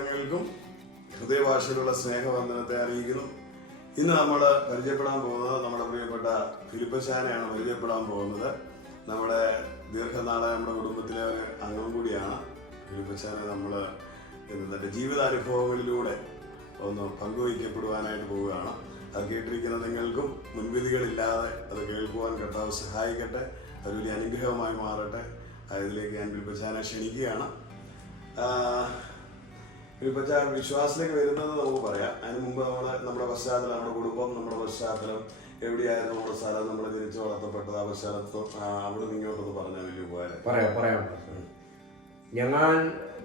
നിങ്ങൾക്കും ഹൃദയഭാഷയിലുള്ള സ്നേഹവന്ദനത്തെ അറിയിക്കുന്നു. ഇന്ന് നമ്മൾ പരിചയപ്പെടാൻ പോകുന്നത് നമ്മുടെ പ്രിയപ്പെട്ട ഫിലിപ്പച്ചാനെയാണ് പരിചയപ്പെടാൻ പോകുന്നത്. നമ്മുടെ ദീർഘനാളെ നമ്മുടെ കുടുംബത്തിലെ ഒരു അംഗം കൂടിയാണ് ഫിലിപ്പച്ചാനെ. നമ്മൾ തൻ്റെ ജീവിതാനുഭവങ്ങളിലൂടെ ഒന്ന് പങ്കുവയ്ക്കപ്പെടുവാനായിട്ട് പോവുകയാണ്. അത് കേട്ടിരിക്കുന്ന നിങ്ങൾക്കും മുൻവിധികളില്ലാതെ അത് കേൾക്കുവാൻ കർത്താവ് സഹായിക്കട്ടെ. അത് വലിയ അനുഗ്രഹമായി മാറട്ടെ. അതിലേക്ക് ഞാൻ ഫിലിപ്പച്ചാനെ ക്ഷണിക്കുകയാണ്. ഫിലിപ്പച്ചാൻ വിശ്വാസത്തിലേക്ക് വരുന്നത് നമുക്ക് പറയാം. അതിന് മുമ്പ് നമ്മുടെ പശ്ചാത്തലം, നമ്മുടെ കുടുംബം, നമ്മുടെ പശ്ചാത്തലം എവിടെയായിരുന്നു, നമ്മുടെ സ്ഥലം, നമ്മൾ ജനിച്ച് വളർത്തപ്പെട്ടത്, ആ പശ്ചാത്തലത്തോ അവിടെ നിന്ന് ഇങ്ങോട്ടൊന്ന് പറഞ്ഞാൽ വലിയ ഉപകാരം. പറയാം.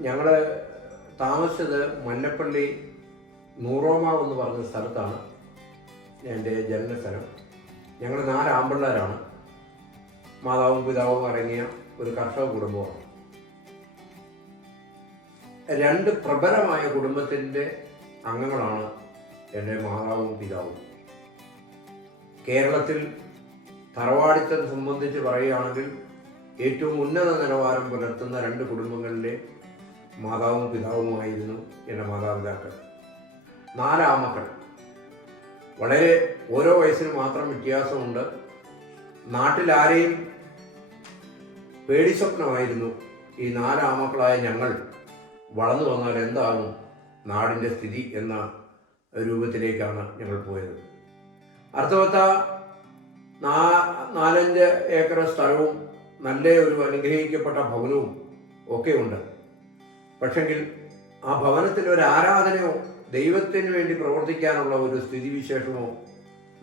ഞങ്ങൾ താമസിച്ചത് മല്ലപ്പള്ളി നൂറോമാവ് എന്ന് പറഞ്ഞ സ്ഥലത്താണ് എൻ്റെ ജന്മസ്ഥലം. ഞങ്ങൾ 4 ആൺപിള്ളേരാണ്. മാതാവും പിതാവും അടങ്ങിയ ഒരു കർഷക കുടുംബമാണ്. 2 പ്രബലമായ കുടുംബത്തിൻ്റെ അംഗങ്ങളാണ് എൻ്റെ മാതാവും പിതാവും. കേരളത്തിൽ തറവാടിത്തം സംബന്ധിച്ച് പറയുകയാണെങ്കിൽ ഏറ്റവും ഉന്നത നിലവാരം പുലർത്തുന്ന 2 കുടുംബങ്ങളിലെ മാതാവും പിതാവുമായിരുന്നു എൻ്റെ മാതാപിതാക്കൾ. 4 ആമക്കൾ. വളരെ ഓരോ വയസ്സിന് മാത്രം വ്യത്യാസമുണ്ട്. നാട്ടിലാരെയും പേടിസ്വപ്നമായിരുന്നു ഈ 4 ആമക്കളായ ഞങ്ങൾ വളർന്നു വന്നാൽ എന്താകും നാടിൻ്റെ സ്ഥിതി എന്ന രൂപത്തിലേക്കാണ് ഞങ്ങൾ പോയത്. അർത്ഥവത്ത 4-5 ഏക്കർ സ്ഥലവും നല്ല ഒരു അനുഗ്രഹിക്കപ്പെട്ട ഭവനവും ഒക്കെ ഉണ്ട്. പക്ഷെങ്കിൽ ആ ഭവനത്തിൽ ഒരു ആരാധനയോ ദൈവത്തിന് വേണ്ടി പ്രവർത്തിക്കാനുള്ള ഒരു സ്ഥിതിവിശേഷമോ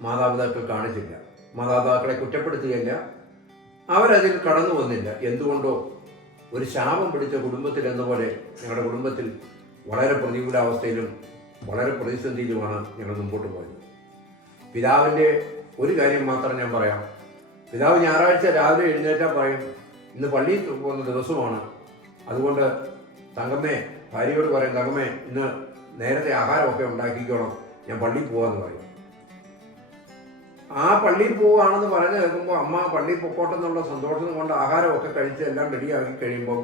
മാതാപിതാക്കൾ കാണിച്ചില്ല. മാതാപിതാക്കളെ കുറ്റപ്പെടുത്തുകയില്ല, അവരതിൽ കടന്നു വന്നില്ല. എന്തുകൊണ്ടോ ഒരു ശാപം പിടിച്ച കുടുംബത്തിൽ എന്ന പോലെ ഞങ്ങളുടെ കുടുംബത്തിൽ വളരെ പ്രതികൂലാവസ്ഥയിലും വളരെ പ്രതിസന്ധിയിലുമാണ് ഞങ്ങൾ മുമ്പോട്ട് പോയത്. പിതാവിൻ്റെ ഒരു കാര്യം മാത്രം ഞാൻ പറയാം. പിതാവ് ഞായറാഴ്ച രാവിലെ എഴുന്നേറ്റാൽ പറയും, ഇന്ന് പള്ളിയിൽ പോകുന്ന ദിവസമാണ്, അതുകൊണ്ട് തങ്കമ്മേ, ഭാര്യയോട് പറയും, തങ്കമ്മേ ഇന്ന് നേരത്തെ ആഹാരമൊക്കെ ഉണ്ടാക്കിക്കോണം, ഞാൻ പള്ളിയിൽ പോകാമെന്ന് പറയും. ആ പള്ളിയിൽ പോവുകയാണെന്ന് പറഞ്ഞു കേൾക്കുമ്പോൾ അമ്മ പള്ളിയിൽ പൊക്കോട്ടെന്നുള്ള സന്തോഷം കൊണ്ട് ആഹാരമൊക്കെ കഴിച്ച് എല്ലാം റെഡിയാക്കി കഴിയുമ്പോൾ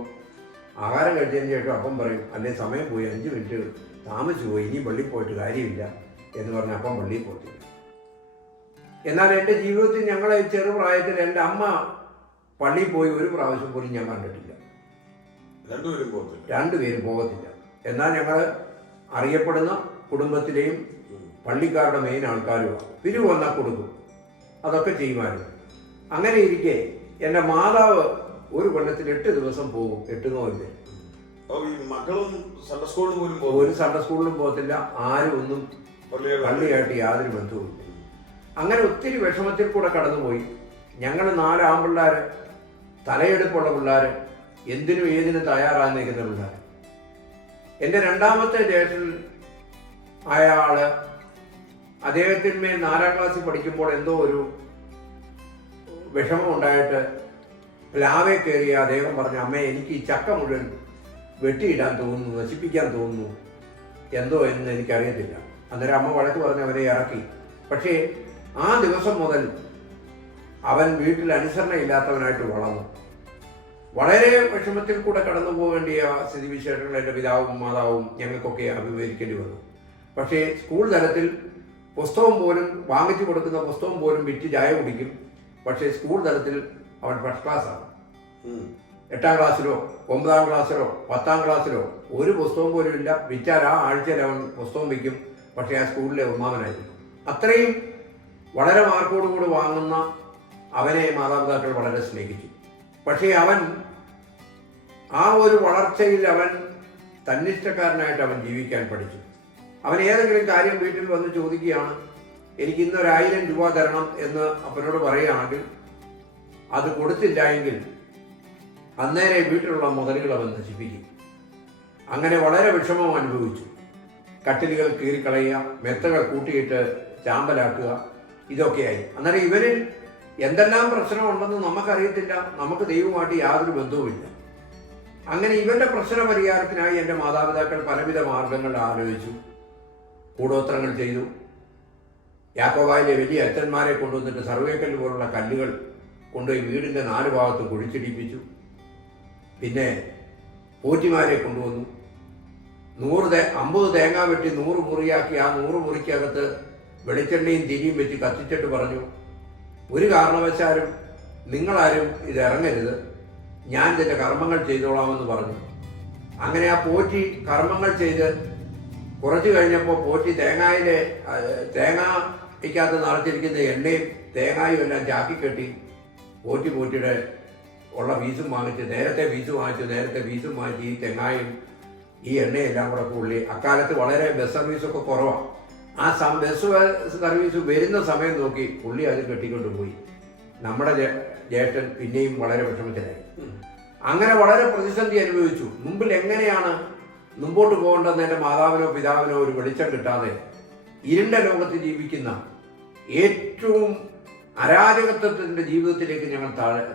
ആഹാരം കഴിച്ചതിന് ശേഷം അപ്പം പറയും, അല്ലേ സമയം പോയി, 5 മിനിറ്റ് താമസിച്ചു പോയി, ഇനി പള്ളിയിൽ പോയിട്ട് കാര്യമില്ല എന്ന് പറഞ്ഞ് അപ്പം പള്ളിയിൽ പോയിട്ടില്ല. എന്നാൽ എൻ്റെ ജീവിതത്തിൽ ഞങ്ങളെ ചെറുപ്രായത്തിൽ എൻ്റെ അമ്മ പള്ളിയിൽ പോയി ഒരു പ്രാവശ്യം പോലും ഞാൻ കണ്ടിട്ടില്ല. രണ്ടുപേരും പോകത്തില്ല. എന്നാൽ ഞങ്ങൾ അറിയപ്പെടുന്ന കുടുംബത്തിലെയും പള്ളിക്കാരുടെ മെയിൻ ആൾക്കാരുമാണ്. പിരിവ് വന്നാൽ കൊടുക്കും, അതൊക്കെ ചെയ്യുമായിരുന്നു. അങ്ങനെ ഇരിക്കെ എൻ്റെ മാതാവ് ഒരു കൊല്ലത്തിൽ 8 ദിവസം പോകും. 8 നോയില്ലേ. ഒരു സൺഡേ സ്കൂളിലും പോകത്തില്ല, ആരും ഒന്നും പള്ളിയായിട്ട് യാതൊരു ബന്ധവുമില്ല. അങ്ങനെ ഒത്തിരി വിഷമത്തിൽ കൂടെ കടന്നുപോയി. ഞങ്ങൾ 4 ആൺപിള്ളേർ, തലയെടുപ്പുള്ള പിള്ളേർ, എന്തിനും ഏതിനും തയ്യാറായി നിൽക്കുന്ന പിള്ളേർ. എൻ്റെ രണ്ടാമത്തെ ജ്യേഷ്ഠൻ ആയ അദ്ദേഹത്തിന്മേൽ 4ാം ക്ലാസ്സിൽ പഠിക്കുമ്പോൾ എന്തോ ഒരു വിഷമം ഉണ്ടായിട്ട് പ്ലാവേ കയറിയ അദ്ദേഹം പറഞ്ഞു, അമ്മേ എനിക്ക് ഈ ചക്ക മുഴുവൻ വെട്ടിയിടാൻ തോന്നുന്നു, നശിപ്പിക്കാൻ തോന്നുന്നു, എന്തോ എന്ന് എനിക്കറിയത്തില്ല. അന്നേരം അമ്മ വഴക്ക് പറഞ്ഞ് അവരെ ഇറക്കി. പക്ഷേ ആ ദിവസം മുതൽ അവൻ വീട്ടിൽ അനുസരണയില്ലാത്തവനായിട്ട് വളർന്നു. വളരെ വിഷമത്തിൽ കൂടെ കടന്നു പോകേണ്ടിയ സ്ഥിതിവിശേഷങ്ങൾ എൻ്റെ പിതാവും മാതാവും ഞങ്ങൾക്കൊക്കെ അഭിമുഖീകരിക്കേണ്ടി വന്നു. പക്ഷേ സ്കൂൾ തലത്തിൽ പുസ്തകം പോലും വാങ്ങിച്ചു കൊടുക്കുന്ന പുസ്തകം പോലും വിറ്റ് ചായ കുടിക്കും. പക്ഷേ സ്കൂൾ തലത്തിൽ അവൻ ഫസ്റ്റ് ക്ലാസ്സാണ്. 8ാം ക്ലാസ്സിലോ 9ാം ക്ലാസ്സിലോ 10ാം ക്ലാസ്സിലോ ഒരു പുസ്തകം പോലും ഇല്ല. വിറ്റാൽ ആ ആഴ്ചയിൽ അവൻ പുസ്തകം വയ്ക്കും. പക്ഷേ ആ സ്കൂളിലെ ഒന്നാമനായിരുന്നു. അത്രയും വളരെ മാർക്കോടുകൂടി വാങ്ങുന്ന അവനെ മാതാപിതാക്കൾ വളരെ സ്നേഹിച്ചു. പക്ഷേ അവൻ ആ ഒരു വളർച്ചയിൽ അവൻ തന്നിഷ്ടക്കാരനായിട്ട് അവൻ ജീവിക്കാൻ പഠിച്ചു. അവൻ ഏതെങ്കിലും കാര്യം വീട്ടിൽ വന്ന് ചോദിക്കുകയാണ്, എനിക്ക് ഇന്നൊരു 1000 രൂപ തരണം എന്ന് അപ്പനോട് പറയുകയാണെങ്കിൽ അത് കൊടുത്തില്ല എങ്കിൽ അന്നേരെ വീട്ടിലുള്ള മുതലുകൾ അവൻ നശിപ്പിക്കും. അങ്ങനെ വളരെ വിഷമം അനുഭവിച്ചു. കട്ടിലുകൾ കീറിക്കളയുക, മെത്തകൾ കൂട്ടിയിട്ട് ചാമ്പലാക്കുക, ഇതൊക്കെയായി. അന്നേരം ഇവരിൽ എന്തെല്ലാം പ്രശ്നമുണ്ടെന്ന് നമുക്കറിയത്തില്ല, നമുക്ക് ദൈവമായിട്ട് യാതൊരു ബന്ധവുമില്ല. അങ്ങനെ ഇവന്റെ പ്രശ്ന പരിഹാരത്തിനായി എൻ്റെ മാതാപിതാക്കൾ പലവിധ മാർഗങ്ങൾ ആലോചിച്ചു, കൂടോത്രങ്ങൾ ചെയ്തു. യാക്കോബായിലെ വലിയ അച്ഛന്മാരെ കൊണ്ടുവന്നിട്ട് സർവേക്കല്ല് പോലുള്ള കല്ലുകൾ കൊണ്ടുപോയി വീടിൻ്റെ 4 ഭാഗത്തും കുഴിച്ചിടിപ്പിച്ചു. പിന്നെ പോറ്റിമാരെ കൊണ്ടുവന്നു. 50 തേങ്ങ വെട്ടി 100 മുറിയാക്കി ആ 100 മുറിക്കകത്ത് വെളിച്ചെണ്ണയും തിരിയും വെച്ച് കത്തിച്ചിട്ട് പറഞ്ഞു, ഒരു കാരണവശാലും നിങ്ങളാരും ഇത് ഇറങ്ങരുത്, ഞാൻ ഇതിൻ്റെ കർമ്മങ്ങൾ ചെയ്തോളാമെന്ന് പറഞ്ഞു. അങ്ങനെ ആ പോറ്റി കർമ്മങ്ങൾ ചെയ്ത് കുറച്ച് കഴിഞ്ഞപ്പോൾ പോറ്റി തേങ്ങയ്ക്കകത്ത് നിറച്ചിരിക്കുന്ന എണ്ണയും തേങ്ങായും എല്ലാം ചാക്കി കെട്ടി പോറ്റിയുടെ ഉള്ള ഫീസും വാങ്ങിച്ച് നേരത്തെ ഫീസും വാങ്ങിച്ച് ഈ തെങ്ങായും ഈ എണ്ണയെല്ലാം കൂടെ പുള്ളി, അക്കാലത്ത് വളരെ ബസ് സർവീസൊക്കെ കുറവാണ്, ആ ബസ് സർവീസ് വരുന്ന സമയം നോക്കി പുള്ളി അത് കെട്ടിക്കൊണ്ട് പോയി. നമ്മുടെ ജ്യേഷ്ഠൻ പിന്നെയും വളരെ വിഷമത്തിലായി. അങ്ങനെ വളരെ പ്രതിസന്ധി അനുഭവിച്ചു. മുമ്പിൽ എങ്ങനെയാണ് മുമ്പോട്ട് പോകേണ്ടതെന്ന് എൻ്റെ മാതാവിനോ പിതാവിനോ ഒരു വെളിച്ചം കിട്ടാതെ ഇരുണ്ട ലോകത്ത് ജീവിക്കുന്ന ഏറ്റവും അരാജകത്വത്തിൻ്റെ ജീവിതത്തിലേക്ക് ഞങ്ങൾ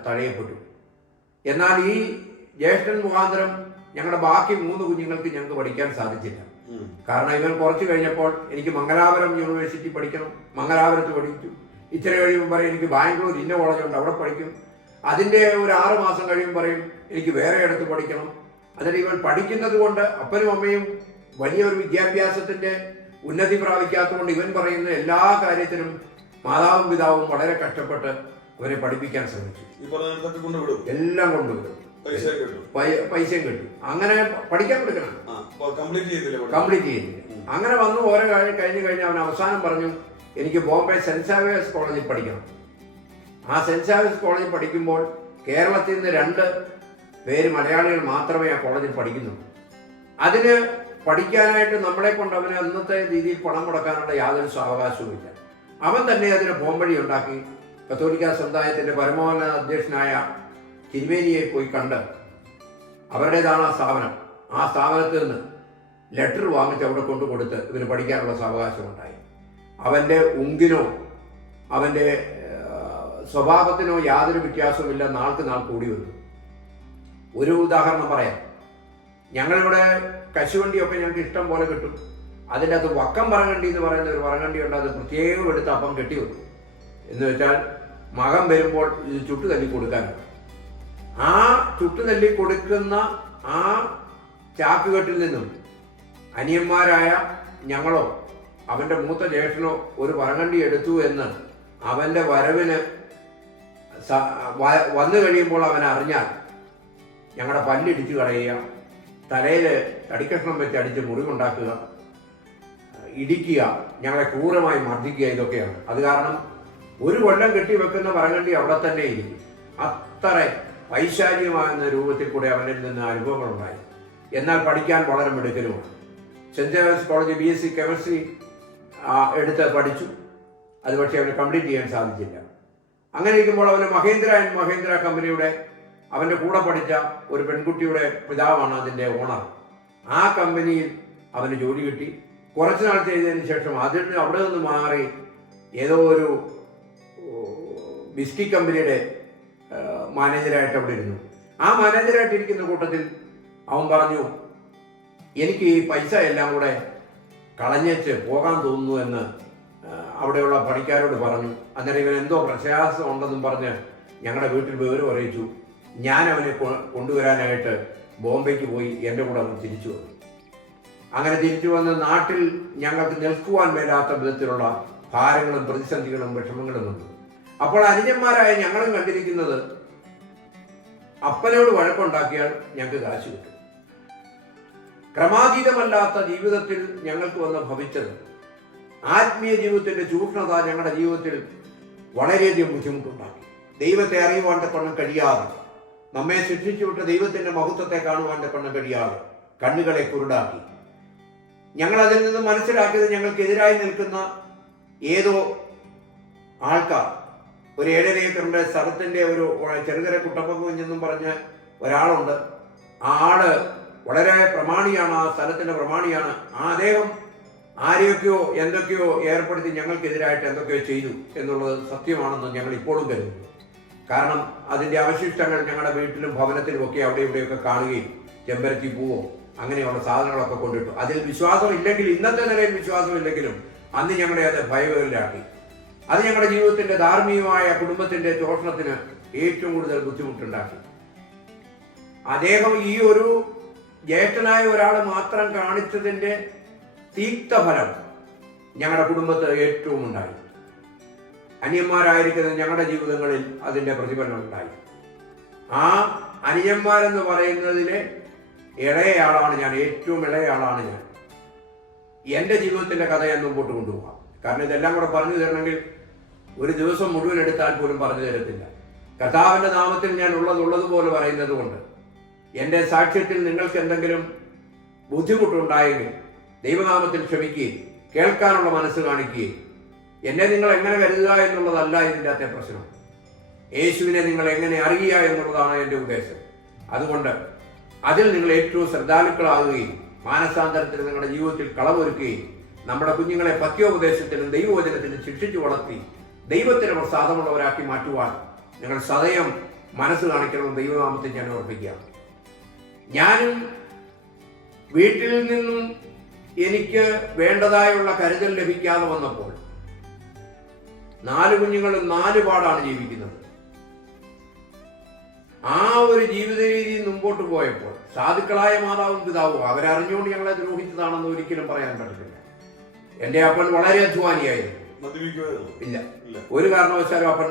തഴയപ്പെട്ടു. എന്നാൽ ഈ ജ്യേഷ്ഠൻ മുഖാന്തരം ഞങ്ങളുടെ ബാക്കി 3 കുഞ്ഞുങ്ങൾക്ക് ഞങ്ങൾക്ക് പഠിക്കാൻ സാധിച്ചില്ല. കാരണം ഇവൻ കുറച്ച് കഴിഞ്ഞപ്പോൾ എനിക്ക് മംഗലാപുരം യൂണിവേഴ്സിറ്റി പഠിക്കണം, മംഗലാപുരത്ത് പഠിച്ചു. ഇച്ചിരി കഴിയുമ്പോൾ പറയും എനിക്ക് ബാംഗ്ലൂർ ഇന്ന കോളേജുണ്ട് അവിടെ പഠിക്കും. അതിൻ്റെ ഒരു 6 മാസം കഴിയുമ്പോൾ പറയും എനിക്ക് വേറെ ഇടത്ത് പഠിക്കണം. എന്നിട്ട് ഇവൻ പഠിക്കുന്നത് കൊണ്ട് അപ്പനും അമ്മയും വലിയൊരു വിദ്യാഭ്യാസത്തിൻ്റെ ഉന്നതി പ്രാപിക്കാത്തതുകൊണ്ട് ഇവൻ പറയുന്ന എല്ലാ കാര്യത്തിനും മാതാവും പിതാവും വളരെ കഷ്ടപ്പെട്ട് അവരെ പഠിപ്പിക്കാൻ ശ്രമിച്ചു. എല്ലാം കൊണ്ടുവിടും, പൈസയും കിട്ടും. അങ്ങനെ പഠിക്കാൻ കൊടുക്കണം, കംപ്ലീറ്റ് ചെയ്തില്ല. അങ്ങനെ വന്ന് ഓരോ കഴിഞ്ഞ് അവൻ അവസാനം പറഞ്ഞു എനിക്ക് ബോംബെ സെന്റ് സേവിയേഴ്സ് കോളേജിൽ പഠിക്കണം. ആ സെന്റ് സേവിയേഴ്സ് കോളേജിൽ പഠിക്കുമ്പോൾ കേരളത്തിൽ നിന്ന് 2 പേര് മലയാളികൾ മാത്രമേ ആ കോളേജിൽ പഠിക്കുന്നുള്ളൂ. അതിന് പഠിക്കാനായിട്ട് നമ്മളെ കൊണ്ട് അവന് അന്നത്തെ രീതിയിൽ പണം മുടക്കാനുള്ള യാതൊരു സാവകാശവുമില്ല. അവൻ തന്നെ അതിന് പോംവഴി ഉണ്ടാക്കി കത്തോലിക്ക സമുദായത്തിൻ്റെ പരമോന്നത അധ്യക്ഷനായ തിരുമേനിയെ പോയി കണ്ട് അവരുടേതാണ് ആ സ്ഥാപനം. ആ സ്ഥാപനത്തിൽ നിന്ന് ലെറ്റർ വാങ്ങിച്ച് അവിടെ കൊണ്ടു കൊടുത്ത് ഇവന് പഠിക്കാനുള്ള സാവകാശം ഉണ്ടായി. അവൻ്റെ ഉങ്കിനോ അവൻ്റെ സ്വഭാവത്തിനോ യാതൊരു വ്യത്യാസവുമില്ല, നാൾക്ക് നാൾ കൂടി വന്നു. ഒരു ഉദാഹരണം പറയാം. ഞങ്ങളിവിടെ കശുവണ്ടിയൊക്കെ ഞങ്ങൾക്ക് ഇഷ്ടം പോലെ കിട്ടും. അതിൻ്റെ അകത്ത് വക്കം പറങ്ങണ്ടി എന്ന് പറയുന്ന ഒരു പറങ്ങണ്ടി ഉണ്ട്. അത് പ്രത്യേകം എടുത്ത് അപ്പം കെട്ടി വെക്കും. എന്ന് വെച്ചാൽ മകൻ വരുമ്പോൾ ഇത് ചുട്ടു തല്ലി കൊടുക്കാനാണ്. ആ ചുട്ടു തല്ലി കൊടുക്കുന്ന ആ ചാക്കുകെട്ടിൽ നിന്നും അനിയന്മാരായ ഞങ്ങളോ അവൻ്റെ മൂത്ത ജ്യേഷ്ഠനോ ഒരു പറങ്ങണ്ടി എടുത്തു എന്ന് അവൻ്റെ വരവിന് വന്നു കഴിയുമ്പോൾ അവൻ അറിഞ്ഞാൽ ഞങ്ങളുടെ പല്ലിടിച്ച് കളയുക, തലയിൽ തടിക്കഷ്ണം വെച്ച് അടിച്ച് മുറിവുണ്ടാക്കുക, ഇടിക്കുക, ഞങ്ങളെ ക്രൂരമായി മർദ്ദിക്കുക, ഇതൊക്കെയാണ്. അത് കാരണം ഒരു കൊല്ലം കെട്ടിവെക്കുന്ന പറങ്ങണ്ടി അവിടെ തന്നെ ഇരിക്കും. അത്ര പൈശാചികമാകുന്ന രൂപത്തിൽ കൂടെ അവനിൽ നിന്ന് അനുഭവങ്ങളുണ്ടായി. എന്നാൽ പഠിക്കാൻ വളരെ മിടുക്കലുമാണ്. Saint Joseph college BSc chemistry എടുത്ത് പഠിച്ചു. അത് പക്ഷേ അവന് കംപ്ലീറ്റ് ചെയ്യാൻ സാധിച്ചില്ല. അങ്ങനെ ഇരിക്കുമ്പോൾ അവന് മഹേന്ദ്ര കമ്പനിയുടെ അവൻ്റെ കൂടെ പഠിച്ച ഒരു പെൺകുട്ടിയുടെ പിതാവാണ് അതിൻ്റെ ഓണർ. ആ കമ്പനിയിൽ അവന് ജോലി കിട്ടി. കുറച്ച് നാൾ ചെയ്തതിന് ശേഷം അവിടെ നിന്ന് മാറി ഏതോ ഒരു ബിസ്കി കമ്പനിയുടെ മാനേജരായിട്ട് അവിടെ ഇരുന്നു. ആ മാനേജരായിട്ടിരിക്കുന്ന കൂട്ടത്തിൽ അവൻ പറഞ്ഞു എനിക്ക് ഈ പൈസ എല്ലാം കൂടെ കളഞ്ഞേച്ച് പോകാൻ തോന്നുന്നു എന്ന് അവിടെയുള്ള പണിക്കാരോട് പറഞ്ഞു. അന്നേരം ഇവൻ എന്തോ പ്രയാസം ഉണ്ടെന്നും പറഞ്ഞ് ഞങ്ങളുടെ വീട്ടിൽ വിവരം അറിയിച്ചു. ഞാൻ അവനെ കൊണ്ടുവരാനായിട്ട് ബോംബെക്ക് പോയി എൻ്റെ കൂടെ അവൻ തിരിച്ചു വന്നു. അങ്ങനെ തിരിച്ചു വന്ന് നാട്ടിൽ ഞങ്ങൾക്ക് നിൽക്കുവാൻ മേലാത്ത വിധത്തിലുള്ള ഭാരങ്ങളും പ്രതിസന്ധികളും വിഷമങ്ങളും വന്നു. അപ്പോൾ അനുജന്മാരായ ഞങ്ങളും കണ്ടിരിക്കുന്നത് അപ്പനോട് വഴക്കുണ്ടാക്കിയാൽ ഞങ്ങൾക്ക് കാശ് കിട്ടും. ക്രമാതീതമല്ലാത്ത ജീവിതത്തിൽ ഞങ്ങൾക്ക് വന്ന് ഭവിച്ചത് ആത്മീയ ജീവിതത്തിൻ്റെ ചൂഷ്ണത ഞങ്ങളുടെ ജീവിതത്തിൽ വളരെയധികം ബുദ്ധിമുട്ടുണ്ടാക്കി. ദൈവത്തെ അറിയുവാൻ തക്കവണ്ണം കഴിയാതെ, നമ്മെ സൃഷ്ടിച്ചു വിട്ട ദൈവത്തിൻ്റെ മഹത്വത്തെ കാണുവാൻ തക്കവണ്ണം കഴിയാതെ കണ്ണുകളെ കുരുടാക്കി. ഞങ്ങൾ അതിൽ നിന്ന് മനസ്സിലാക്കിയത് ഞങ്ങൾക്കെതിരായി നിൽക്കുന്ന ഏതോ ആൾക്കാർ, ഒരു 7.5 ഏക്കറിൻ്റെ സ്ഥലത്തിൻ്റെ ഒരു ചെറുകര കുട്ടപ്പക്കുഞ്ഞെന്നും പറഞ്ഞ് ഒരാളുണ്ട്. ആ ആള് വളരെ പ്രമാണിയാണ്, ആ സ്ഥലത്തിൻ്റെ പ്രമാണിയാണ്. ആ അദ്ദേഹം ആരെയൊക്കെയോ എന്തൊക്കെയോ ഏർപ്പെടുത്തി ഞങ്ങൾക്കെതിരായിട്ട് എന്തൊക്കെയോ ചെയ്തു എന്നുള്ളത് സത്യമാണെന്ന് ഞങ്ങൾ ഇപ്പോഴും കരുതുന്നു. കാരണം അതിൻ്റെ അവശിഷ്ടങ്ങൾ ഞങ്ങളുടെ വീട്ടിലും ഭവനത്തിലും ഒക്കെ അവിടെ ഇവിടെയൊക്കെ കാണുകയും ചെമ്പരത്തി പൂവോ അങ്ങനെയുള്ള സാധനങ്ങളൊക്കെ കൊണ്ടിട്ടു. അതിൽ വിശ്വാസം ഇല്ലെങ്കിൽ, ഇന്നത്തെ നിലയിൽ വിശ്വാസം ഇല്ലെങ്കിലും അന്ന് ഞങ്ങളെ അത് ഭയവിലാക്കി. അത് ഞങ്ങളുടെ ജീവിതത്തിൻ്റെ ധാർമ്മികമായ കുടുംബത്തിൻ്റെ ചൂഷണത്തിന് ഏറ്റവും കൂടുതൽ ബുദ്ധിമുട്ടുണ്ടാക്കി. അദ്ദേഹം ഈ ഒരു ജ്യേഷ്ഠനായ ഒരാൾ മാത്രം കാണിച്ചതിൻ്റെ തീക്തഫലം ഞങ്ങളുടെ കുടുംബത്തിൽ ഏറ്റവും ഉണ്ടായി. അന്യന്മാരായിരിക്കുന്ന ഞങ്ങളുടെ ജീവിതങ്ങളിൽ അതിൻ്റെ പ്രതിഫലനം ഉണ്ടായി. ആ അനുജന്മാരെന്ന് പറയുന്നതിലെ ഇളയയാളാണ് ഞാൻ, ഏറ്റവും ഇളയയാളാണ് ഞാൻ. എൻ്റെ ജീവിതത്തിൻ്റെ കഥ ഞാൻ മുമ്പോട്ട് കൊണ്ടുപോകാം. കാരണം ഇതെല്ലാം കൂടെ പറഞ്ഞു തരണമെങ്കിൽ ഒരു ദിവസം മുഴുവൻ എടുത്താൽ പോലും പറഞ്ഞു തരത്തില്ല. കർത്താവിൻ്റെ നാമത്തിൽ ഞാൻ ഉള്ളതുപോലെ പറയുന്നത് കൊണ്ട് എൻ്റെ സാക്ഷ്യത്തിൽ നിങ്ങൾക്ക് എന്തെങ്കിലും ബുദ്ധിമുട്ടുണ്ടായെങ്കിൽ ദൈവനാമത്തിൽ ക്ഷമിക്കുകയും കേൾക്കാനുള്ള മനസ്സ് കാണിക്കുകയും, എന്നെ നിങ്ങൾ എങ്ങനെ കരുതുക എന്നുള്ളതല്ല ഇതിൻ്റെ അകത്തെ പ്രശ്നം, യേശുവിനെ നിങ്ങൾ എങ്ങനെ അറിയുക എന്നുള്ളതാണ് എൻ്റെ ഉദ്ദേശം. അതുകൊണ്ട് അതിൽ നിങ്ങൾ ഏറ്റവും ശ്രദ്ധാലുക്കളാകുകയും മാനസാന്തരത്തിന് നിങ്ങളുടെ ജീവിതത്തിൽ കളമൊരുക്കുകയും നമ്മുടെ കുഞ്ഞുങ്ങളെ പത്യോപദേശത്തിലും ദൈവവചനത്തിലും ശിക്ഷിച്ചു വളർത്തി ദൈവത്തിന് പ്രസാദമുള്ളവരാക്കി മാറ്റുവാൻ നിങ്ങൾ സദയം മനസ്സ് കാണിക്കണമെന്ന് ദൈവനാമത്തിൽ ഞാൻ ഓർപ്പിക്കുകയാണ്. ഞാനും വീട്ടിൽ നിന്നും എനിക്ക് വേണ്ടതായുള്ള കരുതൽ ലഭിക്കാതെ വന്നപ്പോൾ 4 കുഞ്ഞുങ്ങളും 4 പാടാണ് ജീവിക്കുന്നത്. ആ ഒരു ജീവിത രീതി മുമ്പോട്ട് പോയപ്പോൾ സാധുക്കളായ മാതാവും പിതാവും അവരറിഞ്ഞുകൊണ്ട് ഞങ്ങളെ ദ്രോഹിച്ചതാണെന്ന് ഒരിക്കലും പറയാൻ പറ്റത്തില്ല. എൻ്റെ അപ്പൻ വളരെ അധ്വാനിയായിരുന്നു. ഇല്ല, ഒരു കാരണവശാലും അപ്പൻ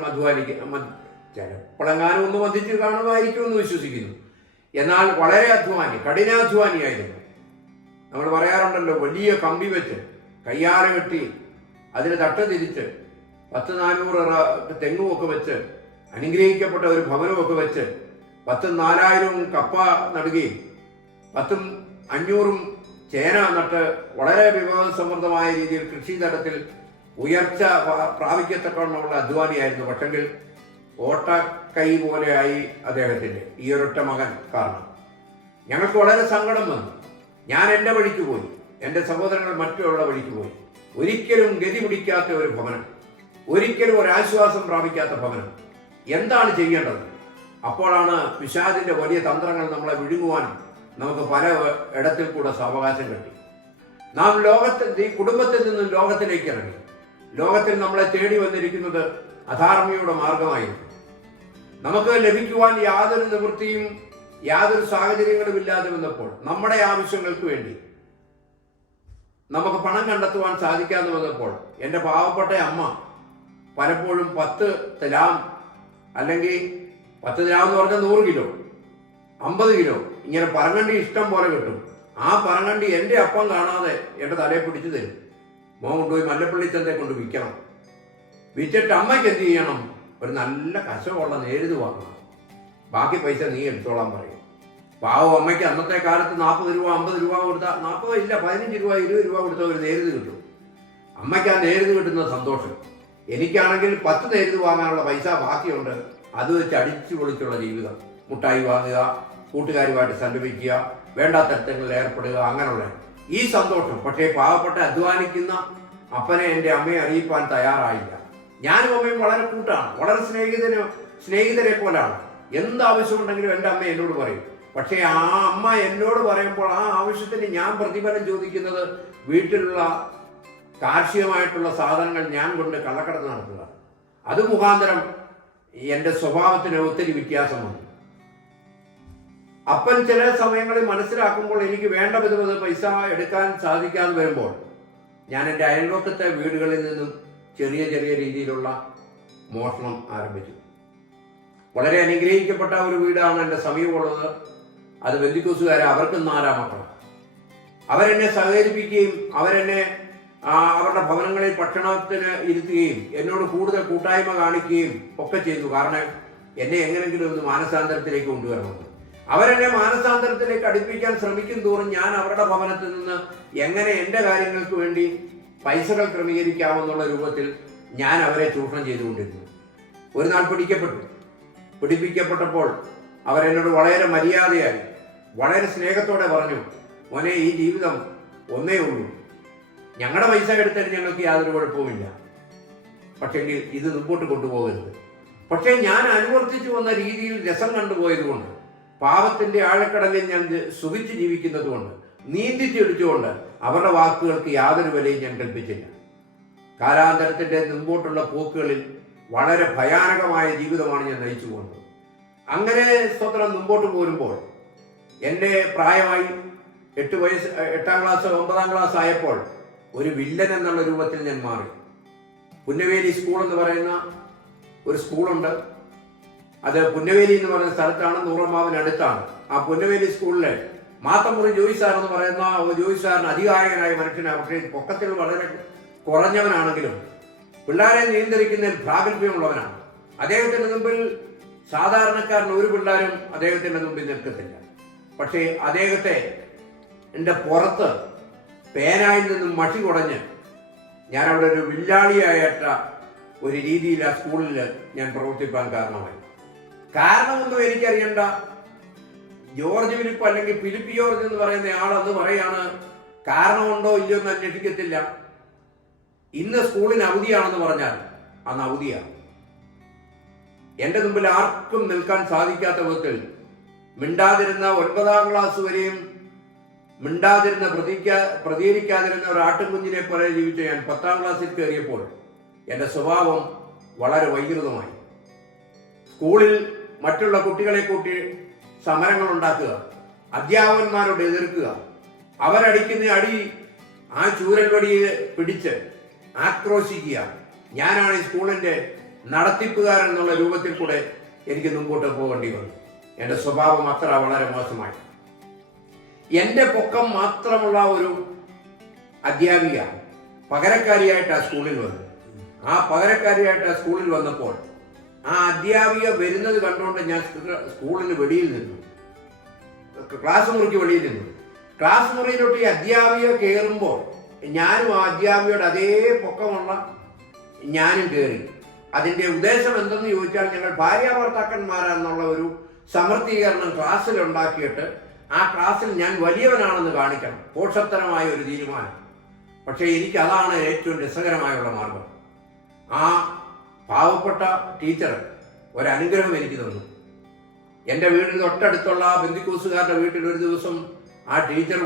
ചിലപ്പോഴെങ്ങാനും ഒന്ന് മദ്യച്ച് കാണുമായിരിക്കും എന്ന് വിശ്വസിക്കുന്നു. എന്നാൽ വളരെ കഠിനാധ്വാനിയായിരുന്നു. നമ്മൾ പറയാറുണ്ടല്ലോ, വലിയ കമ്പി വെച്ച് കയ്യാല കെട്ടി അതിന് തട്ട് തിരിച്ച് 10-400 തെങ്ങുമൊക്കെ വെച്ച് അനുഗ്രഹിക്കപ്പെട്ട ഒരു ഭവനമൊക്കെ വെച്ച് 10,000-4,000 കപ്പ നടുകയും 10,500 ചേന നട്ട് വളരെ വിഭവസമൃദ്ധമായ രീതിയിൽ കൃഷി തലത്തിൽ ഉയർച്ച പ്രാപിക്കത്തക്കവണ്ണമുള്ള അധ്വാനിയായിരുന്നു. പക്ഷെങ്കിൽ ഓട്ടക്കൈ പോലെയായി അദ്ദേഹത്തിൻ്റെ ഈ ഒരൊറ്റ മകൻ കാരണം ഞങ്ങൾക്ക് വളരെ സങ്കടം വന്നു. ഞാൻ എൻ്റെ വഴിക്ക് പോയി, എൻ്റെ സഹോദരങ്ങൾ മറ്റുള്ള വഴിക്ക് പോയി. ഒരിക്കലും ഗതി പിടിക്കാത്ത ഒരു ഭവനം, ഒരിക്കലും ഒരാശ്വാസം പ്രാപിക്കാത്ത ഭവനം. എന്താണ് ചെയ്യേണ്ടത്? അപ്പോഴാണ് പിശാചിൻ്റെ വലിയ തന്ത്രങ്ങൾ നമ്മളെ വിഴുങ്ങുവാനും നമുക്ക് പല ഇടത്തിൽ കൂടെ സാവകാശം കിട്ടി. നാം ഈ കുടുംബത്തിൽ നിന്നും ലോകത്തിലേക്ക് ഇറങ്ങി. ലോകത്തിൽ നമ്മളെ തേടി വന്നിരിക്കുന്നത് അധാർമ്മിയുടെ മാർഗമായിരുന്നു. നമുക്ക് ലഭിക്കുവാൻ യാതൊരു നിവൃത്തിയും യാതൊരു സാഹചര്യങ്ങളും ഇല്ലാതെ വന്നപ്പോൾ നമ്മുടെ ആവശ്യങ്ങൾക്ക് വേണ്ടി നമുക്ക് പണം കണ്ടെത്തുവാൻ സാധിക്കാതെ വന്നപ്പോൾ എൻ്റെ പാവപ്പെട്ട അമ്മ പലപ്പോഴും 10 തിലാം അല്ലെങ്കിൽ 10 തിലാം എന്ന് പറഞ്ഞാൽ 100 കിലോ 50 കിലോ ഇങ്ങനെ പറങ്ങണ്ടി ഇഷ്ടം പോലെ കിട്ടും. ആ പറങ്ങണ്ടി എൻ്റെ അപ്പം കാണാതെ എൻ്റെ തലയെ പിടിച്ചു തരും. മോൻ കൊണ്ടുപോയി മല്ലപ്പള്ളി ചന്തയെ കൊണ്ട് വിൽക്കണം. വിറ്റിട്ട് അമ്മയ്ക്ക് എന്ത് ചെയ്യണം? ഒരു നല്ല കശമുള്ള നേരിത് വാങ്ങണം. ബാക്കി പൈസ നീ എടുത്തോളാൻ പറയും. പാവം അമ്മയ്ക്ക് അന്നത്തെ കാലത്ത് 40 രൂപ 50 രൂപ കൊടുത്താൽ 40 ഇല്ല 15 രൂപ 20 രൂപ കൊടുത്താൽ ഒരു നേരിത് കിട്ടും. അമ്മയ്ക്ക് ആ നേരിത് കിട്ടുന്ന സന്തോഷം. എനിക്കാണെങ്കിൽ 10 നേരിത് വാങ്ങാനുള്ള പൈസ ബാക്കിയുണ്ട്. അത് വെച്ച് അടിച്ചു പൊളിച്ചുള്ള ജീവിതം. മുട്ടായി വാങ്ങുക, കൂട്ടുകാരുമായിട്ട് സല്ലപിക്കുക, വേണ്ടാത്തരങ്ങളിൽ ഏർപ്പെടുക, അങ്ങനെയുള്ള ഈ സന്തോഷം. പക്ഷേ പാവപ്പെട്ട അധ്വാനിക്കുന്ന അപ്പനെ എൻ്റെ അമ്മയെ അറിയിപ്പാൻ തയ്യാറായില്ല. ഞാനും അമ്മയും വളരെ കൂട്ടാണ്, വളരെ സ്നേഹിതരെ പോലാണ്. എന്താവശ്യമുണ്ടെങ്കിലും എൻ്റെ അമ്മ എന്നോട് പറയും. പക്ഷേ ആ അമ്മ എന്നോട് പറയുമ്പോൾ ആ ആവശ്യത്തിന് ഞാൻ പ്രതിഫലം ചോദിക്കുന്നത് വീട്ടിലുള്ള കാർഷികമായിട്ടുള്ള സാധനങ്ങൾ ഞാൻ കൊണ്ട് കള്ളക്കടത്ത് നടത്തുക. അത് മുഖാന്തരം എൻ്റെ സ്വഭാവത്തിന് ഒത്തിരി വ്യത്യാസം വന്നു. അപ്പൻ ചില സമയങ്ങളിൽ മനസ്സിലാക്കുമ്പോൾ എനിക്ക് വേണ്ട വിധം പൈസ എടുക്കാൻ സാധിക്കാതെ വരുമ്പോൾ ഞാൻ എൻ്റെ അയൽവക്കത്തെ വീടുകളിൽ നിന്നും ചെറിയ രീതിയിലുള്ള മോഷണം ആരംഭിച്ചു. വളരെ അനുഗ്രഹിക്കപ്പെട്ട ഒരു വീടാണ് എൻ്റെ സമീപമുള്ളത്. അത് ബന്ധുക്കൂസുകാരെ, അവർക്ക് 4 മക്കൾ. അവരെന്നെ സഹകരിപ്പിക്കുകയും അവരെന്നെ അവരുടെ ഭവനങ്ങളിൽ ഭക്ഷണത്തിന് ഇരുത്തുകയും എന്നോട് കൂടുതൽ കൂട്ടായ്മ കാണിക്കുകയും ഒക്കെ ചെയ്തു. കാരണം എന്നെ എങ്ങനെയെങ്കിലും ഒന്ന് മാനസാന്തരത്തിലേക്ക് കൊണ്ടുവരണമെന്ന്. അവരെന്നെ മാനസാന്തരത്തിലേക്ക് അടുപ്പിക്കാൻ ശ്രമിക്കും തോറും ഞാൻ അവരുടെ ഭവനത്തിൽ നിന്ന് എങ്ങനെ എൻ്റെ കാര്യങ്ങൾക്ക് വേണ്ടി പൈസകൾ ക്രമീകരിക്കാമെന്നുള്ള രൂപത്തിൽ ഞാൻ അവരെ ചൂഷണം ചെയ്തുകൊണ്ടിരുന്നു. ഒരു നാൾ പിടിപ്പിക്കപ്പെട്ടപ്പോൾ അവരെന്നോട് വളരെ മര്യാദയായി വളരെ സ്നേഹത്തോടെ പറഞ്ഞു, മോനെ, ഈ ജീവിതം ഒന്നേ ഉള്ളൂ, ഞങ്ങളുടെ പൈസ എടുത്തിട്ട് ഞങ്ങൾക്ക് യാതൊരു കുഴപ്പവുമില്ല, പക്ഷെങ്കിൽ ഇത് മുമ്പോട്ട് കൊണ്ടുപോകരുത്. പക്ഷേ ഞാൻ അനുവർത്തിച്ചു വന്ന രീതിയിൽ രസം കണ്ടുപോയതുകൊണ്ട്, പാപത്തിൻ്റെ ആഴക്കടലിൽ ഞാൻ സുഖിച്ച് ജീവിക്കുന്നത് കൊണ്ട്, നീന്തിച്ചെടുത്തുകൊണ്ട് അവരുടെ വാക്കുകൾക്ക് യാതൊരു വിലയും ഞാൻ കൽപ്പിച്ചില്ല. കാലാന്തരത്തിൻ്റെ മുമ്പോട്ടുള്ള പോക്കുകളിൽ വളരെ ഭയാനകമായ ജീവിതമാണ് ഞാൻ നയിച്ചു പോകുന്നത്. അങ്ങനെ സ്വത്രം മുമ്പോട്ട് പോരുമ്പോൾ എൻ്റെ പ്രായമായി 8 ക്ലാസ് 9 ക്ലാസ് ആയപ്പോൾ ഒരു വില്ലൻ എന്നുള്ള രൂപത്തിൽ ഞാൻ മാറി. പുന്നവേലി സ്കൂൾ എന്ന് പറയുന്ന ഒരു സ്കൂളുണ്ട്. അത് പുന്നവേലി എന്ന് പറയുന്ന സ്ഥലത്താണ്, നൂറമ്മാവിനടുത്താണ്. ആ പുന്നവേലി സ്കൂളിലെ മാത്തമുറി ജോയി സാർ എന്ന് പറയുന്ന ജോയി സാറിന് അധികായകനായ മനുഷ്യനാണ്. പക്ഷേ പൊക്കത്തിൽ വളരെ കുറഞ്ഞവനാണെങ്കിലും പിള്ളേരെ നിയന്ത്രിക്കുന്നതിൽ പ്രാഗൽഭ്യമുള്ളവനാണ്. അദ്ദേഹത്തിന്റെ മുമ്പിൽ സാധാരണക്കാരന് ഒരു പിള്ളേരും അദ്ദേഹത്തിന്റെ മുമ്പിൽ നിൽക്കത്തില്ല. പക്ഷേ അദ്ദേഹത്തെ എൻ്റെ പുറത്ത് പേനായിൽ നിന്നും മഷി കുടഞ്ഞ് ഞാൻ അവിടെ ഒരു വില്ലാളിയായിട്ട ഒരു രീതിയിൽ ആ സ്കൂളിൽ ഞാൻ പ്രവർത്തിപ്പാൻ കാരണമായി. കാരണമൊന്നും എനിക്കറിയണ്ട. ജോർജ് ഫിലിപ്പ് അല്ലെങ്കിൽ ഫിലിപ്പ് ജോർജ് എന്ന് പറയുന്ന ആളെന്ന് പറയാണ്, കാരണമുണ്ടോ ഇല്ലയോ എന്ന് അന്വേഷിക്കത്തില്ല. ഇന്ന് സ്കൂളിന് അവധിയാണെന്ന് പറഞ്ഞാൽ അന്ന് അവധിയാണ്. എൻ്റെ മുമ്പിൽ ആർക്കും നിൽക്കാൻ സാധിക്കാത്ത വിധത്തിൽ മിണ്ടാതിരുന്ന 9 ക്ലാസ് വരെയും മിണ്ടാതിരുന്ന പ്രതികരിക്കാതിരുന്ന ഒരു ആട്ടുംകുഞ്ഞിനെ പോലെ ജീവിച്ച ഞാൻ 10 ക്ലാസ്സിൽ കയറിയപ്പോൾ എൻ്റെ സ്വഭാവം വളരെ വൈകൃതമായി. സ്കൂളിൽ മറ്റുള്ള കുട്ടികളെ കൂട്ടി സമരങ്ങൾ ഉണ്ടാക്കുക, അധ്യാപകന്മാരോട് എതിർക്കുക, അവരടിക്കുന്ന അടി ആ ചൂരൽ വടിയെ പിടിച്ച് ആക്രോശിക്കുക. ഞാനാണ് ഈ സ്കൂളിൻ്റെ നടത്തിപ്പുകാരൻ എന്നുള്ള രൂപത്തിൽ കൂടെ എനിക്ക് മുമ്പോട്ട് പോകേണ്ടി വന്നു. എൻ്റെ സ്വഭാവം അത്ര വളരെ മോശമായി. എൻ്റെ പൊക്കം മാത്രമുള്ള ഒരു അധ്യാപിക പകരക്കാരിയായിട്ട് ആ സ്കൂളിൽ വന്നു. ആ പകരക്കാരിയായിട്ട് ആ സ്കൂളിൽ വന്നപ്പോൾ ആ അധ്യാപിക വരുന്നത് കണ്ടുകൊണ്ട് ഞാൻ സ്കൂളിന് വെളിയിൽ നിന്നു, ക്ലാസ് മുറിക്ക് വെളിയിൽ നിന്നു. ക്ലാസ് മുറിയിലോട്ട് ഈ അധ്യാപിക കയറുമ്പോൾ ഞാനും ആ അധ്യാപികയുടെ അതേ പൊക്കമുള്ള ഞാനും കയറി. അതിൻ്റെ ഉദ്ദേശം എന്തെന്ന് ചോദിച്ചാൽ, ഞങ്ങൾ ഭാര്യാഭർത്താക്കന്മാരെന്നുള്ള ഒരു സമർത്ഥീകരണം ക്ലാസ്സിൽ ഉണ്ടാക്കിയിട്ട് ആ ക്ലാസ്സിൽ ഞാൻ വലിയവനാണെന്ന് കാണിക്കണം. പോഷത്തരമായ ഒരു തീരുമാനം. പക്ഷേ എനിക്ക് അതാണ് ഏറ്റവും രസകരമായുള്ള മാർഗം. ആ പാവപ്പെട്ട ടീച്ചർ ഒരനുഗ്രഹം എനിക്ക് തന്നു. എൻ്റെ വീടിന് തൊട്ടടുത്തുള്ള ബന്ധുക്കൂസുകാരുടെ വീട്ടിൽ ഒരു ദിവസം ആ ടീച്ചർ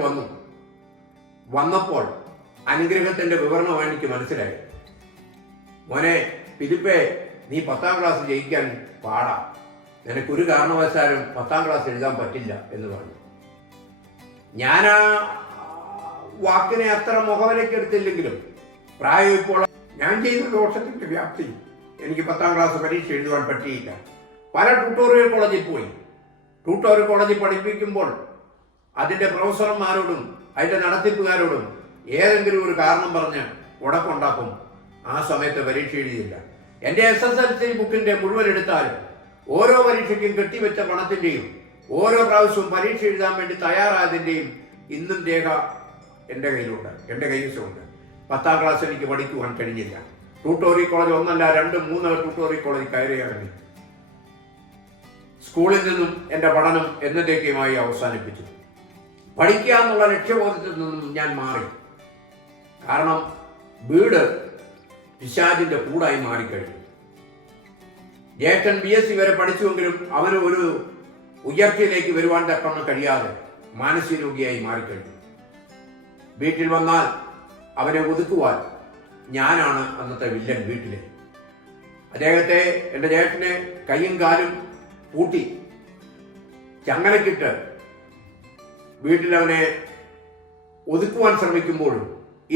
വന്നപ്പോൾ അനുഗ്രഹത്തിൻ്റെ വിവരണം എനിക്ക് മനസ്സിലായി. മോനെ ഫിലിപ്പേ, നീ 10 ക്ലാസ് ജയിക്കാൻ പാടാ, നിനക്കൊരു കാരണവശാലും 10 ക്ലാസ് എഴുതാൻ പറ്റില്ല എന്ന് പറഞ്ഞു. ഞാൻ ആ വാക്കിനെ അത്ര മുഖവിലക്കെടുത്തില്ലെങ്കിലും പ്രായം ഇപ്പോൾ ഞാൻ ചെയ്ത ദോഷത്തിൻ്റെ വ്യാപ്തി എനിക്ക് 10 ക്ലാസ് പരീക്ഷ എഴുതുവാൻ പറ്റിയില്ല. പല ട്യൂട്ടോറിയൽ കോളേജിൽ പോയി. ട്യൂട്ടോറിയൽ കോളേജിൽ പഠിപ്പിക്കുമ്പോൾ അതിൻ്റെ പ്രൊഫസർമാരോടും അതിൻ്റെ നടത്തിപ്പുകാരോടും ഏതെങ്കിലും ഒരു കാരണം പറഞ്ഞ് ഉടക്കുണ്ടാക്കും. ആ സമയത്ത് പരീക്ഷ എഴുതിയില്ല. എൻ്റെ SSLC ബുക്കിൻ്റെ മുഴുവൻ എടുത്താലും ഓരോ പരീക്ഷയ്ക്കും കെട്ടിവെച്ച പണത്തിൻ്റെയും ഓരോ പ്രാവശ്യവും പരീക്ഷ എഴുതാൻ വേണ്ടി തയ്യാറായതിൻ്റെയും ഇന്നും രേഖ എൻ്റെ കയ്യിലുണ്ട്, എൻ്റെ കൈവശമുണ്ട്. 10 ക്ലാസ് എനിക്ക് പഠിക്കുവാൻ കഴിഞ്ഞില്ല. ട്യൂട്ടോറിയൽ കോളേജ് 1 2 3 ട്യൂട്ടോറിയൽ കോളേജ് കയറിയിറങ്ങി. സ്കൂളിൽ നിന്നും എൻ്റെ പഠനം എന്നത്തേക്കുമായി അവസാനിപ്പിച്ചു. പഠിക്കുക എന്നുള്ള ലക്ഷ്യബോധത്തിൽ നിന്നും ഞാൻ മാറി. കാരണം വീട് പിശാചിന്റെ കൂടായി മാറിക്കഴിഞ്ഞു. ജ്യേഷ്ഠൻ BSc വരെ പഠിച്ചുവെങ്കിലും അവന് ഒരു ഉയർച്ചയിലേക്ക് വരുവാൻ തക്കണം കഴിയാതെ മാനസിക രോഗിയായി മാറിക്കഴിഞ്ഞു. വീട്ടിൽ വന്നാൽ അവനെ ഒതുക്കുവാൻ ഞാനാണ് അന്നത്തെ വില്ലൻ വീട്ടിലെ. അദ്ദേഹത്തെ, എൻ്റെ ജ്യേഷ്ഠനെ കൈയും കാലും പൂട്ടി ചങ്ങലക്കിട്ട് വീട്ടിലവനെ ഒതുക്കുവാൻ ശ്രമിക്കുമ്പോഴും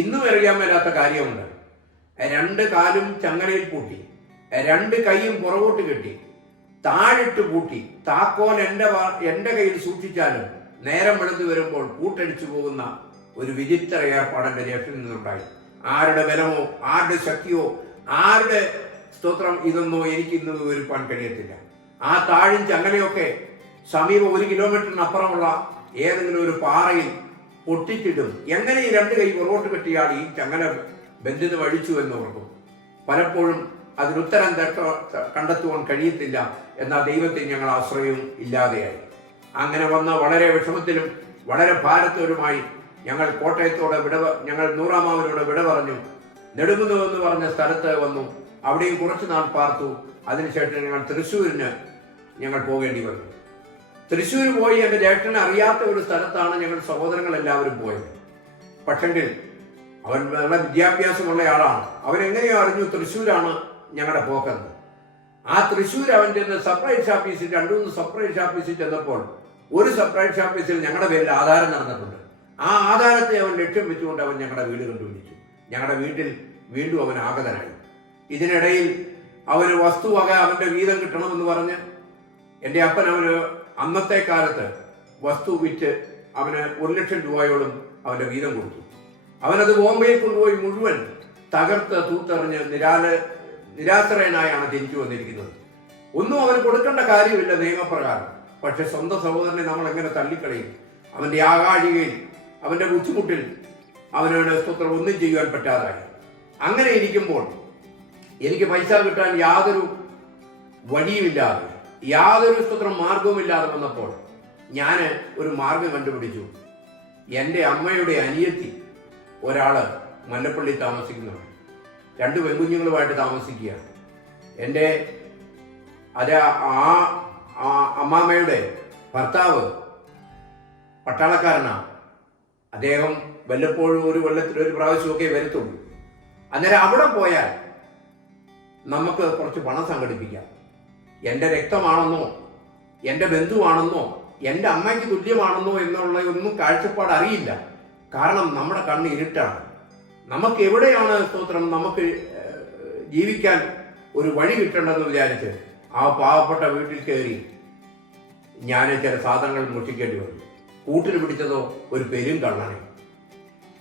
ഇന്നും അറിയാൻ മേലാത്ത കാര്യമുണ്ട്. 2 കാലും ചങ്ങലയിൽ പൂട്ടി, 2 കൈയും പുറകോട്ട് കെട്ടി, താഴിട്ട് പൂട്ടി, താക്കോൽ എൻ്റെ കയ്യിൽ സൂക്ഷിച്ചാലും നേരം വെളുത്ത് വരുമ്പോൾ പൂട്ടടിച്ചു പോകുന്ന ഒരു വിചിത്ര ഏർപ്പാട് എൻ്റെ ജ്യേഷ്ഠനിൽ നിന്നുണ്ടായി. ആരുടെ ബലമോ ആരുടെ ശക്തിയോ ആരുടെ സ്തോത്രം ഇതൊന്നോ എനിക്ക് ഇന്ന് വിവരിപ്പാൻ കഴിയത്തില്ല. ആ താഴും ചങ്ങലയൊക്കെ സമീപം 1 കിലോമീറ്ററിനപ്പുറമുള്ള ഏതെങ്കിലും ഒരു പാറയിൽ പൊട്ടിച്ചിടും. എങ്ങനെ ഈ 2 കൈ പുറകോട്ട് കെട്ടിയാൽ ഈ ചങ്ങല ബന്ധിത വഴിച്ചു എന്ന് ഓർക്കും. പലപ്പോഴും അതിനുത്തരം കണ്ടെത്തുവാൻ കഴിയത്തില്ല. എന്നാൽ ദൈവത്തെ ഞങ്ങൾ ആശ്രയവും ഇല്ലാതെയായി. അങ്ങനെ വന്ന വളരെ വിഷമത്തിലും വളരെ ഭാരത്തോടുമായി ഞങ്ങൾ കോട്ടയത്തോടെ ഞങ്ങൾ നൂറാമാവിനോട് വിട പറഞ്ഞു. നെടുമുന്നു എന്ന് പറഞ്ഞ സ്ഥലത്ത് വന്നു. അവിടെയും കുറച്ച് നാൾ പാർത്തു. അതിനുശേഷം ഞങ്ങൾ തൃശ്ശൂരിന് ഞങ്ങൾ പോകേണ്ടി വന്നു. തൃശ്ശൂർ പോയി എൻ്റെ ജ്യേഷ്ഠനെ അറിയാത്ത ഒരു സ്ഥലത്താണ് ഞങ്ങൾ സഹോദരങ്ങൾ എല്ലാവരും പോയത്. പക്ഷെങ്കിൽ അവൻ നല്ല വിദ്യാഭ്യാസമുള്ള ആളാണ്. അവനെങ്ങനെയോ അറിഞ്ഞു തൃശ്ശൂരാണ് ഞങ്ങളുടെ പോക്കെന്ന്. ആ തൃശ്ശൂർ അവൻ ചെന്ന് സപ്ലൈസ് ഓഫീസിൽ 2-3 സപ്ലൈസ് ഓഫീസിൽ ചെന്നപ്പോൾ ഒരു സബ് കളക്ടർ ഓഫീസിൽ ഞങ്ങളുടെ പേരിൽ ആധാരം നടന്നിട്ടുണ്ട്. ആ ആധാരത്തെ അവൻ ലക്ഷ്യം വെച്ചുകൊണ്ട് അവൻ ഞങ്ങളുടെ വീട് കണ്ടുപിടിച്ചു. ഞങ്ങളുടെ വീട്ടിൽ വീണ്ടും അവൻ ആഗതനായി. ഇതിനിടയിൽ അവന് വസ്തുവക അവൻ്റെ വീതം കിട്ടണമെന്ന് പറഞ്ഞ് എൻ്റെ അപ്പൻ അവന് അന്നത്തെ കാലത്ത് വസ്തു വിറ്റ് അവന് 1 ലക്ഷം രൂപയോളം അവൻ്റെ വീതം കൊടുത്തു. അവനത് ബോംബെയിൽ കൊണ്ടുപോയി മുഴുവൻ തകർത്ത് തൂത്തെറിഞ്ഞ് നിരാശ്രയനായാണ് തിരിച്ചു വന്നിരിക്കുന്നത്. ഒന്നും അവന് കൊടുക്കേണ്ട കാര്യമില്ല നിയമപ്രകാരം. പക്ഷെ സ്വന്തം സഹോദരനെ നമ്മൾ എങ്ങനെ തള്ളിക്കളയും? അവൻ്റെ ആകാഴികയിൽ, അവൻ്റെ ബുദ്ധിമുട്ടിൽ അവനോട് സ്തോത്രം ഒന്നും ചെയ്യുവാൻ പറ്റാതായി. അങ്ങനെ ഇരിക്കുമ്പോൾ എനിക്ക് പൈസ കിട്ടാൻ യാതൊരു വഴിയുമില്ലാതെ, യാതൊരു സ്തോത്രം മാർഗവുമില്ലാതെ വന്നപ്പോൾ ഞാൻ ഒരു മാർഗം കണ്ടുപിടിച്ചു. എൻ്റെ അമ്മയുടെ അനിയത്തി ഒരാള് മല്ലപ്പള്ളി താമസിക്കുന്നവർ, 2 പെൺകുഞ്ഞുങ്ങളുമായിട്ട് താമസിക്കുക. എൻ്റെ ആ അമ്മാമ്മയുടെ ഭർത്താവ് പട്ടാളക്കാരനാണ്. അദ്ദേഹം വല്ലപ്പോഴും ഒരു കൊല്ലത്തിൽ ഒരു പ്രാവശ്യമൊക്കെ വരത്തുള്ളൂ. അന്നേരം അവിടെ പോയാൽ നമുക്ക് കുറച്ച് പണം സംഘടിപ്പിക്കാം. എൻ്റെ രക്തമാണെന്നോ എൻ്റെ ബന്ധുവാണെന്നോ എൻ്റെ അമ്മയ്ക്ക് തുല്യമാണെന്നോ എന്നുള്ള ഒന്നും കാഴ്ചപ്പാട് അറിയില്ല. കാരണം നമ്മുടെ കണ്ണ് ഇരുട്ടാണ്. നമുക്ക് എവിടെയാണ് സ്തോത്രം നമുക്ക് ജീവിക്കാൻ ഒരു വഴി കിട്ടേണ്ടെന്ന് വിചാരിച്ച് ആ പാവപ്പെട്ട വീട്ടിൽ കയറി ഞാൻ ചില സാധനങ്ങൾ മോഷ്ടിക്കേണ്ടി വന്നു. കൂട്ടിന് പിടിച്ചതോ ഒരു പെരുങ്കള്ളനെ.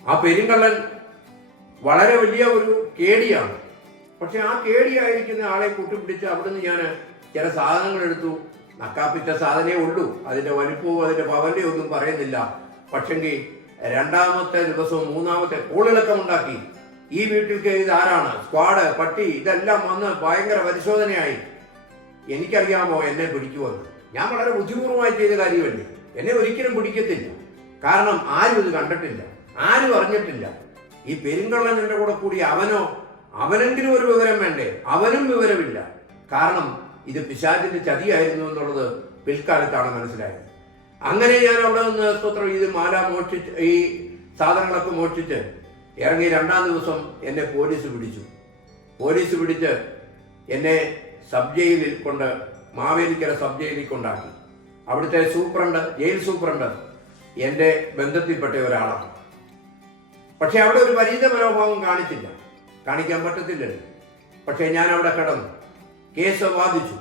ആ പെരുങ്കള്ളൻ വളരെ വലിയ ഒരു കേടിയാണ്. പക്ഷെ ആ കേടിയായിരിക്കുന്ന ആളെ കൂട്ടിപ്പിടിച്ച് അവിടുന്ന് ഞാൻ ചില സാധനങ്ങൾ എടുത്തു. നക്കാപ്പിച്ച സാധനമേ ഉള്ളൂ, അതിൻ്റെ വലിപ്പവും അതിൻ്റെ പവന്റെ ഒന്നും പറയുന്നില്ല. പക്ഷെങ്കിൽ 2ാമത്തെ ദിവസവും 3ാമത്തെ കോളിളക്കമുണ്ടാക്കി. ഈ വീട്ടിൽ കയറിയത് ആരാണ്? സ്ക്വാഡ്, പട്ടി ഇതെല്ലാം വന്ന് ഭയങ്കര പരിശോധനയായി. എനിക്കറിയാമോ എന്നെ പിടിക്കുമെന്ന്? ഞാൻ വളരെ ബുദ്ധിപൂർവമായി ചെയ്ത കാര്യമല്ലേ. എന്നെ ഒരിക്കലും പിടിക്കത്തില്ല. കാരണം ആരും ഇത് കണ്ടിട്ടില്ല, ആരും അറിഞ്ഞിട്ടില്ല. ഈ പെരുങ്കള്ളൻ എൻ്റെ കൂടെ കൂടി അവനെങ്കിലും ഒരു വിവരം വേണ്ടേ? അവനും വിവരമില്ല. കാരണം ഇത് പിശാചിന്റെ ചതിയായിരുന്നു എന്നുള്ളത് പിൽക്കാലത്താണ് മനസ്സിലായത്. അങ്ങനെ ഞാൻ അവിടെ നിന്ന് സ്തോത്രം ഇത് മോഷ്ടിച്ച് ഈ സാധനങ്ങളൊക്കെ മോഷ്ടിച്ച് ഇറങ്ങി 2ാം ദിവസം എന്നെ പോലീസ് പിടിച്ച് എന്നെ സബ് ജയിലിൽ കൊണ്ട് മാവേലിക്കര സബ് ജയിലിൽ കൊണ്ടാക്കി. അവിടുത്തെ ജയിൽ സൂപ്രണ്ട് എൻ്റെ ബന്ധത്തിൽപ്പെട്ട ഒരാളാണ്. പക്ഷെ അവിടെ ഒരു പരിചിത മനോഭാവം കാണിക്കാൻ പറ്റത്തില്ലല്ലോ. പക്ഷെ ഞാൻ അവിടെ കിടന്നു കേസ് വാദിച്ചു.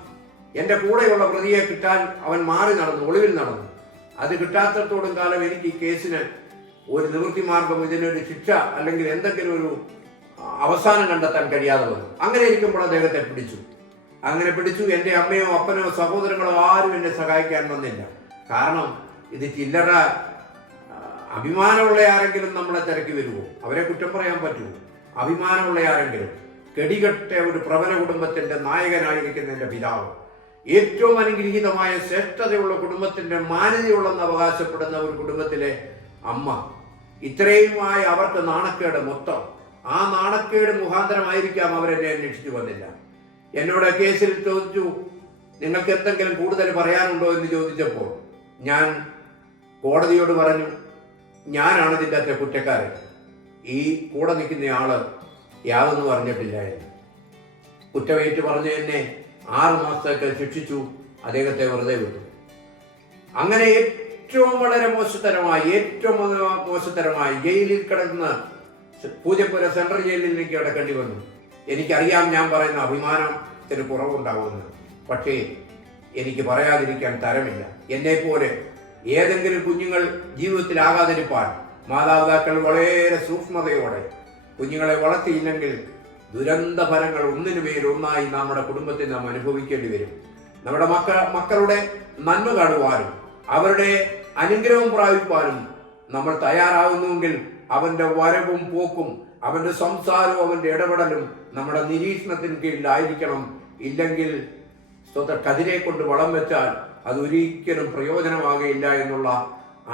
എൻ്റെ കൂടെയുള്ള പ്രതിയെ കിട്ടാൻ അവൻ മാറി നടന്നു, ഒളിവിൽ നടന്നു. അത് കിട്ടാത്തത്തോടും കാലം എനിക്ക് ഈ കേസിന് ഒരു നിവൃത്തി മാർഗം, ഇതിനൊരു ശിക്ഷ അല്ലെങ്കിൽ എന്തെങ്കിലും ഒരു അവസാനം കണ്ടെത്താൻ കഴിയാതെ വന്നു. അങ്ങനെ ഇരിക്കുമ്പോൾ അദ്ദേഹത്തെ പിടിച്ചു. എൻ്റെ അമ്മയോ അപ്പനോ സഹോദരങ്ങളോ ആരും എന്നെ സഹായിക്കാൻ വന്നില്ല. കാരണം ഇത് ചില്ലറ അഭിമാനമുള്ള ആരെങ്കിലും നമ്മളെ തിരക്കി വരുമോ? അവരെ കുറ്റം പറയാൻ പറ്റുമോ? അഭിമാനമുള്ള ആരെങ്കിലും, കെടികെട്ട ഒരു പ്രബല കുടുംബത്തിന്റെ നായകനായിരിക്കുന്ന എൻ്റെ പിതാവ്, ഏറ്റവും അനുഗ്രഹീതമായ ശ്രേഷ്ഠതയുള്ള കുടുംബത്തിന്റെ മാന്യതയുള്ളെന്ന് അവകാശപ്പെടുന്ന ഒരു കുടുംബത്തിലെ അമ്മ, ഇത്രയുമായി അവർക്ക് നാണക്കേട് മൊത്തം. ആ നാണക്കേട് മുഖാന്തരമായിരിക്കാം അവരെന്നെ അന്വേഷിച്ചു വന്നില്ല. എന്നോട് കേസിൽ ചോദിച്ചു, നിങ്ങൾക്ക് എന്തെങ്കിലും കൂടുതൽ പറയാനുണ്ടോ എന്ന് ചോദിച്ചപ്പോൾ ഞാൻ കോടതിയോട് പറഞ്ഞു, ഞാനാണ് ഇതിൻ്റെ അകത്തെ കുറ്റക്കാരൻ. ഈ കൂടെ നിൽക്കുന്ന ആള് യാതൊന്നും അറിഞ്ഞിട്ടില്ല എന്ന്. കുറ്റമേറ്റ് പറഞ്ഞ് എന്നെ 6 മാസത്തേക്ക് ശിക്ഷിച്ചു. അദ്ദേഹത്തെ വെറുതെ വിട്ടു. അങ്ങനെ ഏറ്റവും മോശത്തരമായി ജയിലിൽ കിടന്ന് പൂജപ്പുര സെൻട്രൽ ജയിലിലേക്ക് കിടക്കേണ്ടി വന്നു. എനിക്കറിയാം ഞാൻ പറയുന്ന അഭിമാനത്തിന് കുറവുണ്ടാവുമെന്ന്. പക്ഷേ എനിക്ക് പറയാതിരിക്കാൻ തരമില്ല. എന്നെപ്പോലെ ഏതെങ്കിലും കുഞ്ഞുങ്ങൾ ജീവിതത്തിലാകാതിരിപ്പാൻ മാതാപിതാക്കൾ വളരെ സൂക്ഷ്മതയോടെ കുഞ്ഞുങ്ങളെ വളർത്തിയില്ലെങ്കിൽ ദുരന്ത ഫലങ്ങൾ ഒന്നിനുമേലൊന്നായി നമ്മുടെ കുടുംബത്തിൽ നാം അനുഭവിക്കേണ്ടി വരും. നമ്മുടെ മക്കളുടെ നന്മ കാണുവാനും അവരുടെ അനുഗ്രഹം പ്രാപിപ്പാനും നമ്മൾ തയ്യാറാകുന്നുവെങ്കിൽ അവന്റെ വരവും പോക്കും, അവന്റെ സംസാരവും അവന്റെ ഇടപെടലും നമ്മുടെ നിരീക്ഷണത്തിന് കീഴിലായിരിക്കണം. ഇല്ലെങ്കിൽ കതിരെ കൊണ്ട് വളം വെച്ചാൽ അതൊരിക്കലും പ്രയോജനമാകുകയില്ല എന്നുള്ള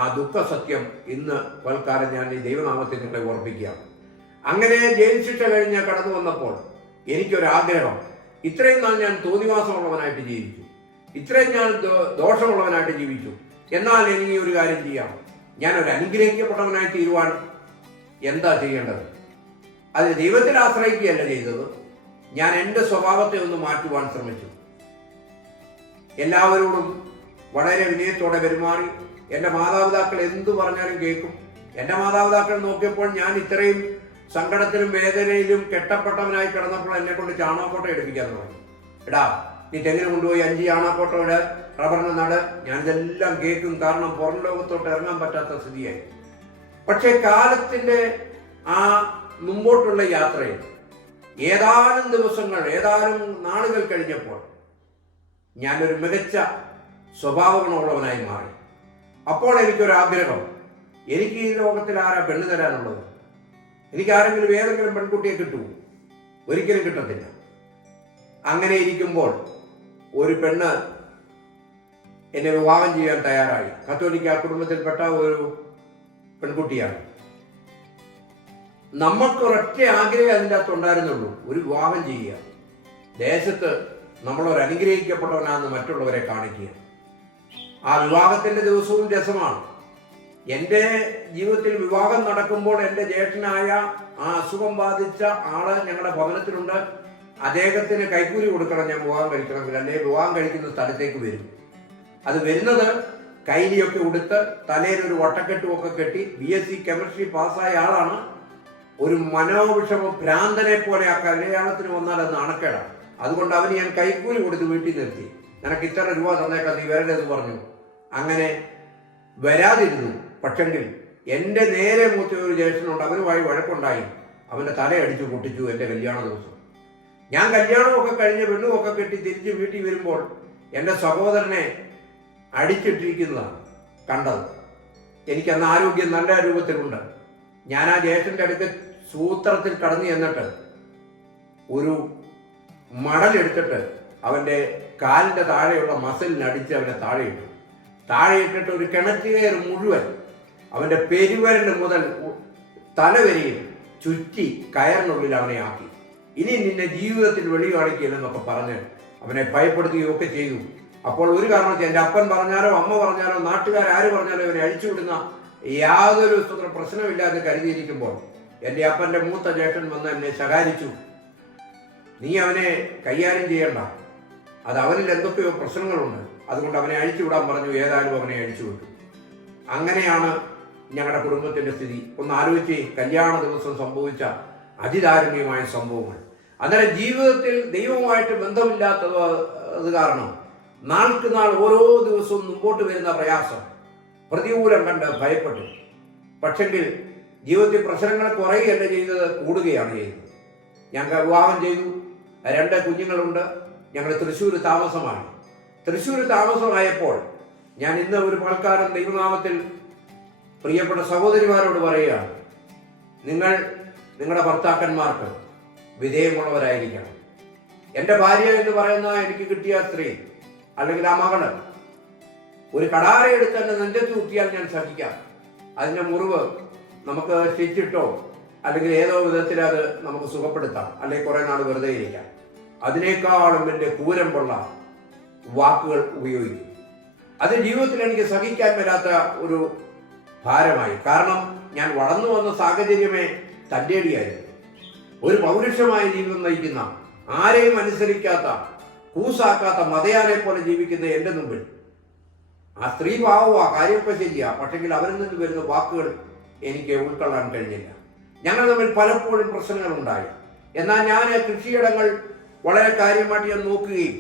ആ ദുഃഖസത്യം ഇന്ന് വൽക്കാലം ഞാൻ ഈ ദൈവനാമത്തിൽ നിങ്ങളെ ഓർപ്പിക്കുകയാണ്. അങ്ങനെ ജയിൽ ശിക്ഷ കഴിഞ്ഞ് കടന്നു വന്നപ്പോൾ എനിക്കൊരാഗ്രഹം. ഇത്രയും നാൾ ഞാൻ തോന്നിവാസമുള്ളവനായിട്ട് ജീവിച്ചു, ഇത്രയും ഞാൻ ദോഷമുള്ളവനായിട്ട് ജീവിച്ചു. എന്നാൽ എനിക്ക് ഒരു കാര്യം ചെയ്യാം. ഞാനൊരു അനുഗ്രഹിക്കപ്പെട്ടവനായി തീരുവാൻ എന്താ ചെയ്യേണ്ടത്? അത് ദൈവത്തിൽ ആശ്രയിക്കുകയല്ല ചെയ്തത്. ഞാൻ എൻ്റെ സ്വഭാവത്തെ ഒന്ന് മാറ്റുവാൻ ശ്രമിച്ചു. എല്ലാവരോടും വളരെ വിനയത്തോടെ പെരുമാറി. എൻ്റെ മാതാപിതാക്കൾ എന്തു പറഞ്ഞാലും കേൾക്കും. എൻ്റെ മാതാപിതാക്കൾ നോക്കിയപ്പോൾ ഞാൻ ഇത്രയും സങ്കടത്തിലും വേദനയിലും കെട്ടപ്പെട്ടവനായി കിടന്നപ്പോൾ എന്നെ കൊണ്ട് ചാണകക്കോട്ട എടുപ്പിക്കാൻ തുടങ്ങി. എടാ, നീ തെങ്ങിന് കൊണ്ടുപോയി 5 ചാണകക്കോട്ടയുടെ റബ്ബറിന് നട്. ഞാനിതെല്ലാം കേൾക്കും, കാരണം പുറം ലോകത്തോട്ട് ഇറങ്ങാൻ പറ്റാത്ത സ്ഥിതിയായി. പക്ഷേ കാലത്തിൻ്റെ ആ മുമ്പോട്ടുള്ള യാത്രയിൽ ഏതാനും ദിവസങ്ങൾ, ഏതാനും നാളുകൾ കഴിഞ്ഞപ്പോൾ ഞാനൊരു മികച്ച സ്വഭാവഗുണമുള്ളവനായി മാറി. അപ്പോൾ എനിക്കൊരാഗ്രഹം, എനിക്ക് ഈ ലോകത്തിൽ ആരാ പെണ്ണ് തരാനുള്ളത്? എനിക്ക് ആരെങ്കിലും ഏതെങ്കിലും പെൺകുട്ടിയെ കിട്ടുമോ? ഒരിക്കലും കിട്ടത്തില്ല. അങ്ങനെ ഇരിക്കുമ്പോൾ ഒരു പെണ്ണ് എന്നെ വിവാഹം ചെയ്യാൻ തയ്യാറായി. കത്തോലിക്ക കുടുംബത്തിൽപ്പെട്ട ഒരു പെൺകുട്ടിയാണ്. നമുക്കൊരൊറ്റ ആഗ്രഹം അതിൻ്റെ അകത്ത് ഉണ്ടായിരുന്നുള്ളൂ, ഒരു വിവാഹം ചെയ്യുക. ദേശത്ത് നമ്മളൊരു അനുഗ്രഹിക്കപ്പെട്ടവനാണെന്ന് മറ്റുള്ളവരെ കാണിക്കുക. ആ വിവാഹത്തിൻ്റെ ദിവസവും രസമാണ്. എൻ്റെ ജീവിതത്തിൽ വിവാഹം നടക്കുമ്പോൾ എൻ്റെ ജ്യേഷ്ഠനായ ആ അസുഖം ബാധിച്ച ആള് ഞങ്ങളുടെ ഭവനത്തിലുണ്ട്. അദ്ദേഹത്തിന് കൈക്കൂലി കൊടുക്കണം ഞാൻ വിവാഹം കഴിക്കണമെങ്കിൽ, അല്ലെങ്കിൽ വിവാഹം കഴിക്കുന്ന സ്ഥലത്തേക്ക് വരും. അത് വരുന്നത് കൈലിയൊക്കെ ഉടുത്ത് തലയിലൊരു വട്ടക്കെട്ടുമൊക്കെ കെട്ടി BSc കെമിസ്ട്രി പാസ്സായ ആളാണ്. ഒരു മനോവിഷമം ഭ്രാന്തനെ പോലെ ആ കല്യാണത്തിന് വന്നാൽ അത് നാണക്കേടാണ്. അതുകൊണ്ട് അവന് ഞാൻ കൈക്കൂലി കൊടുത്ത് വീട്ടിൽ നിർത്തി. നിനക്ക് ഇത്ര രൂപ തന്നേക്കാം, നീ വരരുതെന്ന് പറഞ്ഞു. അങ്ങനെ വരാതിരുന്നു. പക്ഷെങ്കിൽ എൻ്റെ നേരെ മൂത്ത ഒരു ജ്യേഷ്ഠനുണ്ട്, അവനുമായി വഴക്കുണ്ടായി. അവൻ്റെ തലയടിച്ചു പൊട്ടിച്ചു എൻ്റെ കല്യാണ ദിവസം. ഞാൻ കല്യാണമൊക്കെ കഴിഞ്ഞ് പെണ്ണുമൊക്കെ കെട്ടി തിരിച്ച് വീട്ടിൽ വരുമ്പോൾ എൻ്റെ സഹോദരനെ അടിച്ചിട്ടിരിക്കുന്നതാണ് കണ്ടത്. എനിക്കന്ന് ആരോഗ്യം നല്ല രൂപത്തിലുണ്ട്. ഞാൻ ആ ജ്യേഷ്ഠൻ്റെ അടുത്ത് സൂത്രത്തിൽ കടന്നു ചെന്നിട്ട് ഒരു മടലെടുത്തിട്ട് അവൻ്റെ കാലിൻ്റെ താഴെയുള്ള മസിലിനടിച്ച് അവനെ താഴെയിട്ടു. താഴെയിട്ടിട്ട് ഒരു കിണറ്റുകയർ മുഴുവൻ അവൻ്റെ പെരുവരൽ മുതൽ തലവരെയും ചുറ്റി കയറിനുള്ളിൽ അവനെ ആക്കി. ഇനി നിന്നെ ജീവിതത്തിൽ വെളി കാണിക്കില്ലെന്നൊക്കെ പറഞ്ഞ് അവനെ ഭയപ്പെടുത്തുകയൊക്കെ ചെയ്തു. അപ്പോൾ ഒരു കാരണവശാലും എൻ്റെ അപ്പൻ പറഞ്ഞാലോ അമ്മ പറഞ്ഞാലോ നാട്ടുകാർ പറഞ്ഞാലോ ഇവനെ അഴിച്ചുവിടുന്ന യാതൊരു പ്രശ്നമില്ല എന്ന് കരുതിയിരിക്കുമ്പോൾ എൻ്റെ അപ്പൻ്റെ മൂത്ത ജ്യേഷ്ഠൻ വന്ന് എന്നെ ശകാരിച്ചു. നീ അവനെ കൈകാര്യം ചെയ്യണ്ട, അത് അവനിൽ എന്തൊക്കെയോ പ്രശ്നങ്ങളുണ്ട്, അതുകൊണ്ട് അവനെ അഴിച്ചുവിടാൻ പറഞ്ഞു. ഏതായാലും അവനെ അഴിച്ചുവിട്ടു. അങ്ങനെയാണ് ഞങ്ങളുടെ കുടുംബത്തിൻ്റെ സ്ഥിതി. ഒന്ന് ആലോചിച്ച്, കല്യാണ ദിവസം സംഭവിച്ച അതിദാരുണ്യമായ സംഭവങ്ങൾ. അന്നേരം ജീവിതത്തിൽ ദൈവവുമായിട്ട് ബന്ധമില്ലാത്തത് കാരണം നാൾക്ക് നാൾ ഓരോ ദിവസവും മുമ്പോട്ട് വരുന്ന പ്രയാസം, പ്രതികൂലം കണ്ട് ഭയപ്പെട്ടു. പക്ഷെങ്കിൽ ജീവിതത്തിൽ പ്രശ്നങ്ങൾ കുറയുകയല്ല ചെയ്തത്, കൂടുകയാണ് ചെയ്തത്. ഞങ്ങൾ വിവാഹം ചെയ്തു, 2 കുഞ്ഞുങ്ങളുണ്ട്. ഞങ്ങൾ തൃശ്ശൂർ താമസമാണ്. തൃശ്ശൂർ താമസമായപ്പോൾ ഞാൻ ഇന്ന് ഒരു പൽക്കാലം ദൈവനാമത്തിൽ പ്രിയപ്പെട്ട സഹോദരിമാരോട് പറയുകയാണ്, നിങ്ങൾ നിങ്ങളുടെ ഭർത്താക്കന്മാർക്ക് വിധേയമുള്ളവരായിരിക്കണം. എൻ്റെ ഭാര്യ എന്ന് പറയുന്ന എനിക്ക് കിട്ടിയ സ്ത്രീ അല്ലെങ്കിൽ ആ മകള് ഒരു കടാരയെടുത്ത് എൻ്റെ നെഞ്ചത്ത് കുത്തിയാൽ ഞാൻ സഹിക്കാം. അതിൻ്റെ മുറിവ് നമുക്ക് സ്റ്റിച്ചിട്ടോ അല്ലെങ്കിൽ ഏതോ വിധത്തിൽ അത് നമുക്ക് സുഖപ്പെടുത്താം, അല്ലെങ്കിൽ കുറേ നാൾ വെറുതെ ഇരിക്കാം. അതിനേക്കാളും എൻ്റെ കൂരമ്പുള്ള വാക്കുകൾ ഉപയോഗിക്കും. അത് ജീവിതത്തിൽ എനിക്ക് സഹിക്കാൻ പറ്റാത്ത ഒരു ഭാരമായി. കാരണം ഞാൻ വളർന്നു വന്ന സാഹചര്യമേ തൻ്റെടിയായിരുന്നു. ഒരു പൗരുഷമായ ജീവിതം നയിക്കുന്ന, ആരെയും അനുസരിക്കാത്ത, കൂസാക്കാത്ത മതയാനെ പോലെ ജീവിക്കുന്ന എൻ്റെ മുമ്പിൽ ആ സ്ത്രീ പാവമാ, കാര്യമൊക്കെ ശരിയാ, പക്ഷെങ്കിൽ അവരിൽ നിന്ന് വരുന്ന വാക്കുകൾ എനിക്ക് ഉൾക്കൊള്ളാൻ കഴിഞ്ഞില്ല. ഞങ്ങൾ തമ്മിൽ പലപ്പോഴും പ്രശ്നങ്ങളുണ്ടായി. എന്നാൽ ഞാൻ കൃഷിയിടങ്ങൾ വളരെ കാര്യമായിട്ട് ഞാൻ നോക്കുകയും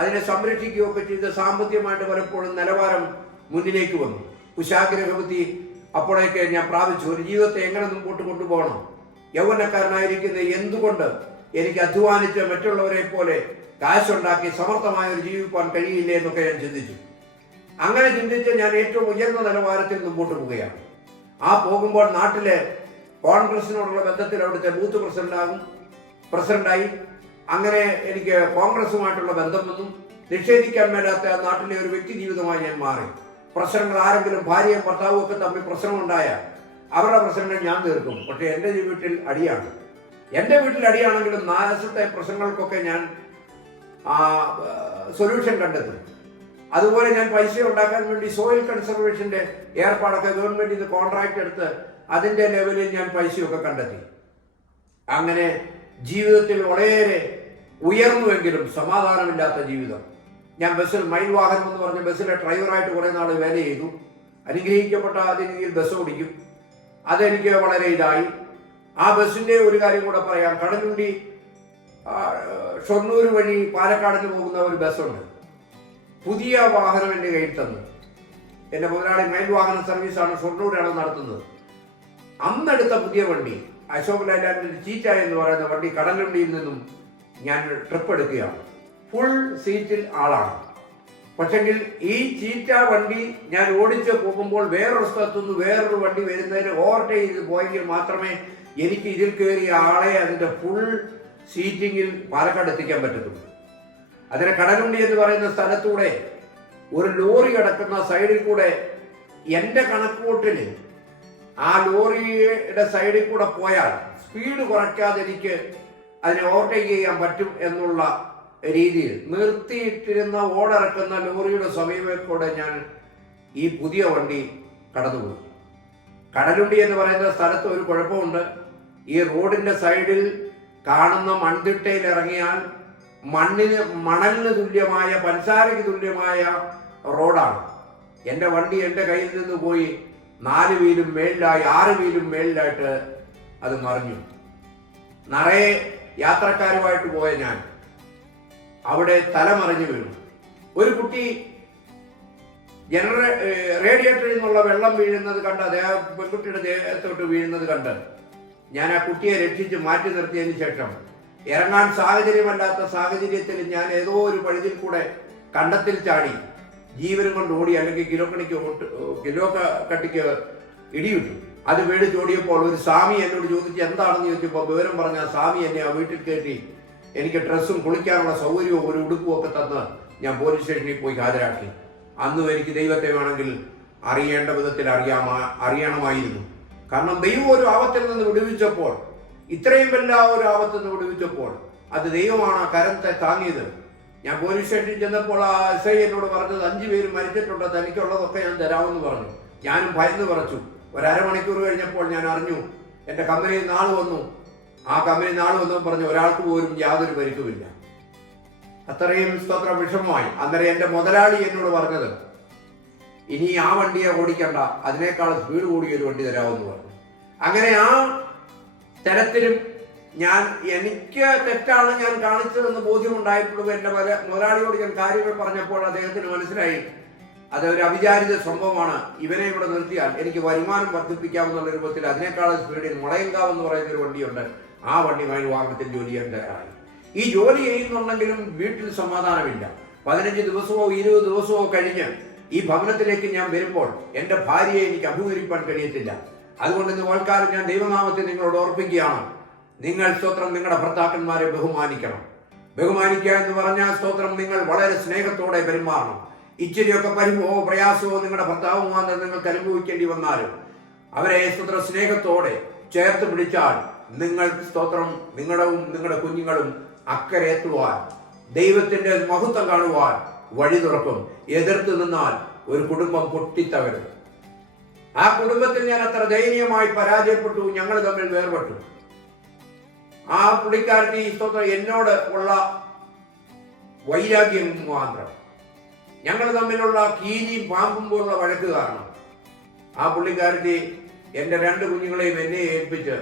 അതിനെ സംരക്ഷിക്കുകയൊക്കെ ചെയ്ത് സാമ്പത്തികമായിട്ട് പലപ്പോഴും നിലവാരം മുന്നിലേക്ക് വന്നു. കുശാഗ്രഹബുദ്ധി അപ്പോഴേക്ക് ഞാൻ പ്രാപിച്ചു. ഒരു ജീവിതത്തെ എങ്ങനെ മുമ്പോട്ട് കൊണ്ടുപോകണം, യൗവനക്കാരനായിരിക്കുന്ന എന്തുകൊണ്ട് എനിക്ക് അധ്വാനിച്ച് മറ്റുള്ളവരെ പോലെ കാശുണ്ടാക്കി സമർത്ഥമായ ഒരു ജീവിക്കാൻ കഴിയില്ലേ എന്നൊക്കെ ഞാൻ ചിന്തിച്ചു. അങ്ങനെ ചിന്തിച്ച് ഞാൻ ഏറ്റവും ഉയർന്ന നിലവാരത്തിൽ മുമ്പോട്ട് പോവുകയാണ്. ആ പോകുമ്പോൾ നാട്ടിലെ കോൺഗ്രസിനോടുള്ള ബന്ധത്തിൽ അവിടുത്തെ ബൂത്ത് പ്രസിഡന്റായി. അങ്ങനെ എനിക്ക് കോൺഗ്രസുമായിട്ടുള്ള ബന്ധം വന്നു. നിഷേധിക്കാൻ മേലാത്ത നാട്ടിലെ ഒരു വ്യക്തി ജീവിതമായി ഞാൻ മാറി. പ്രശ്നങ്ങൾ ആരെങ്കിലും ഭാര്യയും ഭർത്താവും ഒക്കെ തമ്മിൽ പ്രശ്നമുണ്ടായാൽ അവരുടെ പ്രശ്നങ്ങൾ ഞാൻ തീർക്കും. പക്ഷേ എൻ്റെ വീട്ടിൽ അടിയാണ്. എൻ്റെ വീട്ടിൽ അടിയാണെങ്കിലും 4 വർഷത്തെ പ്രശ്നങ്ങൾക്കൊക്കെ ഞാൻ സൊല്യൂഷൻ കണ്ടെത്തും. അതുപോലെ ഞാൻ പൈസ ഉണ്ടാക്കാൻ വേണ്ടി സോയിൽ കൺസർവേഷൻ്റെ ഏർപ്പാടൊക്കെ ഗവൺമെൻറ്റിൽ നിന്ന് കോൺട്രാക്ട് എടുത്ത് അതിൻ്റെ ലെവലിൽ ഞാൻ പൈസയൊക്കെ കണ്ടെത്തി. അങ്ങനെ ജീവിതത്തിൽ വളരെ ഉയർന്നുവെങ്കിലും സമാധാനമില്ലാത്ത ജീവിതം. ഞാൻ ബസ്സിൽ മൈൽ വാഹനം എന്ന് പറഞ്ഞ ബസ്സിലെ ഡ്രൈവറായിട്ട് കുറേ നാൾ വേല ചെയ്തു. അനുഗ്രഹിക്കപ്പെട്ട അതേ രീതിയിൽ ബസ് ഓടിക്കും. അതെനിക്ക് വളരെ ഇതായി. ആ ബസ്സിൻ്റെ ഒരു കാര്യം കൂടെ പറയാം. കടലുണ്ടി ഷൊർണൂർ വഴി പാലക്കാടിന് പോകുന്ന ഒരു ബസ്സുണ്ട്. പുതിയ വാഹനം എൻ്റെ കയ്യിൽ തന്നു. എൻ്റെ മുതലാളി മൈൽ വാഹന സർവീസാണ്, ഷൊർണൂരാണ് നടത്തുന്നത്. അന്നെടുത്ത പുതിയ വണ്ടി അശോക് ലൈലാൻഡിൻ്റെ ചീറ്റ എന്ന് പറയുന്ന വണ്ടി കടലുണ്ടിയിൽ നിന്നും ഞാൻ ട്രിപ്പ് എടുക്കുകയാണ്. ഫുൾ സീറ്റിൽ ആളാണ്. പക്ഷെങ്കിൽ ഈ ചീറ്റ വണ്ടി ഞാൻ ഓടിച്ച് പോകുമ്പോൾ വേറൊരു സ്ഥലത്തുനിന്ന് വേറൊരു വണ്ടി വരുന്നതിന് ഓവർടേക്ക് ചെയ്ത് പോയെങ്കിൽ മാത്രമേ എനിക്ക് ഇതിൽ കയറിയ ആളെ അതിൻ്റെ ഫുൾ സീറ്റിങ്ങിൽ പാലക്കാട് എത്തിക്കാൻ പറ്റത്തുള്ളൂ. അതിന് കടലുണ്ടി എന്ന് പറയുന്ന സ്ഥലത്തൂടെ ഒരു ലോറി കിടക്കുന്ന സൈഡിൽ കൂടെ എൻ്റെ കണക്കൂട്ടിൽ ആ ലോറിയുടെ സൈഡിൽ കൂടെ പോയാൽ സ്പീഡ് കുറയ്ക്കാതെ എനിക്ക് അതിനെ ഓവർടേക്ക് ചെയ്യാൻ പറ്റും എന്നുള്ള രീതിയിൽ നിർത്തിയിട്ടിരുന്ന ഓടിറക്കുന്ന ലോറിയുടെ സമീപത്തൂടെ ഞാൻ ഈ പുതിയ വണ്ടി കടന്നുപോയി. കടലുണ്ടി എന്ന് പറയുന്ന സ്ഥലത്ത് ഒരു കുഴപ്പമുണ്ട്. ഈ റോഡിന്റെ സൈഡിൽ കാണുന്ന മൺതിട്ടയിൽ ഇറങ്ങിയാൽ മണലിന് തുല്യമായ, പഞ്ചസാരയ്ക്ക് തുല്യമായ റോഡാണ്. എൻ്റെ വണ്ടി എൻ്റെ കയ്യിൽ നിന്ന് പോയി 4 വീലും മേളിലായി 6 വീലും മേളിലായിട്ട് അത് മറിഞ്ഞു. നിറയെ യാത്രക്കാരുമായിട്ട് പോയ ഞാൻ അവിടെ തലമറിഞ്ഞു വീണു. ഒരു കുട്ടി റേഡിയേറ്ററിൽ നിന്നുള്ള വെള്ളം വീഴുന്നത് കണ്ട് പെൺകുട്ടിയുടെ ദേഹത്തോട്ട് വീഴുന്നത് കണ്ട് ഞാൻ ആ കുട്ടിയെ രക്ഷിച്ച് മാറ്റി നിർത്തിയതിന് ശേഷം ഇറങ്ങാൻ സാഹചര്യമല്ലാത്ത സാഹചര്യത്തിൽ ഞാൻ ഏതോ ഒരു പഴുതിൽ കൂടെ കണ്ടത്തിൽ ചാടി ജീവനും കൊണ്ട് ഓടി, അല്ലെങ്കിൽ കിലോ കട്ടിക്ക് ഇടിയിട്ടു. അത് പേടിച്ചോടിയപ്പോൾ ഒരു സ്വാമി എന്നോട് ചോദിച്ച് എന്താണെന്ന് ചോദിച്ചപ്പോൾ വിവരം പറഞ്ഞ സ്വാമി എന്നെ ആ വീട്ടിൽ കയറ്റി എനിക്ക് ഡ്രസ്സും കുളിക്കാനുള്ള സൗകര്യവും ഒരു ഉടുപ്പും ഒക്കെ തന്ന് ഞാൻ പോലീസ് സ്റ്റേഷനിൽ പോയി ഹാജരാക്കി. അന്നും എനിക്ക് ദൈവത്തെ വേണമെങ്കിൽ അറിയേണ്ട വിധത്തിൽ അറിയണമായിരുന്നു. കാരണം ദൈവം ഒരു ആപത്തിൽ നിന്ന് വിടുവിച്ചപ്പോൾ, ഇത്രയും വലിയ ഒരു ആപത്തിൽ നിന്ന് വിടുവിച്ചപ്പോൾ അത് ദൈവമാണ് ആ കരത്തെ താങ്ങിയത്. ഞാൻ പോലീസ് സ്റ്റേഷനിൽ ചെന്നപ്പോൾ ആ എസ് ഐ എന്നോട് പറഞ്ഞത് 5 പേര് മരിച്ചിട്ടുണ്ട്, തനിക്കുള്ളതൊക്കെ ഞാൻ തരാമെന്ന് പറഞ്ഞു. ഞാനും ഭയന്ന് പറച്ചു. ഒരു അരമണിക്കൂർ കഴിഞ്ഞപ്പോൾ ഞാൻ അറിഞ്ഞു എൻ്റെ കമ്പനിയിൽ നാൾ വന്നു. ആ കമ്പനി നാൾ വന്നു പറഞ്ഞു ഒരാൾക്ക് പോലും യാതൊരു പരിക്കുമില്ല. അത്രയും സ്തോത്ര വിഷമമായി. അന്നേരം എൻ്റെ മുതലാളി എന്നോട് പറഞ്ഞത് ഇനി ആ വണ്ടിയെ ഓടിക്കണ്ട, അതിനേക്കാൾ സ്പീഡ് കൂടിയ ഒരു വണ്ടി തരാമെന്ന് പറഞ്ഞു. അങ്ങനെ ആ തരത്തിലും എനിക്ക് തെറ്റാണ് ഞാൻ കാണിച്ചതെന്ന് ബോധ്യമുണ്ടായപ്പോഴും എൻ്റെ മുതലാളിയോട് ഞാൻ കാര്യങ്ങൾ പറഞ്ഞപ്പോൾ അദ്ദേഹത്തിന് മനസ്സിലായി അതൊരു അവിചാരിത സംഭവമാണ്. ഇവനെ ഇവിടെ നിർത്തിയാൽ എനിക്ക് വരുമാനം വർദ്ധിപ്പിക്കാമെന്നുള്ള രൂപത്തിൽ അതിനേക്കാൾ സ്പീഡിൽ മുളയങ്കാവ് എന്ന് പറയുന്ന ഒരു വണ്ടിയുണ്ട്. ആ വണ്ടി വാഹനത്തിൽ ജോലി ചെയ്യാൻ തയ്യാറായി. ഈ ജോലി ചെയ്യുന്നുണ്ടെങ്കിലും വീട്ടിൽ സമാധാനമില്ല. 15 ദിവസമോ 20 ദിവസമോ കഴിഞ്ഞ് ഈ ഭവനത്തിലേക്ക് ഞാൻ വരുമ്പോൾ എൻ്റെ ഭാര്യയെ എനിക്ക് അഭിമുഖീകരിക്കാൻ കഴിയത്തില്ല. അതുകൊണ്ട് ഇന്ന് വാൽക്കാലം ഞാൻ ദൈവനാമത്തെ നിങ്ങളോട് ഓർപ്പിക്കുകയാണ്. നിങ്ങൾ സ്തോത്രം നിങ്ങളുടെ ഭർത്താക്കന്മാരെ ബഹുമാനിക്കണം. ബഹുമാനിക്കുക എന്ന് പറഞ്ഞാൽ സ്തോത്രം നിങ്ങൾ വളരെ സ്നേഹത്തോടെ പെരുമാറണം. ഇച്ചിരിയൊക്കെ പരിഭവമോ പ്രയാസമോ നിങ്ങളുടെ ഭർത്താവുമാണെന്ന് നിങ്ങൾക്ക് അനുഭവിക്കേണ്ടി വന്നാലും അവരെ സ്തോത്രം സ്നേഹത്തോടെ ചേർത്ത് പിടിച്ചാൽ നിങ്ങൾ സ്തോത്രം നിങ്ങളുടെ കുഞ്ഞുങ്ങളും അക്കരെ എത്തുവാൻ, ദൈവത്തിന്റെ മഹത്വം കാണുവാൻ വഴി തുറക്കും. എതിർത്ത് നിന്നാൽ ഒരു കുടുംബം പൊട്ടിത്തകരും. ആ കുടുംബത്തിൽ ഞാൻ അത്ര ദയനീയമായി പരാജയപ്പെട്ടു. ഞങ്ങൾ തമ്മിൽ വേർപെട്ടു. ആ പുള്ളിക്കാരത്തി സ്തോത്രം എന്നോട് ഉള്ള വൈരാഗ്യം മാത്രം, ഞങ്ങൾ തമ്മിലുള്ള കീരിയും പാമ്പും പോലുള്ള വഴക്ക് കാരണം ആ പുള്ളിക്കാരത്തി എൻ്റെ 2 കുഞ്ഞുങ്ങളെയും എന്നെ ഏൽപ്പിച്ച്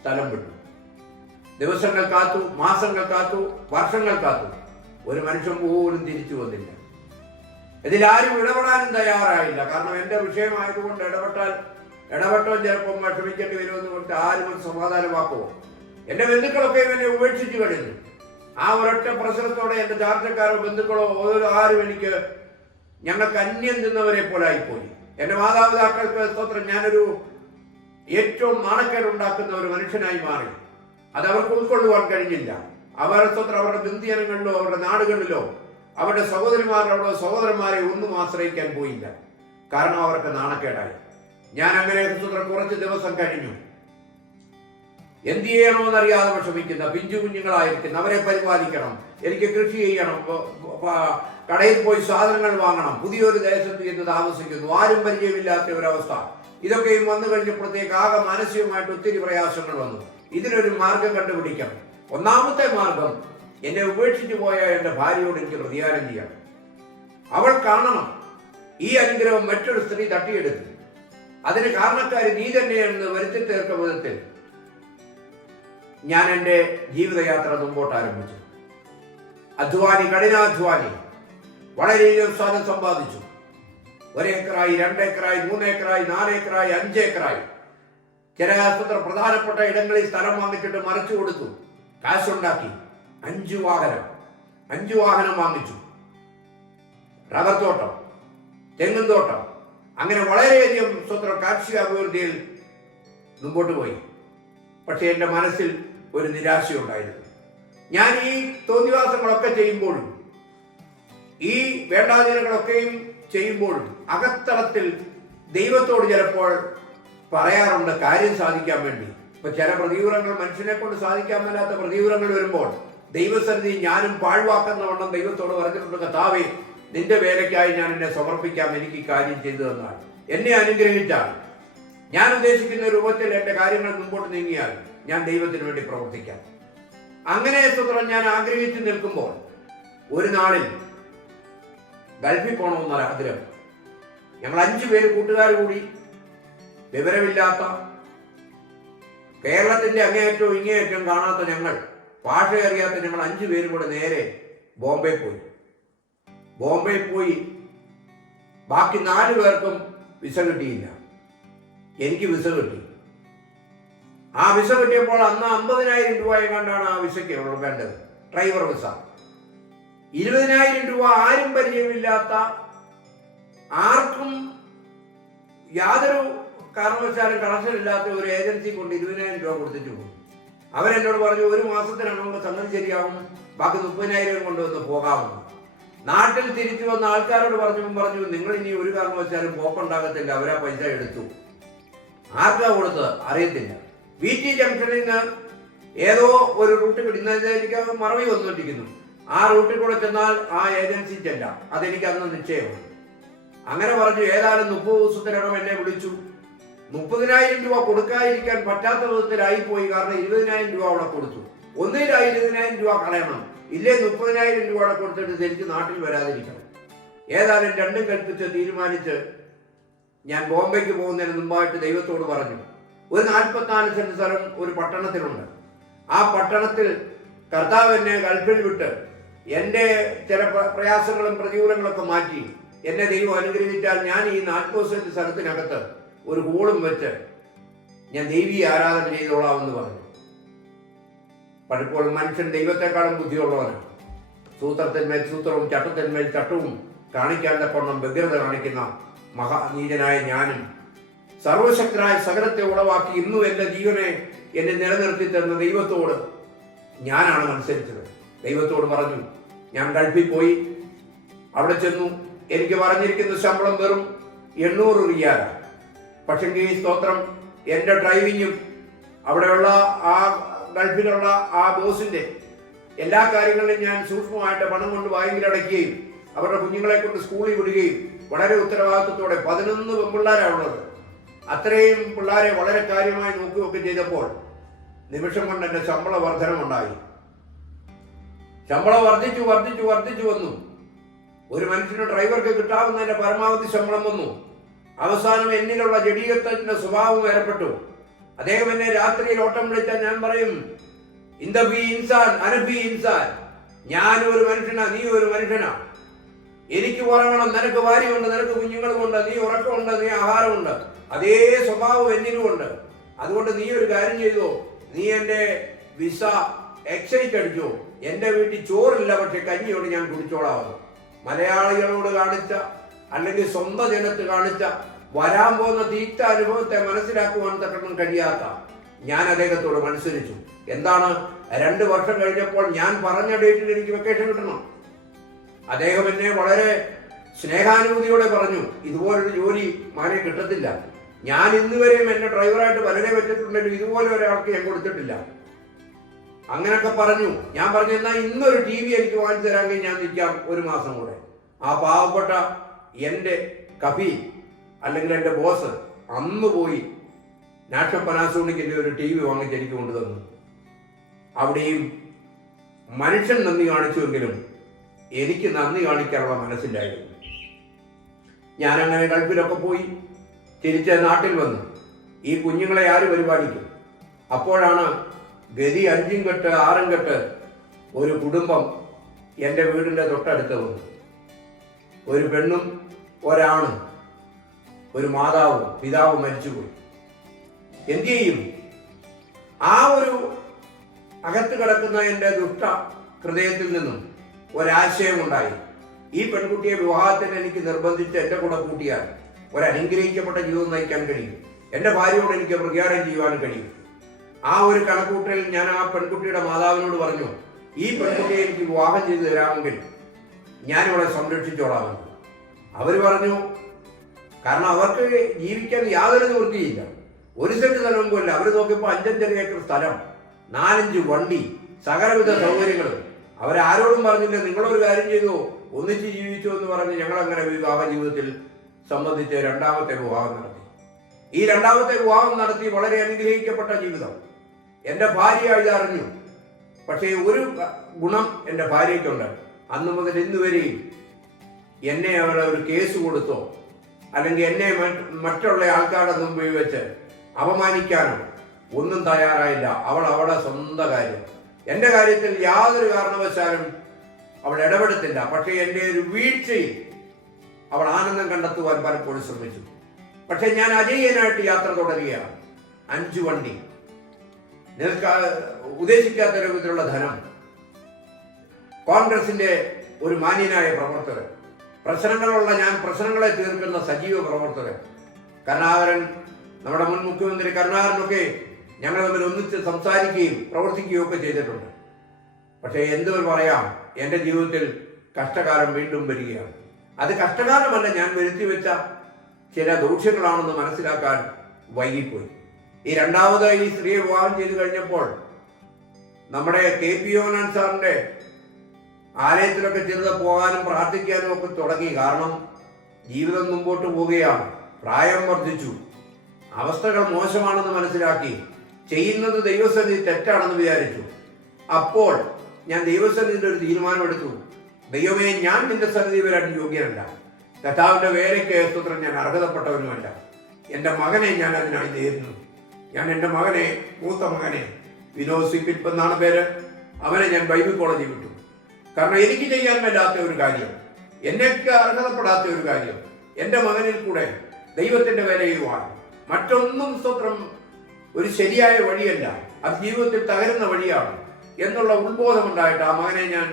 സ്ഥലം വിട്ടു. ദിവസങ്ങൾ കാത്തു, മാസങ്ങൾ കാത്തു, വർഷങ്ങൾ കാത്തു. ഒരു മനുഷ്യൻ പോലും തിരിച്ചു വന്നില്ല. ഇതിലാരും ഇടപെടാനും തയ്യാറായില്ല. കാരണം എൻ്റെ വിഷയമായതുകൊണ്ട് ഇടപെട്ടോ ചിലപ്പം വിഷമിക്കേണ്ടി വരുമെന്ന് കൊണ്ട് ആരും ഒരു സമാധാനമാക്കുമോ. എൻ്റെ ബന്ധുക്കളൊക്കെ എന്നെ ഉപേക്ഷിച്ചു കഴിഞ്ഞു. ആ ഒരൊറ്റ പ്രശ്നത്തോടെ എൻ്റെ ചാർച്ചക്കാരോ ബന്ധുക്കളോ ആരും ഞങ്ങൾക്ക് അന്യം നിന്നവരെ പോലായിപ്പോയി. എൻ്റെ മാതാപിതാക്കൾക്ക് സ്തോത്രം ഞാനൊരു ഏറ്റവും നാണക്കേടുണ്ടാക്കുന്ന ഒരു മനുഷ്യനായി മാറി. അത് അവർക്ക് ഉൾക്കൊള്ളുവാൻ കഴിഞ്ഞില്ല. അവർ സ്തോത്രം അവരുടെ ബന്ധുജനങ്ങളിലോ അവരുടെ നാടുകളിലോ അവരുടെ സഹോദരിമാരോടോ സഹോദരന്മാരെ ഒന്നും ആശ്രയിക്കാൻ പോയില്ല. കാരണം അവർക്ക് നാണക്കേടായി. ഞാൻ അങ്ങനെ സ്തോത്രം കുറച്ച് ദിവസം കഴിഞ്ഞു. എന്ത് ചെയ്യണമെന്നറിയാതെ വിഷമിക്കുന്ന പിഞ്ചു കുഞ്ഞുങ്ങളായിരിക്കുന്ന അവരെ പരിപാലിക്കണം. എനിക്ക് കൃഷി ചെയ്യണം, കടയിൽ പോയി സാധനങ്ങൾ വാങ്ങണം, പുതിയൊരു ദേശത്ത് ചെന്ന് താമസിക്കുന്നു, ആരും പരിചയമില്ലാത്ത ഒരവസ്ഥ. ഇതൊക്കെയും വന്നു കഴിഞ്ഞപ്പോഴത്തേക്ക് ആകെ മാനസികമായിട്ട് ഒത്തിരി പ്രയാസങ്ങൾ വന്നു. ഇതിനൊരു മാർഗം കണ്ടുപിടിക്കണം. ഒന്നാമത്തെ മാർഗം എന്നെ ഉപേക്ഷിച്ചു പോയ എൻ്റെ ഭാര്യയോട് എനിക്ക് പ്രതികാരം ചെയ്യണം. അവൾ കാണണം ഈ അനുഗ്രഹം മറ്റൊരു സ്ത്രീ തട്ടിയെടുത്തു. അതിന് കാരണക്കാരി നീ തന്നെയെന്ന് വരുത്തി തീർത്ത വിധത്തിൽ ഞാൻ എൻ്റെ ജീവിതയാത്ര മുമ്പോട്ട് ആരംഭിച്ചു. കഠിനാധ്വാനി വളരെയധികം സ്ഥലം സമ്പാദിച്ചു. 1 ഏക്കറായി, 2 ഏക്കറായി, 3 ഏക്കറായി, 4 ഏക്കറായി, 5 ഏക്കറായി. ചില പ്രധാനപ്പെട്ട ഇടങ്ങളിൽ സ്ഥലം വാങ്ങിച്ചിട്ട് മറിച്ചു കൊടുത്തു, കാശുണ്ടാക്കി. 5 വാഹനം വാങ്ങിച്ചു. റബ്ബർ തോട്ടം, തെങ്ങും തോട്ടം, അങ്ങനെ വളരെയധികം കാർഷിക അഭിവൃദ്ധിയിൽ മുമ്പോട്ട് പോയി. പക്ഷെ എൻ്റെ മനസ്സിൽ ഒരു നിരാശയുണ്ടായിരുന്നു. ഞാൻ ഈ തോന്നിവാസങ്ങളൊക്കെ ചെയ്യുമ്പോഴും ഈ വേണ്ടാതീനങ്ങളൊക്കെയും ചെയ്യുമ്പോഴും അകത്തളത്തിൽ ദൈവത്തോട് ചിലപ്പോൾ പറയാറുണ്ട് കാര്യം സാധിക്കാൻ വേണ്ടി. ഇപ്പൊ ചില പ്രതികൂലങ്ങൾ മനുഷ്യനെ കൊണ്ട് സാധിക്കാൻ മേലാത്ത പ്രതികൂലങ്ങൾ വരുമ്പോൾ ദൈവസന്നിധി ഞാനും പാഴ്വാക്കുന്ന വണ്ണം ദൈവത്തോട് പറഞ്ഞിട്ടുണ്ട്, കർത്താവേ നിന്റെ വേലയ്ക്കായി ഞാൻ എന്നെ സമർപ്പിക്കാം, എനിക്ക് ഈ കാര്യം ചെയ്തു തന്നാൽ, എന്നെ അനുഗ്രഹിച്ചാൽ, ഞാൻ ഉദ്ദേശിക്കുന്ന രൂപത്തിൽ എൻ്റെ കാര്യങ്ങൾ മുമ്പോട്ട് നീങ്ങിയാൽ ഞാൻ ദൈവത്തിന് വേണ്ടി പ്രവർത്തിക്കാം. അങ്ങനെ ഞാൻ ആഗ്രഹിച്ചു നിൽക്കുമ്പോൾ ഒരു നാളിൽ ഗൾഫിൽ പോകണമെന്നൊരു ആഗ്രഹം. ഞങ്ങൾ 5 പേര് കൂട്ടുകാർ കൂടി, വിവരമില്ലാത്ത, കേരളത്തിന്റെ അങ്ങേയറ്റവും ഇങ്ങേയറ്റവും കാണാത്ത ഞങ്ങൾ, ഭാഷ അറിയാത്ത ഞങ്ങൾ 5 പേര് കൂടെ നേരെ ബോംബെ പോയി. ബാക്കി 4 പേർക്കും വിസ കിട്ടിയില്ല. എനിക്ക് വിസ കിട്ടി. ആ വിസ കിട്ടിയപ്പോൾ അന്ന് 50,000 രൂപയെ കണ്ടാണ് ആ വിസയ്ക്ക് വേണ്ടത്, ഡ്രൈവർ വിസ. 20,000 രൂപ ആരും പരിചയമില്ലാത്ത, ആർക്കും യാതൊരു കാരണവശാലും കണക്ഷൻ ഇല്ലാത്ത ഒരു ഏജൻസി കൊണ്ട് 20,000 രൂപ കൊടുത്തിട്ട് പോകും. അവരെന്നോട് പറഞ്ഞു 1 മാസത്തിനാണ് സംഗതി ശരിയാവും, ബാക്കി 30,000 കൊണ്ടുവന്ന് പോകാമെന്ന്. നാട്ടിൽ തിരിച്ചു വന്ന ആൾക്കാരോട് പറഞ്ഞു നിങ്ങൾ ഇനി ഒരു കാരണവശാലും പോക്കുണ്ടാകത്തില്ല, അവരാ പൈസ എടുത്തു. ആർക്കാ കൊടുത്തത് അറിയത്തില്ല. VT ജംഗ്ഷനിൽ നിന്ന് ഏതോ ഒരു റൂട്ട് കിട്ടുന്നത് എനിക്ക് മറവി വന്നുകൊണ്ടിരിക്കുന്നു. ആ റൂട്ടിൽ കൂടെ ചെന്നാൽ ആ ഏജൻസി ചെല്ലാം, അതെനിക്ക് അന്ന് നിശ്ചയമാണ്. അങ്ങനെ പറഞ്ഞു. ഏതായാലും 30 ദിവസത്തിനകം എന്നെ വിളിച്ചു. 30,000 രൂപ കൊടുക്കാതിരിക്കാൻ പറ്റാത്ത വിധത്തിലായി പോയി. കാരണം 20,000 രൂപ അവിടെ കൊടുത്തു. ഒന്നിൽ 20,000 രൂപ കളയണം, ഇല്ലേ 30,000 രൂപ അവിടെ കൊടുത്തിട്ട് തിരിച്ച് നാട്ടിൽ വരാതിരിക്കണം. ഏതായാലും രണ്ടും കൽപ്പിച്ച് തീരുമാനിച്ച് ഞാൻ ബോംബെക്ക് പോകുന്നതിന് മുമ്പായിട്ട് ദൈവത്തോട് പറഞ്ഞു, ഒരു 44 സെന്റ് സ്ഥലം ഒരു പട്ടണത്തിലുണ്ട്. ആ പട്ടണത്തിൽ കർത്താവ് എന്നെ ഗൾഫിൽ വിട്ട് എൻ്റെ ചില പ്രയാസങ്ങളും പ്രതികൂലങ്ങളൊക്കെ മാറ്റി എന്നെ ദൈവം അനുഗ്രഹിച്ചാൽ ഞാൻ ഈ 40 സെന്റ് സ്ഥലത്തിനകത്ത് ഒരു ഹോളും വെച്ച് ഞാൻ ദൈവീയ ആരാധന ചെയ്തോളാമെന്ന് പറഞ്ഞു. പലപ്പോഴും മനുഷ്യൻ ദൈവത്തെക്കാളും ബുദ്ധിയുള്ളവനാണ്. സൂത്രത്തിന്മേൽ സൂത്രവും ചട്ടത്തിന്മേൽ ചട്ടവും കാണിക്കാൻ തക്കവണ്ണം വ്യഗ്രത കാണിക്കുന്ന മഹാനീതനായ ഞാനും സർവശക്തനായ സകലത്തെ ഉളവാക്കി ഇന്നും എൻ്റെ ജീവനെ എന്നെ നിലനിർത്തി തരുന്ന ദൈവത്തോട് ഞാനാണ് മത്സരിച്ചത്. ദൈവത്തോട് പറഞ്ഞു. ഞാൻ ഗൾഫിൽ പോയി. അവിടെ ചെന്നു. എനിക്ക് പറഞ്ഞിരിക്കുന്ന ശമ്പളം വെറും 800 റിയാലാണ്. പക്ഷെങ്കിൽ ഈ സ്തോത്രം എൻ്റെ ഡ്രൈവിങ്ങും അവിടെയുള്ള ആ ഗൾഫിലുള്ള ആ ബോസിന്റെ എല്ലാ കാര്യങ്ങളിലും ഞാൻ സൂക്ഷ്മമായിട്ട് പണം കൊണ്ട് ബാങ്കിൽ അടയ്ക്കുകയും അവരുടെ കുഞ്ഞുങ്ങളെ കൊണ്ട് സ്കൂളിൽ വിടുകയും വളരെ ഉത്തരവാദിത്വത്തോടെ 11 പെൺപിള്ളേരാണുള്ളത്. അത്രയും പിള്ളേരെ വളരെ കാര്യമായി നോക്കുകയൊക്കെ ചെയ്തപ്പോൾ നിമിഷം കൊണ്ട് എൻ്റെ ശമ്പള വർധനമുണ്ടായി. ശമ്പളം വർദ്ധിച്ചു വന്നു. ഒരു മനുഷ്യന് ഡ്രൈവർക്ക് കിട്ടാവുന്നതിന്റെ പരമാവധി ശമ്പളം വന്നു. അവസാനം എന്നിലുള്ള ജഡീകത്വത്തിന്റെ സ്വഭാവം ഏർപ്പെട്ടു. അദ്ദേഹം എന്നെ രാത്രിയിൽ ഓട്ടം വിളിച്ചാൽ ഞാൻ പറയും, ഇൻസാൻ, ഞാൻ ഒരു മനുഷ്യനാ, നീ ഒരു മനുഷ്യനാ. എനിക്ക് ഉറങ്ങണം, നിനക്ക് ഭാര്യയുണ്ട്, നിനക്ക് കുഞ്ഞുങ്ങളുമുണ്ട്, നീ ഉറക്കമുണ്ട്, നീ ആഹാരമുണ്ട്. അതേ സ്വഭാവം എന്നിലുമുണ്ട്. അതുകൊണ്ട് നീ ഒരു കാര്യം ചെയ്തോ, നീ എൻ്റെ വിസ എക്സൈറ്റ് അടിച്ചോ. എൻ്റെ വീട്ടിൽ ചോറില്ല, പക്ഷെ കഞ്ഞിയോട് ഞാൻ കുടിച്ചോളാവുന്നു. മലയാളികളോട് കാണിച്ച, അല്ലെങ്കിൽ സ്വന്തം ജനത്ത് കാണിച്ച വരാൻ പോകുന്ന തീറ്റ അനുഭവത്തെ മനസ്സിലാക്കുവാൻ തക്കണം കഴിയാത്ത ഞാൻ അദ്ദേഹത്തോട് മത്സരിച്ചു. എന്താണ്, 2 വർഷം കഴിഞ്ഞപ്പോൾ ഞാൻ പറഞ്ഞ ഡേറ്റിൽ എനിക്ക് വെക്കേഷൻ കിട്ടണം. അദ്ദേഹം എന്നെ വളരെ സ്നേഹാനുഭൂതിയോടെ പറഞ്ഞു, ഇതുപോലൊരു ജോലി മാനെ കിട്ടത്തില്ല. ഞാൻ ഇന്നുവരെയും എന്നെ ഡ്രൈവറായിട്ട് പലരെ വെച്ചിട്ടുണ്ടെങ്കിലും ഇതുപോലെ ഒരാൾക്ക് ഞാൻ കൊടുത്തിട്ടില്ല. അങ്ങനെയൊക്കെ പറഞ്ഞു. ഞാൻ പറഞ്ഞു, എന്നാൽ ഇന്നൊരു TV എനിക്ക് വാങ്ങിച്ചു തരാമെങ്കിൽ ഞാൻ നിൽക്കാം 1 മാസം കൂടെ. ആ പാവപ്പെട്ട എൻ്റെ കഫി അല്ലെങ്കിൽ എൻ്റെ ബോസ് അന്ന് പോയി നാഷണൽ പനാസോണിക്കിൻ്റെ ഒരു TV വാങ്ങിച്ച് എനിക്ക് കൊണ്ടുതന്നു. അവിടെയും മനുഷ്യൻ നന്ദി കാണിച്ചുവെങ്കിലും എനിക്ക് നന്ദി കാണിക്കാനുള്ള മനസ്സില്ലായിരുന്നു. ഞാനങ്ങനെ ഗൾഫിലൊക്കെ പോയി തിരിച്ച് നാട്ടിൽ വന്നു. ഈ കുഞ്ഞുങ്ങളെ ആര് പരിപാലിക്കും? അപ്പോഴാണ് ഗതി 5 കെട്ട് 6 കെട്ട് ഒരു കുടുംബം എൻ്റെ വീടിൻ്റെ തൊട്ടടുത്ത് വന്നു. ഒരു പെണ്ണും ഒരാണും, ഒരു മാതാവും പിതാവും മരിച്ചുപോയി. എന്തു ചെയ്യും? ആ ഒരു അകത്ത് കിടക്കുന്ന എൻ്റെ ദുഷ്ട ഹൃദയത്തിൽ നിന്നും ഒരാശയമുണ്ടായി. ഈ പെൺകുട്ടിയെ വിവാഹത്തിന് എനിക്ക് നിർബന്ധിച്ച് എൻ്റെ കൂടെ കൂട്ടിയാൽ ഒരനുഗ്രഹിക്കപ്പെട്ട ജീവിതം നയിക്കാൻ കഴിയും, എൻ്റെ ഭാര്യയോട് എനിക്ക് പ്രതികാരം ചെയ്യുവാൻ കഴിയും. ആ ഒരു കണക്കൂട്ടലിൽ ഞാൻ ആ പെൺകുട്ടിയുടെ മാതാവിനോട് പറഞ്ഞു, ഈ പെൺകുട്ടിയെ എനിക്ക് വിവാഹം ചെയ്തു തരാമെങ്കിൽ ഞാനിവളെ സംരക്ഷിച്ചോളാമെന്ന്. അവർ പറഞ്ഞു, കാരണം അവർക്ക് ജീവിക്കാൻ യാതൊരു നിവൃത്തിയില്ല. 1 സെന്റ് സ്ഥലം പോലും. അവർ നോക്കിയപ്പോൾ 5-5 ഏക്കർ സ്ഥലം, 4-5 വണ്ടി, സകലവിധ സൗകര്യങ്ങളും. അവരാരോടും പറഞ്ഞില്ല, നിങ്ങളൊരു കാര്യം ചെയ്തു ഒന്നിച്ച് ജീവിച്ചു എന്ന് പറഞ്ഞ് ഞങ്ങളങ്ങനെ വിവാഹ ജീവിതത്തിൽ സംബന്ധിച്ച് 2ാമത്തെ വിവാഹം നടത്തി. ഈ 2ാമത്തെ വിവാഹം നടത്തി വളരെ അനുഗ്രഹിക്കപ്പെട്ട ജീവിതം. എൻ്റെ ഭാര്യ ഇതറിഞ്ഞു. പക്ഷേ ഒരു ഗുണം എൻ്റെ ഭാര്യയ്ക്കുണ്ട്. അന്ന് മുതൽ ഇന്ന് വരെയും എന്നെ അവളെ ഒരു കേസ് കൊടുത്തോ അല്ലെങ്കിൽ എന്നെ മറ്റുള്ള ആൾക്കാരുടെ മുമ്പിൽ വെച്ച് അപമാനിക്കാനോ ഒന്നും തയ്യാറായില്ല. അവൾ അവളുടെ സ്വന്തം കാര്യം. എൻ്റെ കാര്യത്തിൽ യാതൊരു കാരണവശാലും അവൾ ഇടപെടത്തില്ല. പക്ഷേ എൻ്റെ ഒരു വീഴ്ചയിൽ അവൾ ആനന്ദം കണ്ടെത്തുവാൻ പലപ്പോഴും ശ്രമിച്ചു. പക്ഷെ ഞാൻ അജയ്യനായിട്ട് യാത്ര തുടരുകയാണ്. 5 വണ്ടി, ഉദ്ദേശിക്കാത്ത രൂപത്തിലുള്ള ധനം, കോൺഗ്രസിന്റെ ഒരു മാന്യനായ പ്രവർത്തകൻ, പ്രശ്നങ്ങളുള്ള ഞാൻ പ്രശ്നങ്ങളെ തീർക്കുന്ന സജീവ പ്രവർത്തകൻ, കരുണാകരൻ, നമ്മുടെ മുൻ മുഖ്യമന്ത്രി കരുണാകരനൊക്കെ ഞങ്ങൾ തമ്മിൽ ഒന്നിച്ച് സംസാരിക്കുകയും പ്രവർത്തിക്കുകയും ഒക്കെ ചെയ്തിട്ടുണ്ട്. പക്ഷേ എന്തു പറയാം, എൻ്റെ ജീവിതത്തിൽ കഷ്ടകാലം വീണ്ടും വരികയാണ്. അത് കഷ്ടകാലമല്ല, ഞാൻ വരുത്തി വെച്ച ചില ദൂഷ്യങ്ങളാണെന്ന് മനസ്സിലാക്കാൻ വൈകിപ്പോയി. ഈ 2ാമത് ഈ സ്ത്രീയെ വിവാഹം ചെയ്തു കഴിഞ്ഞപ്പോൾ നമ്മുടെ KP യോഹന്നാൻ സാറിന്റെ ആലയത്തിലൊക്കെ ചെറുത് പോകാനും പ്രാർത്ഥിക്കാനും ഒക്കെ തുടങ്ങി. കാരണം ജീവിതം മുമ്പോട്ട് പോവുകയാണ്, പ്രായം വർദ്ധിച്ചു, അവസ്ഥകൾ മോശമാണെന്ന് മനസ്സിലാക്കി, ചെയ്യുന്നത് ദൈവസന്നിധി തെറ്റാണെന്ന് വിചാരിച്ചു. അപ്പോൾ ഞാൻ ദൈവസന്നിധിയുടെ ഒരു തീരുമാനമെടുത്തു. ദൈവമേ, ഞാൻ നിന്റെ സന്നിധി വരാൻ യോഗ്യനല്ല, കർത്താവിന്റെ വേലയ്ക്ക് സ്തോത്രം, ഞാൻ അർഹതപ്പെട്ടവനുമല്ല. എൻ്റെ മകനെ ഞാൻ അതിനായി നേരുന്നു. ഞാൻ എൻ്റെ മകനെ, മൂത്ത മകനെ, വിനോദ് സിംഗ് എന്നാണ് പേര്, അവനെ ഞാൻ ബൈബിൾ കോളേജിൽ വിട്ടു. കാരണം എനിക്ക് ചെയ്യാൻ മേലാത്ത ഒരു കാര്യം, എന്നേക്ക് അർഹതപ്പെടാത്ത ഒരു കാര്യം എൻ്റെ മകനിൽ കൂടെ ദൈവത്തിന്റെ വേല ചെയ്യുവാൻ, മറ്റൊന്നും സ്തോത്രം ഒരു ശരിയായ വഴിയല്ല, അത് ജീവിതത്തിൽ തകരുന്ന വഴിയാണ് എന്നുള്ള ഉത്ബോധമുണ്ടായിട്ട് ആ മകനെ ഞാൻ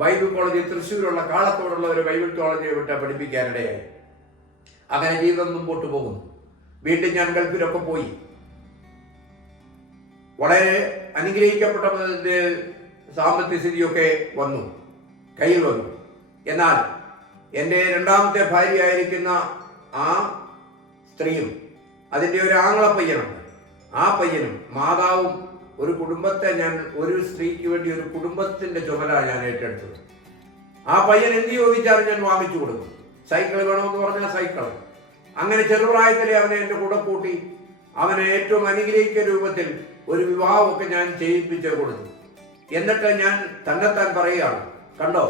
ബൈബിൾ കോളേജിൽ, തൃശ്ശൂരുള്ള കാളത്തോടുള്ള ഒരു ബൈബിൾ കോളേജിൽ വിട്ട് പഠിപ്പിക്കാനിടയായി. അങ്ങനെ ജീവിതം മുമ്പോട്ട് പോകുന്നു. വീണ്ടും ഞാൻ ഗൾഫിലൊക്കെ പോയി. വളരെ അനുഗ്രഹിക്കപ്പെട്ട സാമ്പത്തിക സ്ഥിതിയൊക്കെ വന്നു, കയ്യിൽ വന്നു. എന്നാൽ എൻ്റെ 2ാമത്തെ ഭാര്യയായിരിക്കുന്ന ആ സ്ത്രീയും അതിൻ്റെ ഒരു ആങ്ങള പയ്യനുണ്ട്. ആ പയ്യനും മാതാവും ഒരു കുടുംബത്തെ, ഞാൻ ഒരു സ്ത്രീക്ക് വേണ്ടി ഒരു കുടുംബത്തിന്റെ ചുമല ഞാൻ ഏറ്റെടുത്തത്. ആ പയ്യൻ എന്ത് ചോദിച്ചാലും ഞാൻ വാങ്ങിച്ചു കൊടുക്കും. സൈക്കിൾ വേണമെന്ന് പറഞ്ഞാൽ സൈക്കിൾ. അങ്ങനെ ചെറുപ്രായത്തിലെ അവനെ എൻ്റെ കൂടെ കൂട്ടി അവനെ ഏറ്റവും അനുഗ്രഹിക്കുന്ന രൂപത്തിൽ ഒരു വിവാഹമൊക്കെ ഞാൻ ചെയ്യിപ്പിച്ച് കൊടുത്തു. എന്നിട്ട് ഞാൻ തന്നെത്താൻ പറയുകയാണ്, കണ്ടോ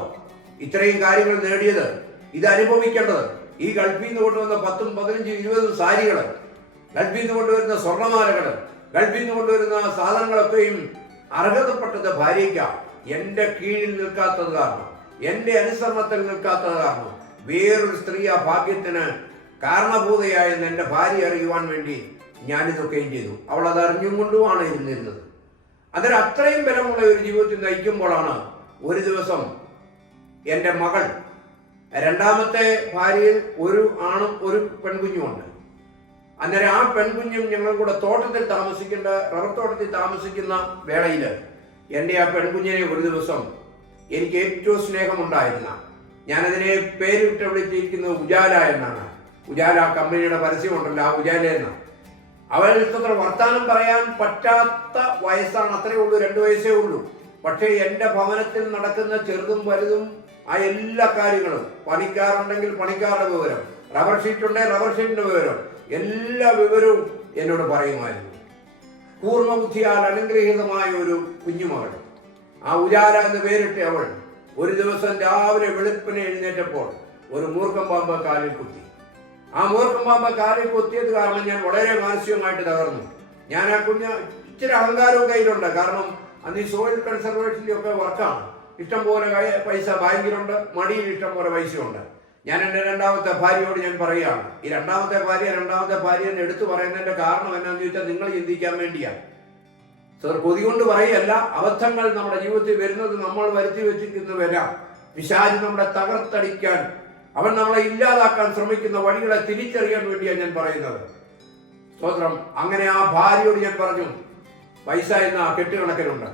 ഇത്രയും കാര്യങ്ങൾ നേടിയത്, ഇത് അനുഭവിക്കേണ്ടത്, ഈ ഗൾഫിൽ നിന്ന് കൊണ്ടുവന്ന 10, 15, 20 സാരികൾ, ഗൾഫിൽ നിന്ന് കൊണ്ടുവരുന്ന സ്വർണ്ണമാലകൾ, ഗൾഫിൽ നിന്ന് കൊണ്ടുവരുന്ന സാധനങ്ങളൊക്കെയും അർഹതപ്പെട്ടത് ഭാര്യയ്ക്കാണ്. എൻ്റെ കീഴിൽ നിൽക്കാത്തത് കാരണം, എൻ്റെ അനുസരണത്തിൽ നിൽക്കാത്തത് കാരണം വേറൊരു സ്ത്രീ ആ ഭാഗ്യത്തിന് കാരണഭൂതയായെന്ന് എൻ്റെ ഭാര്യ അറിയുവാൻ വേണ്ടി ഞാനിതൊക്കെയും ചെയ്തു. അവൾ അത് അറിഞ്ഞും കൊണ്ടുമാണ് ഇരുന്നിരുന്നത്. അതിന് അത്രയും ബലമുള്ള ഒരു ജീവിതത്തിൽ നയിക്കുമ്പോഴാണ് ഒരു ദിവസം എൻ്റെ മകൾ, 2ാമത്തെ ഭാര്യയിൽ ഒരു ആണും ഒരു പെൺകുഞ്ഞുമുണ്ട്. അന്നേരം ആ പെൺകുഞ്ഞും ഞങ്ങൾ കൂടെ തോട്ടത്തിൽ താമസിക്കേണ്ട, റബ്ബർ തോട്ടത്തിൽ താമസിക്കുന്ന വേളയിൽ എൻ്റെ ആ പെൺകുഞ്ഞിനെ ഒരു ദിവസം എനിക്ക് ഏറ്റവും സ്നേഹമുണ്ടായിരുന്ന, ഞാനതിനെ പേരിട്ട് വിളിച്ചിരിക്കുന്നത് ഉജാല എന്നാണ്. ഉജാല കമ്പനിയുടെ പരസ്യമുണ്ടല്ലോ, ആ ഉജാല എന്നാണ്. അവൾ ഇത്ര വർത്താനം പറയാൻ പറ്റാത്ത വയസ്സാണ്, അത്രയേ ഉള്ളൂ, 2 വയസ്സേ ഉള്ളൂ. പക്ഷേ എൻ്റെ ഭവനത്തിൽ നടക്കുന്ന ചെറുതും വലുതും ആ എല്ലാ കാര്യങ്ങളും, പണിക്കാറുണ്ടെങ്കിൽ പണിക്കാരുടെ വിവരം, റബ്ബർ ഷീറ്റ് ഉണ്ടെങ്കിൽ റബ്ബർ ഷീറ്റിന്റെ വിവരം, എല്ലാ വിവരവും എന്നോട് പറയുമായിരുന്നു. പൂർണ്ണബുദ്ധിയാൽ അനുഗ്രഹീതമായ ഒരു കുഞ്ഞുമകൾ, ആ ഉജാല എന്ന് പേരിട്ട അവൾ ഒരു ദിവസം രാവിലെ വെളുപ്പിനെ എഴുന്നേറ്റപ്പോൾ ഒരു മൂർഖൻ പാമ്പ് കാലിൽ കുത്തി. ആ മൂർഖൻ പാമ്പ് കാറിൽ കൊത്തിയത് കാരണം ഞാൻ വളരെ മാനസികമായിട്ട് തകർന്നു. ഞാൻ ആ ഇച്ചിരി അഹങ്കാരവും കയ്യിലുണ്ട്. കാരണം അന്ന് ഈ സോയിൽ കൺസർവേഷൻ്റെ ഒക്കെ വർക്കാണ്. ഇഷ്ടംപോലെ പൈസ ബാങ്കിലുണ്ട്, മടിയിൽ ഇഷ്ടംപോലെ പൈസയുണ്ട്. ഞാൻ എൻ്റെ രണ്ടാമത്തെ ഭാര്യയോട് ഞാൻ പറയുകയാണ്, ഈ രണ്ടാമത്തെ ഭാര്യ എന്ന് എടുത്തു പറയുന്നതിൻ്റെ കാരണം എന്നാന്ന് ചോദിച്ചാൽ നിങ്ങൾ ചിന്തിക്കാൻ വേണ്ടിയാണ്. സർ, കൊതി കൊണ്ട് പറയല്ല, അബദ്ധങ്ങൾ നമ്മുടെ ജീവിതത്തിൽ വരുന്നത് നമ്മൾ വരുത്തി വെച്ചിരിക്കുന്ന വരാം. പിശാച് നമ്മളെ തകർത്തടിക്കാൻ, അവൻ നമ്മളെ ഇല്ലാതാക്കാൻ ശ്രമിക്കുന്ന വഴികളെ തിരിച്ചറിയാൻ വേണ്ടിയാണ് ഞാൻ പറയുന്നത്. സ്തോത്രം. അങ്ങനെ ആ ഭാര്യയോട് ഞാൻ പറഞ്ഞു, പൈസ എന്ന കെട്ടുകണക്കിനുണ്ട്,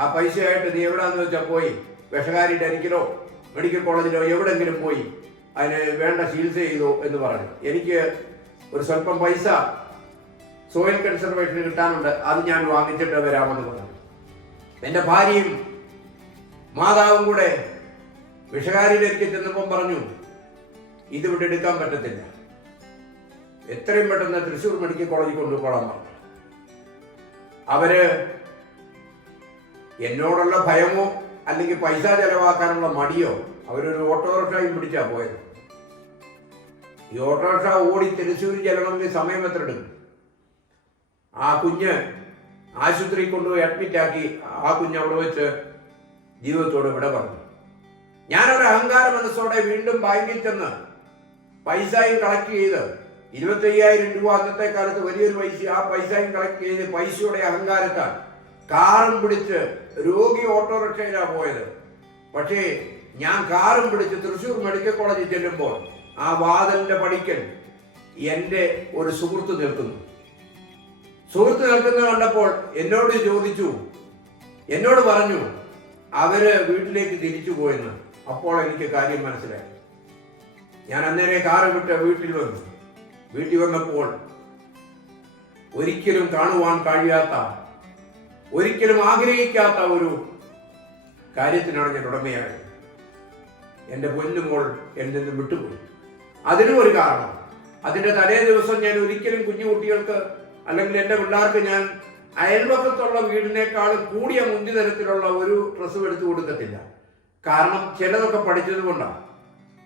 ആ പൈസയായിട്ട് നീ എവിടെയാന്ന് വെച്ചാൽ പോയി വിഷകാരിയുടെ അരിക്കലോ മെഡിക്കൽ കോളേജിലോ എവിടെങ്കിലും പോയി അതിന് വേണ്ട ചികിത്സ ചെയ്തോ എന്ന് പറഞ്ഞു. എനിക്ക് ഒരു സ്വല്പം പൈസ സോയിൽ കൺസർവേഷന് കിട്ടാനുണ്ട്, അത് ഞാൻ വാങ്ങിച്ചിട്ട് വരാമെന്ന് പറഞ്ഞു. എൻ്റെ ഭാര്യയും മാതാവും കൂടെ വിഷകാരിയുടെ അരിക്കൽ ചെന്നപ്പം പറഞ്ഞു, ഇതിവിടെ എടുക്കാൻ പറ്റത്തില്ല, എത്രയും പെട്ടെന്ന് തൃശ്ശൂർ മെഡിക്കൽ കോളേജിൽ കൊണ്ടുപോകാൻ പറഞ്ഞു. അവര് എന്നോടുള്ള ഭയമോ അല്ലെങ്കിൽ പൈസ ചെലവാക്കാനുള്ള മടിയോ, അവരൊരു ഓട്ടോറിക്ഷയും പിടിച്ചാ പോയത്. ഈ ഓട്ടോറിക്ഷ ഓടി തൃശ്ശൂർ ചെല്ലണമെങ്കിൽ സമയം എത്ര എടുക്കും? ആ കുഞ്ഞ് ആശുപത്രി കൊണ്ടുപോയി അഡ്മിറ്റാക്കി. ആ കുഞ്ഞ് അവിടെ വെച്ച് ജീവിതത്തോട് വിട പറഞ്ഞു. ഞാനൊരു അഹങ്കാര മനസ്സോടെ വീണ്ടും ബാങ്കിൽ ചെന്ന് പൈസയും കളക്ട് ചെയ്ത് 25,000 രൂപ, അന്നത്തെ കാലത്ത് വലിയൊരു പൈസ, ആ പൈസയും കളക്ട് ചെയ്ത് പൈസയുടെ അഹങ്കാരത്താൽ കാറും പിടിച്ച് രോഗി ഓട്ടോറിക്ഷയിലാണ് പോയത്. പക്ഷേ ഞാൻ കാറും പിടിച്ച് തൃശ്ശൂർ മെഡിക്കൽ കോളേജിൽ ചെല്ലുമ്പോൾ ആ വാതിലിന്റെ പടിക്കൽ എൻ്റെ ഒരു സുഹൃത്ത് നിൽക്കുന്നു. സുഹൃത്ത് നിൽക്കുന്നത് കണ്ടപ്പോൾ എന്നോട് പറഞ്ഞു അവര് വീട്ടിലേക്ക് തിരിച്ചു പോയെന്ന്. അപ്പോൾ എനിക്ക് കാര്യം മനസ്സിലായി. ഞാൻ അന്നേരം കാറ് വിട്ട് വീട്ടിൽ വന്നപ്പോൾ ഒരിക്കലും കാണുവാൻ കഴിയാത്ത, ഒരിക്കലും ആഗ്രഹിക്കാത്ത ഒരു കാര്യത്തിനാണ് ഞാൻ ഉടമയായത്. എൻ്റെ പൊന്നുമോൾ എന്നിൽ നിന്ന് വിട്ടുപോയി. അതിനും ഒരു കാരണം, അതിൻ്റെ തലേ ദിവസം ഞാൻ ഒരിക്കലും കുഞ്ഞുകുട്ടികൾക്ക് അല്ലെങ്കിൽ എൻ്റെ പിള്ളേർക്ക് ഞാൻ അയൽവക്കത്തുള്ള വീടിനേക്കാളും കൂടിയ മുന്തി തരത്തിലുള്ള ഒരു ഡ്രസ്സും എടുത്തു കൊടുക്കത്തില്ല. കാരണം ചിലതൊക്കെ പഠിച്ചത് കൊണ്ടാണ്.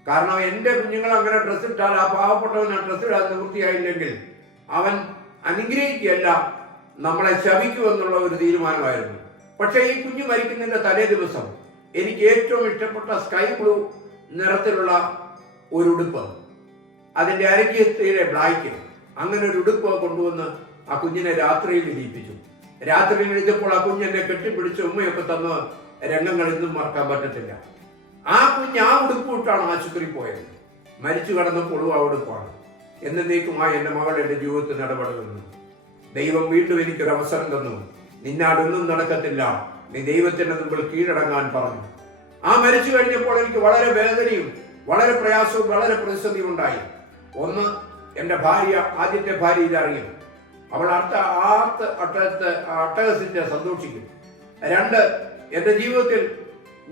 കാരണം എൻ്റെ കുഞ്ഞുങ്ങൾ അങ്ങനെ ഡ്രസ്സ് ഇട്ടാൽ, ആ പാവപ്പെട്ടവൻ ആ ഡ്രസ്സ് ഇടാൻ നിവൃത്തിയായില്ലെങ്കിൽ അവൻ അനുഗ്രഹിക്കുകയല്ല, നമ്മളെ ശപിക്കുമെന്നുള്ള ഒരു തീരുമാനമായിരുന്നു. പക്ഷേ ഈ കുഞ്ഞു മരിക്കുന്നതിൻ്റെ തലേ ദിവസം എനിക്ക് ഏറ്റവും ഇഷ്ടപ്പെട്ട സ്കൈ ബ്ലൂ നിറത്തിലുള്ള ഒരു ഉടുപ്പ്, അതിൻ്റെ അരക്കിയത്തിലെ ബ്ലാക്ക്, അങ്ങനെ ഒരു ഉടുപ്പ് കൊണ്ടുവന്ന് ആ കുഞ്ഞിനെ രാത്രിയിൽ ഇടിപ്പിച്ചു. രാത്രിയിൽ ഇടിച്ചപ്പോൾ ആ കുഞ്ഞെന്നെ കെട്ടിപ്പിടിച്ച് ഉമ്മയൊക്കെ തന്ന രംഗങ്ങൾ ഇന്നും മറക്കാൻ പറ്റത്തില്ല. ആ കുഞ്ഞ് ആ ഉടുപ്പ് ഇട്ടാണ് ആശുപത്രിയിൽ പോയത്. മരിച്ചു കിടന്നപ്പോഴും ആ ഉടുപ്പാണ്. എന്നേക്കുമായി എൻ്റെ മകൾ എൻ്റെ ജീവിതത്തിൽ ഇടപെടുന്നു. ദൈവം വീണ്ടും എനിക്കൊരു അവസരം തന്നു. നിന്നാടൊന്നും നടക്കത്തില്ല, നീ ദൈവത്തിന്റെ മുമ്പിൽ കീഴടങ്ങാൻ പറഞ്ഞു. ആ മരിച്ചു കഴിഞ്ഞപ്പോൾ എനിക്ക് വളരെ വേദനയും വളരെ പ്രയാസവും വളരെ പ്രതിസന്ധിയും ഉണ്ടായി. ഒന്ന്, എൻ്റെ ഭാര്യ, ആദ്യത്തെ ഭാര്യ ഇതറിയും, അവൾ അട്ടഹസിച്ച് സന്തോഷിക്കും. രണ്ട്, എൻ്റെ ജീവിതത്തിൽ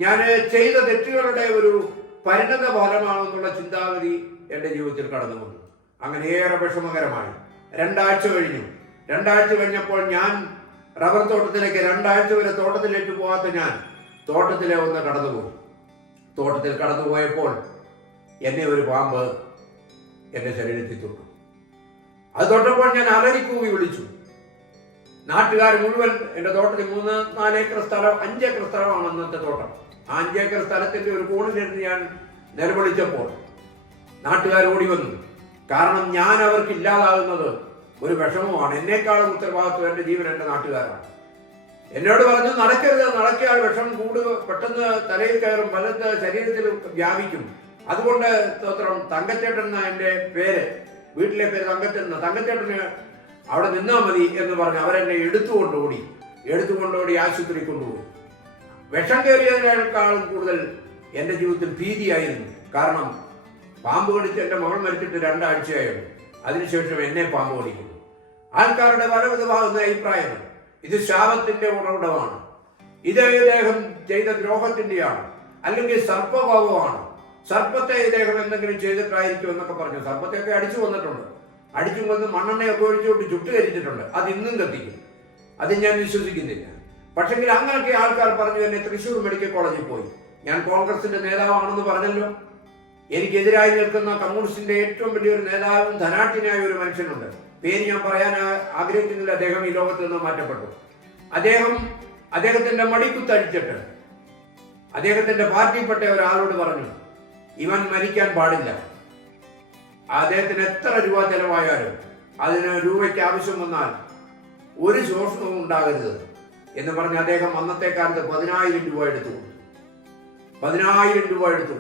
ഞാൻ ചെയ്ത തെറ്റുകളുടെ ഒരു പരിണത ഫലമാണെന്നുള്ള ചിന്താഗതി എൻ്റെ ജീവിതത്തിൽ കടന്നു വന്നു. അങ്ങനെ ഏറെ വിഷമകരമായി. 2 ആഴ്ച കഴിഞ്ഞു. 2 ആഴ്ച കഴിഞ്ഞപ്പോൾ ഞാൻ റബ്ബർ തോട്ടത്തിലേക്ക് 2 ആഴ്ച വരെ തോട്ടത്തിലേക്ക് പോകാത്ത ഞാൻ തോട്ടത്തിലെ ഒന്ന് കടന്നുപോയി. തോട്ടത്തിൽ കടന്നുപോയപ്പോൾ എന്നെ ഒരു പാമ്പ് എൻ്റെ ശരീരത്തിൽ തൊട്ടു. അത് തൊട്ടപ്പോൾ ഞാൻ അലറിക്കൂവി വിളിച്ചു. നാട്ടുകാർ മുഴുവൻ എൻ്റെ തോട്ടത്തിൽ 3-4 ഏക്കർ സ്ഥലം, 5 ഏക്കർ സ്ഥലമാണ് അന്നത്തെ തോട്ടം. ആ 5 ഏക്കർ സ്ഥലത്തിൻ്റെ ഒരു കോണിലിരുന്ന് ഞാൻ നിലവിളിച്ചപ്പോൾ നാട്ടുകാർ ഓടി വന്നു. കാരണം ഞാൻ അവർക്ക് ഇല്ലാതാകുന്നത് ഒരു വിഷമമാണ്. എന്നെക്കാളും ഉത്തരവാദിത്വം എൻ്റെ ജീവൻ എൻ്റെ നാട്ടുകാരാണ്. എന്നോട് പറഞ്ഞു, നടക്കരുത്, നടക്കിയാൽ വിഷം പെട്ടെന്ന് തലയിൽ കയറും, പലത്ത് ശരീരത്തിൽ വ്യാപിക്കും. അതുകൊണ്ട് തങ്കച്ചേട്ടൻ എന്ന എൻ്റെ പേര്, വീട്ടിലെ പേര് തങ്കച്ചേട്ടന് അവിടെ നിന്നാൽ മതി എന്ന് പറഞ്ഞ് അവരെന്നെ എടുത്തുകൊണ്ടോടി ആശുപത്രി കൊണ്ടുപോയി. വിഷം കയറിയതിനേക്കാളും കൂടുതൽ എൻ്റെ ജീവിതത്തിൽ ഭീതിയായിരുന്നു. കാരണം പാമ്പ് കടിച്ച് എൻ്റെ മകൾ മരിച്ചിട്ട് 2 ആഴ്ചയായിരുന്നു. അതിനുശേഷം എന്നെ പാമ്പ് കടിക്കുന്നു. ആൾക്കാരുടെ പലവിധമാകുന്ന അഭിപ്രായങ്ങൾ, ഇത് ശാപത്തിന്റെ ഉറവിടമാണ്, ഇത് ഇദ്ദേഹം ചെയ്ത ദ്രോഹത്തിന്റെയാണ്, അല്ലെങ്കിൽ സർപ്പഭാവമാണ്, സർപ്പത്തെ ഇദ്ദേഹം എന്തെങ്കിലും ചെയ്തിട്ടായിരിക്കും എന്നൊക്കെ പറഞ്ഞു. സർപ്പത്തെയൊക്കെ അടിച്ചു വന്നിട്ടുണ്ട്, അടിച്ചു വന്ന് മണ്ണെണ്ണയൊക്കെ ഒഴിച്ചുകൊണ്ട് ചുട്ടുകരിച്ചിട്ടുണ്ട്. അത് ഇന്നും കത്തിക്കും. അത് ഞാൻ വിശ്വസിക്കുന്നില്ല. പക്ഷെങ്കിൽ അങ്ങനെയൊക്കെ ആൾക്കാർ പറഞ്ഞു. എന്നെ തൃശ്ശൂർ മെഡിക്കൽ കോളേജിൽ പോയി. ഞാൻ കോൺഗ്രസിന്റെ നേതാവാണെന്ന് പറഞ്ഞല്ലോ. എനിക്കെതിരായി നിൽക്കുന്ന കമ്മ്യൂണിസ്റ്റിന്റെ ഏറ്റവും വലിയൊരു നേതാവും ധനാഢ്യനായ ഒരു മനുഷ്യനുണ്ട്. പേര് ഞാൻ പറയാൻ ആഗ്രഹിക്കുന്നില്ല. അദ്ദേഹം ഈ ലോകത്ത് നിന്ന് മാറ്റപ്പെട്ടു. അദ്ദേഹത്തിന്റെ മടിക്കുത്തടിച്ചിട്ട് അദ്ദേഹത്തിന്റെ പാർട്ടിപ്പെട്ട ഒരാളോട് പറഞ്ഞു, ഇവൻ മരിക്കാൻ പാടില്ല, അദ്ദേഹത്തിന് എത്ര രൂപ ചെലവായാലും അതിന് രൂപയ്ക്ക് ആവശ്യം വന്നാൽ ഒരു ശോഷണവും ഉണ്ടാകരുത് എന്ന് പറഞ്ഞ് അദ്ദേഹം അന്നത്തെ കാലത്ത് 10,000 രൂപ എടുത്തു. 10,000 രൂപ എടുത്തു.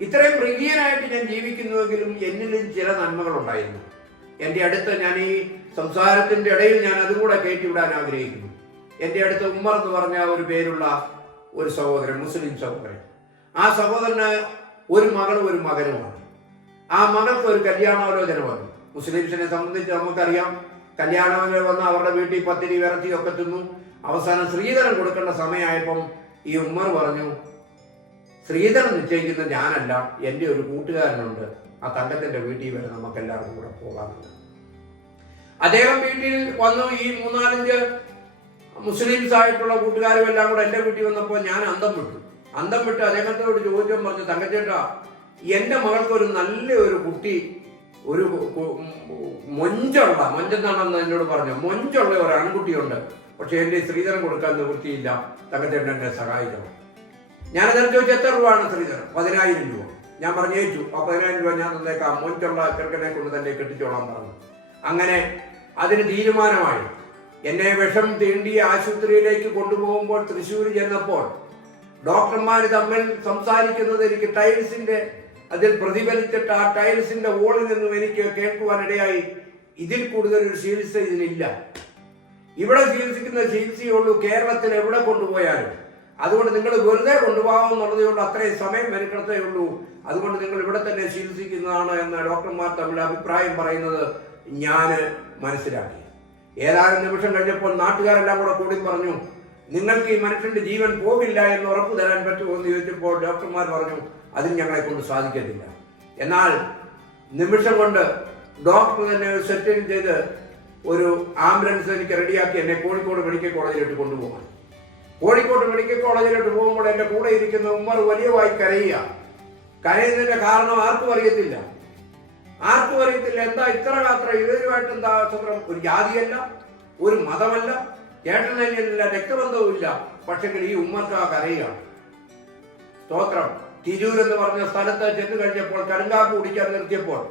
ഇത്രയും പ്രിയനായിട്ട് ഞാൻ ജീവിക്കുന്നുവെങ്കിലും എന്നിലും ചില നന്മകൾ ഉണ്ടായിരുന്നു. എൻ്റെ അടുത്ത്, ഞാൻ ഈ സംസാരത്തിന്റെ ഇടയിൽ ഞാൻ അതുകൂടെ കയറ്റിവിടാൻ ആഗ്രഹിക്കുന്നു. എൻ്റെ അടുത്ത് ഉമ്മർ എന്ന് പറഞ്ഞ ഒരു പേരുള്ള ഒരു സഹോദരൻ, മുസ്ലിം സഹോദരൻ. ആ സഹോദരന് ഒരു മകളും ഒരു മകനുമാണ്. ആ മകൾക്ക് ഒരു കല്യാണാലോചന വന്നു. മുസ്ലിംസിനെ സംബന്ധിച്ച് നമുക്കറിയാം, കല്യാണാലോചന വന്ന് അവരുടെ വീട്ടിൽ പത്തിരി വിറച്ചിയൊക്കെ തിന്നു. അവസാനം ശ്രീധരൻ കൊടുക്കേണ്ട സമയമായപ്പം ഈ ഉമ്മർ പറഞ്ഞു, ശ്രീധരൻ നിശ്ചയിക്കുന്ന ഞാനല്ല, എൻ്റെ ഒരു കൂട്ടുകാരനുണ്ട്, ആ തങ്കത്തിന്റെ വീട്ടിൽ വരെ നമുക്ക് എല്ലാവർക്കും കൂടെ പോകാമെന്ന്. അദ്ദേഹം വീട്ടിൽ വന്നു. ഈ 3-4 മുസ്ലിംസ് ആയിട്ടുള്ള കൂട്ടുകാരും എല്ലാം കൂടെ എൻ്റെ വീട്ടിൽ വന്നപ്പോൾ ഞാൻ അന്തം വിട്ട് അദ്ദേഹത്തോട് ചോദിച്ചപ്പോൾ പറഞ്ഞു, തങ്കച്ചേട്ടാ, എൻ്റെ മകൾക്ക് ഒരു നല്ല ഒരു കുട്ടി, ഒരു മൊഞ്ചെന്നാണെന്ന് എന്നോട് പറഞ്ഞു, മൊഞ്ചുള്ള ഒരു ആൺകുട്ടിയുണ്ട്, പക്ഷെ എൻ്റെ ശ്രീധരൻ കൊടുക്കാൻ നിവൃത്തിയില്ല, തങ്കച്ചേട്ടൻ എന്നെ സഹായിക്കണം. ഞാനതിനെ ചോദിച്ചു, എത്ര രൂപയാണ് ശ്രീധരൻ? 10,000 രൂപ. ഞാൻ പറഞ്ഞേച്ചു, ആ 10,000 രൂപ ഞാൻ തന്നേക്കാം, മൊഞ്ചുള്ള ചെറുക്കനെ കൊണ്ട് തന്നെ കെട്ടിച്ചോളാൻ പറഞ്ഞു. അങ്ങനെ അതിന് തീരുമാനമായി. എന്നെ വിഷം തീണ്ടി ആശുപത്രിയിലേക്ക് കൊണ്ടുപോകുമ്പോൾ തൃശ്ശൂർ ചെന്നപ്പോൾ ഡോക്ടർമാർ തമ്മിൽ സംസാരിക്കുന്നത് എനിക്ക് ടൈൽസിന്റെ അതിൽ പ്രതിഫലിച്ചിട്ട് ആ ടൈൽസിന്റെ വോളിൽ നിന്നും എനിക്ക് കേൾക്കുവാനിടയായി, ഇതിൽ കൂടുതൽ ഒരു ചികിത്സ ഇതിനില്ല, ഇവിടെ ചികിത്സിക്കുന്ന ചികിത്സയേ ഉള്ളൂ, കേരളത്തിൽ എവിടെ കൊണ്ടുപോയാലും. അതുകൊണ്ട് നിങ്ങൾ വെറുതെ കൊണ്ടുപോകാമെന്നുള്ളത് കൊണ്ട് അത്രയും സമയം മെനക്കെടുത്തേ ഉള്ളൂ, അതുകൊണ്ട് നിങ്ങൾ ഇവിടെ തന്നെ ചികിത്സിക്കുന്നതാണ് എന്ന് ഡോക്ടർമാർ തമ്മിൽ അഭിപ്രായം പറയുന്നത് ഞാൻ മനസ്സിലാക്കി. ഏതാനും നിമിഷം കഴിഞ്ഞപ്പോൾ നാട്ടുകാരെല്ലാം കൂടി പറഞ്ഞു, നിങ്ങൾക്ക് ഈ മനുഷ്യന്റെ ജീവൻ പോകില്ല എന്ന് ഉറപ്പു തരാൻ പറ്റുമോ എന്ന് ചോദിച്ചപ്പോൾ ഡോക്ടർമാർ പറഞ്ഞു, അതിന് ഞങ്ങളെ കൊണ്ട് സാധിക്കത്തില്ല. എന്നാൽ നിമിഷം കൊണ്ട് ഡോക്ടർ തന്നെ സെറ്റിൽ ചെയ്ത് ഒരു ആംബുലൻസ് എനിക്ക് റെഡിയാക്കി എന്നെ കോഴിക്കോട് മെഡിക്കൽ കോളേജിലോട്ട് കൊണ്ടുപോകാൻ. കോഴിക്കോട് മെഡിക്കൽ കോളേജിലോട്ട് പോകുമ്പോൾ എൻ്റെ കൂടെ ഇരിക്കുന്ന ഉമ്മർ വലിയവായി കരയുന്നതിന്റെ കാരണം ആർക്കും അറിയത്തില്ല. എന്താ ഇവരുമായിട്ട് എന്താ സ്വന്തം? ഒരു ജാതിയല്ല, ഒരു മതമല്ല, ചേട്ടനല്ല, രക്തബന്ധവുമില്ല. പക്ഷെ ഈ ഉമ്മർക്ക് ആ കരയുകയാണ്. സ്തോത്രം. തിരൂർ എന്ന് പറഞ്ഞ സ്ഥലത്ത് ചെന്ന് കഴിഞ്ഞപ്പോൾ കടുങ്കാപ്പ് കുടിക്കാൻ നിർത്തിയപ്പോൾ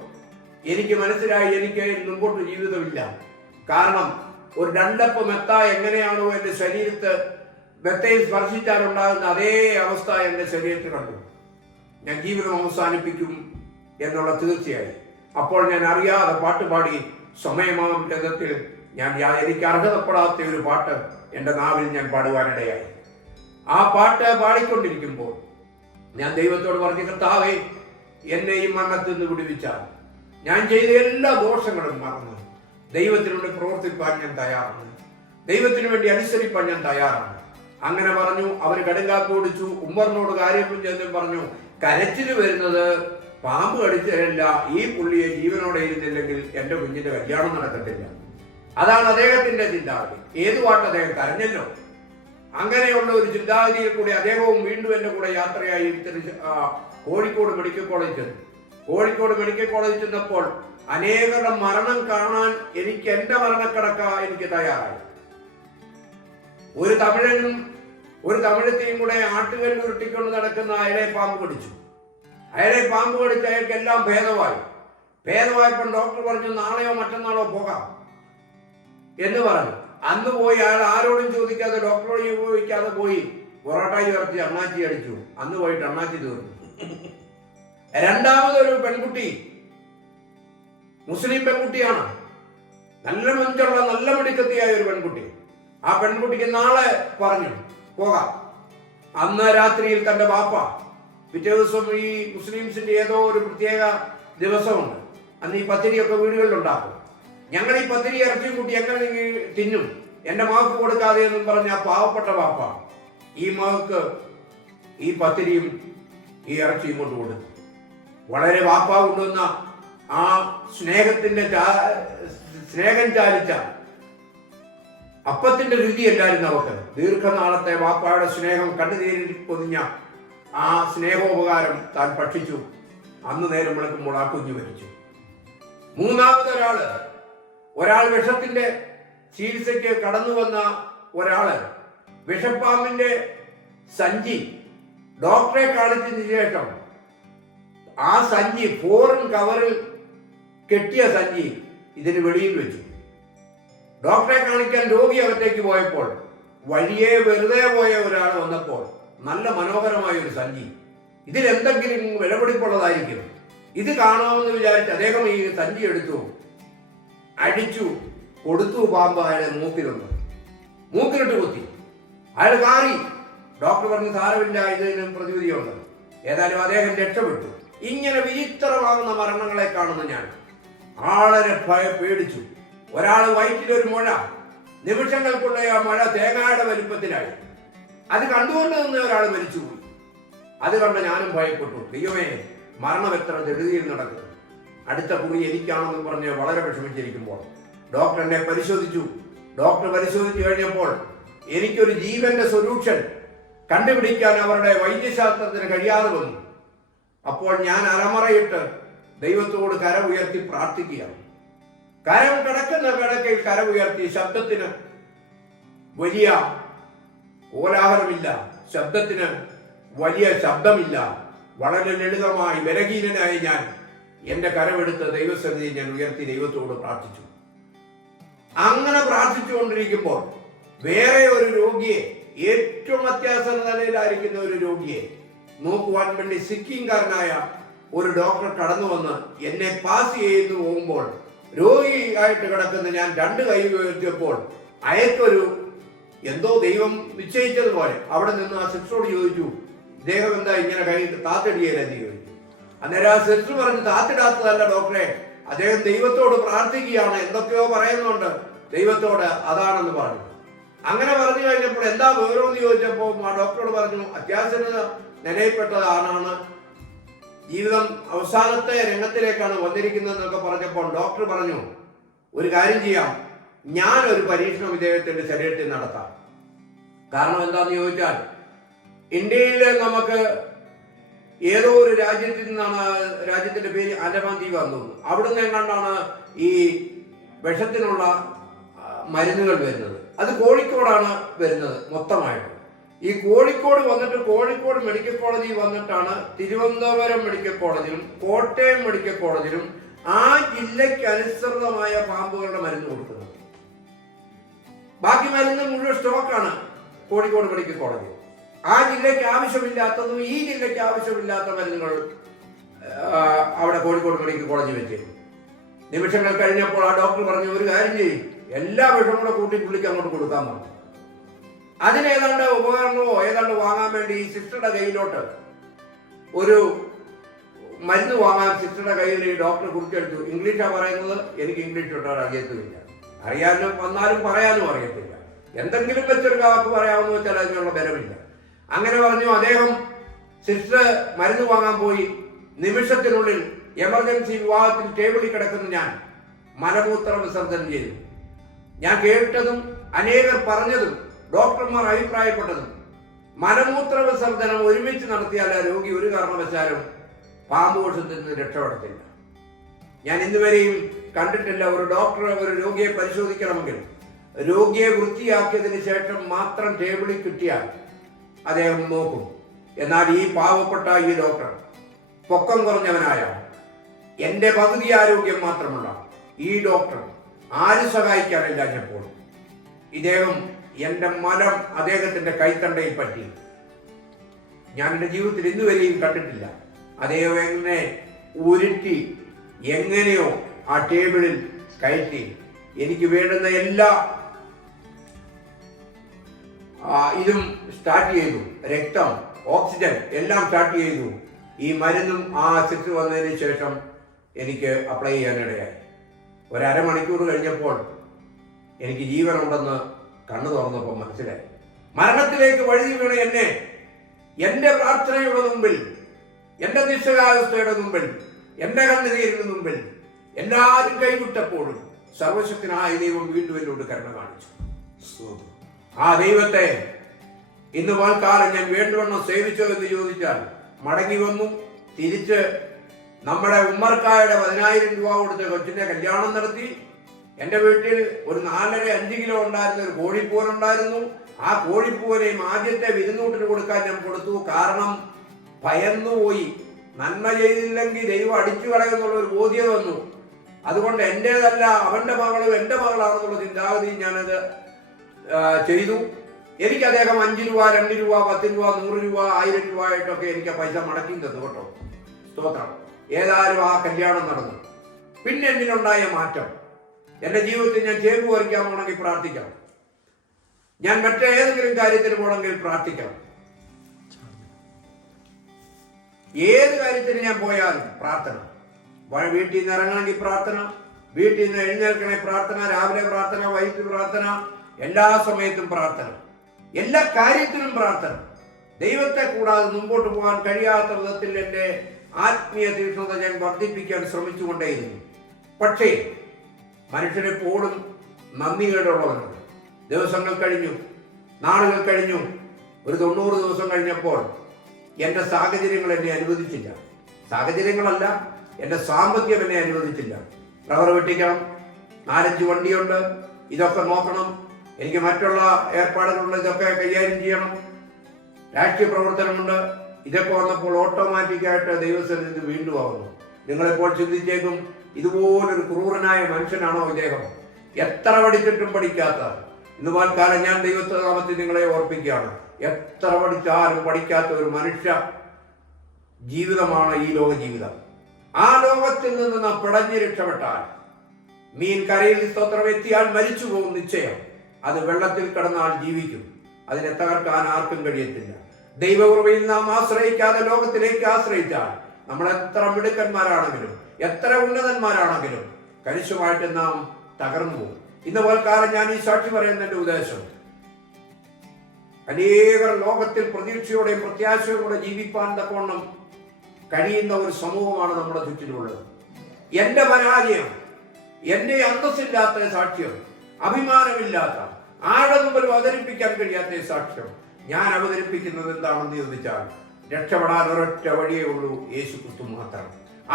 എനിക്ക് മനസ്സിലായി, എനിക്ക് മുമ്പോട്ട് ജീവിതമില്ല. കാരണം ഒരു രണ്ടപ്പം മെത്ത എങ്ങനെയാണോ എൻ്റെ ശരീരത്ത് മെത്തയിൽ സ്പർശിച്ചാലുണ്ടാകുന്ന അതേ അവസ്ഥ എൻ്റെ ശരീരത്തിൽ കണ്ടു. ഞാൻ ജീവിതം അവസാനിപ്പിക്കും എന്നുള്ള തീർച്ചയായി. അപ്പോൾ ഞാൻ അറിയാതെ പാട്ടുപാടി സമയമാകും രഥത്തിൽ എനിക്ക് അർഹതപ്പെടാത്ത ഒരു പാട്ട് എൻ്റെ നാവിൽ ഞാൻ പാടുവാനിടയായി. ആ പാട്ട് പാടിക്കൊണ്ടിരിക്കുമ്പോൾ ഞാൻ ദൈവത്തോട് പറഞ്ഞു, കർത്താവേ, എന്നെ ഈ മരണത്തിൽ നിന്ന് വിടുവിച്ചാൽ ഞാൻ ചെയ്ത എല്ലാ ദോഷങ്ങളും മറന്ന് ദൈവത്തിനു വേണ്ടി പ്രവർത്തിക്കാൻ ഞാൻ തയ്യാറാണ്, ദൈവത്തിനു വേണ്ടി അനുസരിപ്പാൻ ഞാൻ തയ്യാറാണ്. അങ്ങനെ പറഞ്ഞു. അവർ കടുങ്കാപ്പി ഓടിച്ചു. ഉമ്മറിനോട് കാര്യം ചെന്നും പറഞ്ഞു, കരച്ചില് വരുന്നത് പാമ്പ് കടിച്ചല്ല, ഈ പുള്ളിയെ ജീവനോടെ ഇരുന്നില്ലെങ്കിൽ എൻ്റെ കുഞ്ഞിന്റെ കല്യാണം നടക്കത്തില്ല. അതാണ് അദ്ദേഹത്തിന്റെ ചിന്താഗതി. ഏതു പാട്ട് അദ്ദേഹം കരഞ്ഞല്ലോ. അങ്ങനെയുള്ള ഒരു ചിന്താഗതിയിൽ കൂടി അദ്ദേഹവും വീണ്ടും എൻ്റെ കൂടെ യാത്രയായി കോഴിക്കോട് മെഡിക്കൽ കോളേജ് ചെന്നു. കോഴിക്കോട് മെഡിക്കൽ കോളേജ് ചെന്നപ്പോൾ അനേകരുടെ മരണം കാണാൻ എനിക്ക് എൻ്റെ മരണക്കിടക്ക എനിക്ക് തയ്യാറായി. ഒരു തമിഴത്തെയും കൂടെ ആട്ടുകല്ല് ഉരുട്ടിക്കൊണ്ട് നടക്കുന്ന അയാളെ പാമ്പ് കടിച്ചു. അയാൾക്ക് എല്ലാം ഭേദമായപ്പോൾ ഡോക്ടർ പറഞ്ഞു, നാളെയോ മറ്റന്നാളോ പോകാം എന്ന് പറഞ്ഞു. അന്ന് പോയി അയാൾ ആരോടും ചോദിക്കാതെ, ഡോക്ടറോട് ചോദിക്കാതെ പോയി പൊറോട്ടായി ഇറച്ചി അണ്ണാച്ചി അടിച്ചു. അന്ന് പോയിട്ട് അണ്ണാച്ചി തീർന്നു. രണ്ടാമതൊരു പെൺകുട്ടി, മുസ്ലിം പെൺകുട്ടിയാണ്, നല്ല മഞ്ചുള്ള നല്ല മിടുക്കത്തിയായ ഒരു പെൺകുട്ടി. ആ പെൺകുട്ടിക്ക് നാളെ പറഞ്ഞു പോകാം. അന്ന് രാത്രിയിൽ തന്റെ ബാപ്പ, പിറ്റേ ദിവസം ഈ മുസ്ലിംസിന്റെ ഏതോ ഒരു പ്രത്യേക ദിവസമുണ്ട്, അന്ന് ഈ പത്തിരിയൊക്കെ വീടുകളിലുണ്ടാക്കും. ഞങ്ങൾ ഈ പത്തിരി ഇറച്ചിയും കൂട്ടി എങ്ങനെ തിന്നും, എന്റെ മകൾക്ക് കൊടുക്കാതെ എന്നും പറഞ്ഞ ആ പാവപ്പെട്ട ബാപ്പ ഈ മകൾക്ക് ഈ പത്തിരിയും ഈ ഇറച്ചിയും കൊണ്ട് കൊടുത്തു. വളരെ വാപ്പ കൊണ്ടുവന്ന ആ സ്നേഹം ചാലിച്ച അപ്പത്തിന്റെ രുചിയല്ലായിരുന്നു അവർക്ക്. ദീർഘനാളത്തെ വാപ്പായുടെ സ്നേഹം കണ്ണുനീരിൽ പൊതിഞ്ഞ ആ സ്നേഹോപകാരം താൻ ഭക്ഷിച്ചു. അന്ന് നേരം വിളക്കുമ്പോൾ ആ കുഞ്ഞു മരിച്ചു. ഒരാൾ വിഷത്തിന്റെ ചികിത്സയ്ക്ക് കടന്നു വന്ന ഒരാള് വിഷപ്പാമ്പിന്റെ സഞ്ചി ഡോക്ടറെ കാണിച്ചതിന് ശേഷം ആ സഞ്ചി ഫോറിൻ കവറിൽ കെട്ടിയ സഞ്ചി ഇതിന് വെളിയിൽ വെച്ചു. ഡോക്ടറെ കാണിക്കാൻ രോഗി അകത്തേക്ക് പോയപ്പോൾ വഴിയെ വെറുതെ പോയ ഒരാൾ വന്നപ്പോൾ നല്ല മനോഹരമായ ഒരു സഞ്ചി, ഇതിലെന്തെങ്കിലും വിലപിടിപ്പുള്ളതായിരിക്കും, ഇത് കാണാമെന്ന് വിചാരിച്ച് അദ്ദേഹം ഈ സഞ്ചി എടുത്തു, അടിച്ചു കൊടുത്തു. പാമ്പ് അയാളെ മൂക്കിലിട്ട് കുത്തി. അയാൾ കാറി. ഡോക്ടർ പറഞ്ഞു സാരമില്ല, ഇതിന് പ്രതിവിധിയുണ്ട്. ഏതായാലും അദ്ദേഹം രക്ഷപ്പെട്ടു. ഇങ്ങനെ വിചിത്രമാകുന്ന മരണങ്ങളെ കാണുന്ന ഞാൻ വളരെ പേടിച്ചു. ഒരാൾ വയറ്റിലൊരു മുഴ, നിമിഷങ്ങൾക്കുള്ള ആ മഴ തേങ്ങയുടെ വലിപ്പത്തിലായി. അത് കണ്ടുകൊണ്ട് നിന്ന് ഒരാൾ മരിച്ചുപോയി. അത് കണ്ട് ഞാനും ഭയപ്പെട്ടു. ദൈവമേ, മരണം എത്ര ധൃതിയിൽ നടക്കുന്നു, അടുത്ത കുറി എനിക്കാണെന്ന് പറഞ്ഞ് വളരെ വിഷമിച്ചിരിക്കുമ്പോൾ ഡോക്ടർ എന്നെ പരിശോധിച്ചു. ഡോക്ടർ പരിശോധിച്ചു കഴിഞ്ഞപ്പോൾ എനിക്കൊരു ജീവന്റെ സൊല്യൂഷൻ കണ്ടുപിടിക്കാൻ അവരുടെ വൈദ്യശാസ്ത്രത്തിന് കഴിയാതെ വന്നു. അപ്പോൾ ഞാൻ അലമറയിട്ട് ദൈവത്തോട് കര ഉയർത്തി പ്രാർത്ഥിക്കുകയാണ്. കരം കിടക്കുന്ന കിടക്കയിൽ കര ഉയർത്തി. ശബ്ദത്തിന് വലിയ കോലാഹലമില്ല, ശബ്ദത്തിന് വലിയ ശബ്ദമില്ല. വളരെ ലളിതമായി ബലഹീനനായി ഞാൻ എന്റെ കരമെടുത്ത് ദൈവസന്നിധിയിൽ ഞാൻ ഉയർത്തി ദൈവത്തോട് പ്രാർത്ഥിച്ചു. അങ്ങനെ പ്രാർത്ഥിച്ചുകൊണ്ടിരിക്കുമ്പോൾ വേറെ ഒരു രോഗിയെ, ഏറ്റവും അത്യാസന്ന നിലയിലായിരിക്കുന്ന ഒരു രോഗിയെ നോക്കുവാൻ വേണ്ടി സിക്കിംകാരനായ ഒരു ഡോക്ടർ കടന്നു വന്ന് എന്നെ പാസ് ചെയ്തു പോകുമ്പോൾ രോഗിയായിട്ട് കിടക്കുന്ന ഞാൻ 2 കൈ ഉയർത്തിയപ്പോൾ അയക്കൊരു എന്തോ ദൈവം നിശ്ചയിച്ചതുപോലെ അവിടെ നിന്ന് ആ സിസ്റ്ററോട് ചോദിച്ചു, ഇദ്ദേഹം എന്താ ഇങ്ങനെ കൈ താത്തിടിയല്ലെന്ന് ചോദിച്ചു. അന്നേരം ആ സിസ്റ്റർ പറഞ്ഞു, താത്തിടാത്തതല്ല ഡോക്ടറെ, അദ്ദേഹം ദൈവത്തോട് പ്രാർത്ഥിക്കുകയാണ്, എന്തൊക്കെയോ പറയുന്നുണ്ട് ദൈവത്തോട്, അതാണെന്ന് പറഞ്ഞു. അങ്ങനെ പറഞ്ഞു കഴിഞ്ഞപ്പോൾ എന്താ വിവരമെന്ന് ചോദിച്ചപ്പോൾ ആ ഡോക്ടറോട് പറഞ്ഞു, അത്യാസന്ന നിലയിൽപ്പെട്ടതാണ്, ജീവിതം അവസാനത്തെ രംഗത്തിലേക്കാണ് വന്നിരിക്കുന്നതെന്നൊക്കെ പറഞ്ഞപ്പോൾ ഡോക്ടർ പറഞ്ഞു, ഒരു കാര്യം ചെയ്യാം, ഞാനൊരു പരീക്ഷണം ഇദ്ദേഹത്തിന്റെ ശരീരത്തിൽ നടത്താം. കാരണം എന്താന്ന് ചോദിച്ചാൽ ഇന്ത്യയിലെ നമുക്ക് ഏതോ ഒരു രാജ്യത്തിൽ നിന്നാണ്, രാജ്യത്തിന്റെ പേര് ആൻഡമാൻ ദ്വീപാന്ന് തോന്നുന്നു, അവിടുന്ന് എങ്ങാണ്ടാണ് ഈ വിഷത്തിനുള്ള മരുന്നുകൾ വരുന്നത്. അത് കോഴിക്കോടാണ് വരുന്നത് മൊത്തമായിട്ട്. ഈ കോഴിക്കോട് വന്നിട്ട് കോഴിക്കോട് മെഡിക്കൽ കോളേജിൽ വന്നിട്ടാണ് തിരുവനന്തപുരം മെഡിക്കൽ കോളേജിലും കോട്ടയം മെഡിക്കൽ കോളേജിലും ആ ജില്ലയ്ക്ക് അനുസൃതമായ പാമ്പുകളുടെ മരുന്ന് കൊടുക്കുന്നത്. ബാക്കി മരുന്ന് മുഴുവൻ സ്റ്റോക്കാണ് കോഴിക്കോട് മെഡിക്കൽ കോളേജിൽ. ആ ജില്ലയ്ക്ക് ആവശ്യമില്ലാത്തതും ഈ ജില്ലയ്ക്ക് ആവശ്യമില്ലാത്ത മരുന്നുകൾ അവിടെ കോഴിക്കോട് മെഡിക്കൽ കോളേജിൽ വെച്ചിരുന്നു. നിമിഷങ്ങൾ കഴിഞ്ഞപ്പോൾ ആ ഡോക്ടർ പറഞ്ഞു, ഒരു കാര്യം ചെയ്യും, എല്ലാ വിഷവും കൂടെ കൂട്ടി പുള്ളിക്ക് അങ്ങോട്ട് കൊടുക്കാൻ പറഞ്ഞു. അതിനേതാണ്ട് ഉപകരണമോ ഏതാണ്ട് വാങ്ങാൻ വേണ്ടി ഈ സിസ്റ്ററുടെ കയ്യിലോട്ട് ഒരു മരുന്ന് വാങ്ങാൻ സിസ്റ്ററുടെ കയ്യിൽ ഈ ഡോക്ടർ കുറിച്ചെടുത്തു. ഇംഗ്ലീഷാണ് പറയുന്നത്, എനിക്ക് ഇംഗ്ലീഷ് തൊട്ടാൽ അറിയത്തുമില്ല, അറിയാനും വന്നാലും പറയാനും അറിയത്തില്ല, എന്തെങ്കിലും വെച്ചൊരു വാക്ക് പറയാമെന്ന് വെച്ചാൽ അതിനുള്ള ബലമില്ല. അങ്ങനെ പറഞ്ഞു. അദ്ദേഹം സിസ്റ്റർ മരുന്ന് വാങ്ങാൻ പോയി. നിമിഷത്തിനുള്ളിൽ എമർജൻസി വിഭാഗത്തിൽ ടേബിളിൽ കിടക്കുന്ന ഞാൻ മലമൂത്ര വിസർജനം ചെയ്തു. ഞാൻ കേട്ടതും അനേകർ പറഞ്ഞതും ഡോക്ടർമാർ അഭിപ്രായപ്പെട്ടതും മലമൂത്ര വിസർജനം ഒരുമിച്ച് നടത്തിയാൽ ആ രോഗി ഒരു കാരണവശാലും പാമ്പ് കോശത്തിൽ നിന്ന് രക്ഷപ്പെടത്തില്ല. ഞാൻ ഇന്നുവരെയും കണ്ടിട്ടില്ല ഒരു ഡോക്ടർ ഒരു രോഗിയെ പരിശോധിക്കണമെങ്കിൽ രോഗിയെ വൃത്തിയാക്കിയതിന് ശേഷം മാത്രം ടേബിളിൽ കിട്ടിയാൽ അദ്ദേഹം നോക്കും. എന്നാൽ ഈ പാവപ്പെട്ട ഈ ഡോക്ടർ പൊക്കം കുറഞ്ഞവനായ, എന്റെ പകുതി ആരോഗ്യം മാത്രമുള്ള ഈ ഡോക്ടർ ആരും സഹായിക്കാനില്ലാഞ്ഞപ്പോൾ ഇദ്ദേഹം എന്റെ മലം അദ്ദേഹത്തിന്റെ കൈത്തണ്ടയിൽ പറ്റി. ഞാൻ എന്റെ ജീവിതത്തിൽ ഇന്നുവരെയും കണ്ടിട്ടില്ല. അദ്ദേഹം എങ്ങനെ ഉരുട്ടി എങ്ങനെയോ ആ ടേബിളിൽ കയറ്റി എനിക്ക് വേണ്ടുന്ന എല്ലാ ഇതും സ്റ്റാർട്ട് ചെയ്തു. രക്തം, ഓക്സിജൻ എല്ലാം സ്റ്റാർട്ട് ചെയ്തു. ഈ മരുന്നും ആ സിസ്റ്റർ വന്നതിന് ശേഷം എനിക്ക് അപ്ലൈ ചെയ്യാനിടയായി. ഒരു അരമണിക്കൂർ കഴിഞ്ഞപ്പോൾ എനിക്ക് ജീവനുണ്ടെന്ന് കണ്ണു തുറന്നപ്പോൾ മനസ്സിലായി. മരണത്തിലേക്ക് വഴുതി വീണ എന്നെ എന്റെ പ്രാർത്ഥനയുടെ മുമ്പിൽ, എന്റെ നിശ്ചലാവസ്ഥയുടെ മുമ്പിൽ, എന്റെ കണ്ണുനീരിന് മുമ്പിൽ എല്ലാവരും കൈവിട്ടപ്പോഴും സർവശക്തനായ ദൈവം വീണ്ടും എന്നോട് കരുണ കാണിച്ചു. ആ ദൈവത്തെ ഇന്ന് വാൽക്കാലം ഞാൻ വേണ്ടുവണ്ണം സേവിച്ചോ എന്ന് ചോദിച്ചാൽ മടങ്ങി വന്നു. തിരിച്ച് നമ്മുടെ ഉമ്മർക്കായുടെ 10,000 രൂപ കൊടുത്ത് കൊച്ചിന്റെ കല്യാണം നടത്തി. എൻ്റെ വീട്ടിൽ ഒരു 4.5 കിലോ ഉണ്ടായിരുന്ന ഒരു കോഴിപ്പൂവൻ ഉണ്ടായിരുന്നു. ആ കോഴിപ്പൂവനെയും ആദ്യത്തെ വിരുന്നൂട്ടിന് കൊടുക്കാൻ ഞാൻ കൊടുത്തു. കാരണം ഭയന്നുപോയി. നന്മ ചെയ്തില്ലെങ്കിൽ ദൈവം അടിച്ചു കളയുന്നുള്ള ഒരു ബോധ്യം വന്നു. അതുകൊണ്ട് എൻ്റേതല്ല, അവന്റെ മകളും എൻ്റെ മകളാണെന്നുള്ള ചിന്താഗതി ഞാനത് ചെയ്തു. എനിക്ക് അദ്ദേഹം 5 രൂപ, 2 രൂപ, 10 രൂപ, 100 രൂപ, 1000 രൂപ ആയിട്ടൊക്കെ എനിക്ക് പൈസ മടക്കി തന്നു കേട്ടോ. സ്തോത്രം. ഏതായാലും ആ കല്യാണം നടന്നു. പിന്നെ എന്നിലുണ്ടായ മാറ്റം, എൻ്റെ ജീവിതത്തിൽ ഞാൻ ചേമ്പ് പറിക്കാൻ പോകണമെങ്കിൽ പ്രാർത്ഥിക്കണം, ഞാൻ മറ്റേതെങ്കിലും കാര്യത്തിന് പോകണമെങ്കിൽ പ്രാർത്ഥിക്കണം, ഏത് കാര്യത്തിന് ഞാൻ പോയാലും പ്രാർത്ഥന. വീട്ടിൽ നിന്ന് ഇറങ്ങണമെങ്കിൽ പ്രാർത്ഥന, വീട്ടിൽ നിന്ന് എഴുന്നേൽക്കണേ പ്രാർത്ഥന, രാവിലെ പ്രാർത്ഥന, വൈകിട്ട് പ്രാർത്ഥന, എല്ലാ സമയത്തും പ്രാർത്ഥന, എല്ലാ കാര്യത്തിലും പ്രാർത്ഥന. ദൈവത്തെ കൂടാതെ മുമ്പോട്ട് പോകാൻ കഴിയാത്ത വിധത്തിൽ എൻ്റെ ആത്മീയ തീക്ഷ്ണത ഞാൻ വർദ്ധിപ്പിക്കാൻ ശ്രമിച്ചുകൊണ്ടേയിരുന്നു. പക്ഷേ മനുഷ്യരെപ്പോഴും നന്ദികേടുള്ളവരുണ്ട്. ദിവസങ്ങൾ കഴിഞ്ഞു, നാളുകൾ കഴിഞ്ഞു. ഒരു 90 ദിവസം കഴിഞ്ഞപ്പോൾ എൻ്റെ സാഹചര്യങ്ങൾ എന്നെ അനുവദിച്ചില്ല. സാഹചര്യങ്ങളല്ല, എൻ്റെ സാമ്പത്തികം എന്നെ അനുവദിച്ചില്ല. റബ്ബർ വെട്ടിക്കണം, 4-5 വണ്ടിയുണ്ട്, ഇതൊക്കെ നോക്കണം, എനിക്ക് മറ്റുള്ള ഏർപ്പാടുകളുള്ള ഇതൊക്കെ കൈകാര്യം ചെയ്യണം, രാഷ്ട്രീയ പ്രവർത്തനമുണ്ട്. ഇതൊക്കെ വന്നപ്പോൾ ഓട്ടോമാറ്റിക്കായിട്ട് ദൈവസന്നിധി വീണ്ടും ആവുന്നു. നിങ്ങളിപ്പോൾ ചിന്തിച്ചേക്കും, ഇതുപോലൊരു ക്രൂരനായ മനുഷ്യനാണോ ഇദ്ദേഹം? എത്ര പഠിച്ചിട്ടും പഠിക്കാത്ത, ഇന്ന് കാലം ഞാൻ ദൈവനാമത്തിൽ നിങ്ങളെ ഓർപ്പിക്കുകയാണ്, എത്ര പഠിച്ചാലും പഠിക്കാത്ത ഒരു മനുഷ്യ ജീവിതമാണ് ഈ ലോക ജീവിതം. ആ ലോകത്തിൽ നിന്ന് നാം പിടഞ്ഞു രക്ഷപ്പെട്ടാൽ, മീൻ കരയിൽ സ്തോത്രം എത്തിയാൽ മരിച്ചു പോകും നിശ്ചയം. അത് വെള്ളത്തിൽ കിടന്നാൽ ജീവിക്കും. അതിനെ തകർക്കാൻ ആർക്കും കഴിയത്തില്ല. ദൈവകൃപയിൽ നാം ആശ്രയിക്കാതെ ലോകത്തിലേക്ക് ആശ്രയിച്ചാൽ, നമ്മൾ എത്ര മിടുക്കന്മാരാണെങ്കിലും എത്ര ഉന്നതന്മാരാണെങ്കിലും കനിശമായിട്ട് നാം തകർന്നു പോകും. ഇന്ന് കാലം ഞാൻ ഈ സാക്ഷി പറയുന്നതിന്റെ ഉദ്ദേശം, അനേകർ ലോകത്തിൽ പ്രതീക്ഷയോടെയും പ്രത്യാശയോടെ ജീവിപ്പാൻ തക്കവണ്ണം കഴിയുന്ന ഒരു സമൂഹമാണ് നമ്മുടെ ചുറ്റിലുള്ളത്. എന്റെ പരാജയം, എന്റെ അന്തസ്സില്ലാത്ത സാക്ഷ്യം, അഭിമാനമില്ലാത്ത, ആരുടെ മുമ്പിൽ അവതരിപ്പിക്കാൻ കഴിയാത്ത സാക്ഷ്യം ഞാൻ അവതരിപ്പിക്കുന്നത് എന്താണെന്ന് ചോദിച്ചാൽ, രക്ഷപ്പെടാൻ ഒരൊറ്റ വഴിയേ ഉള്ളൂ, യേശുക്രിസ്തു മാത്രം.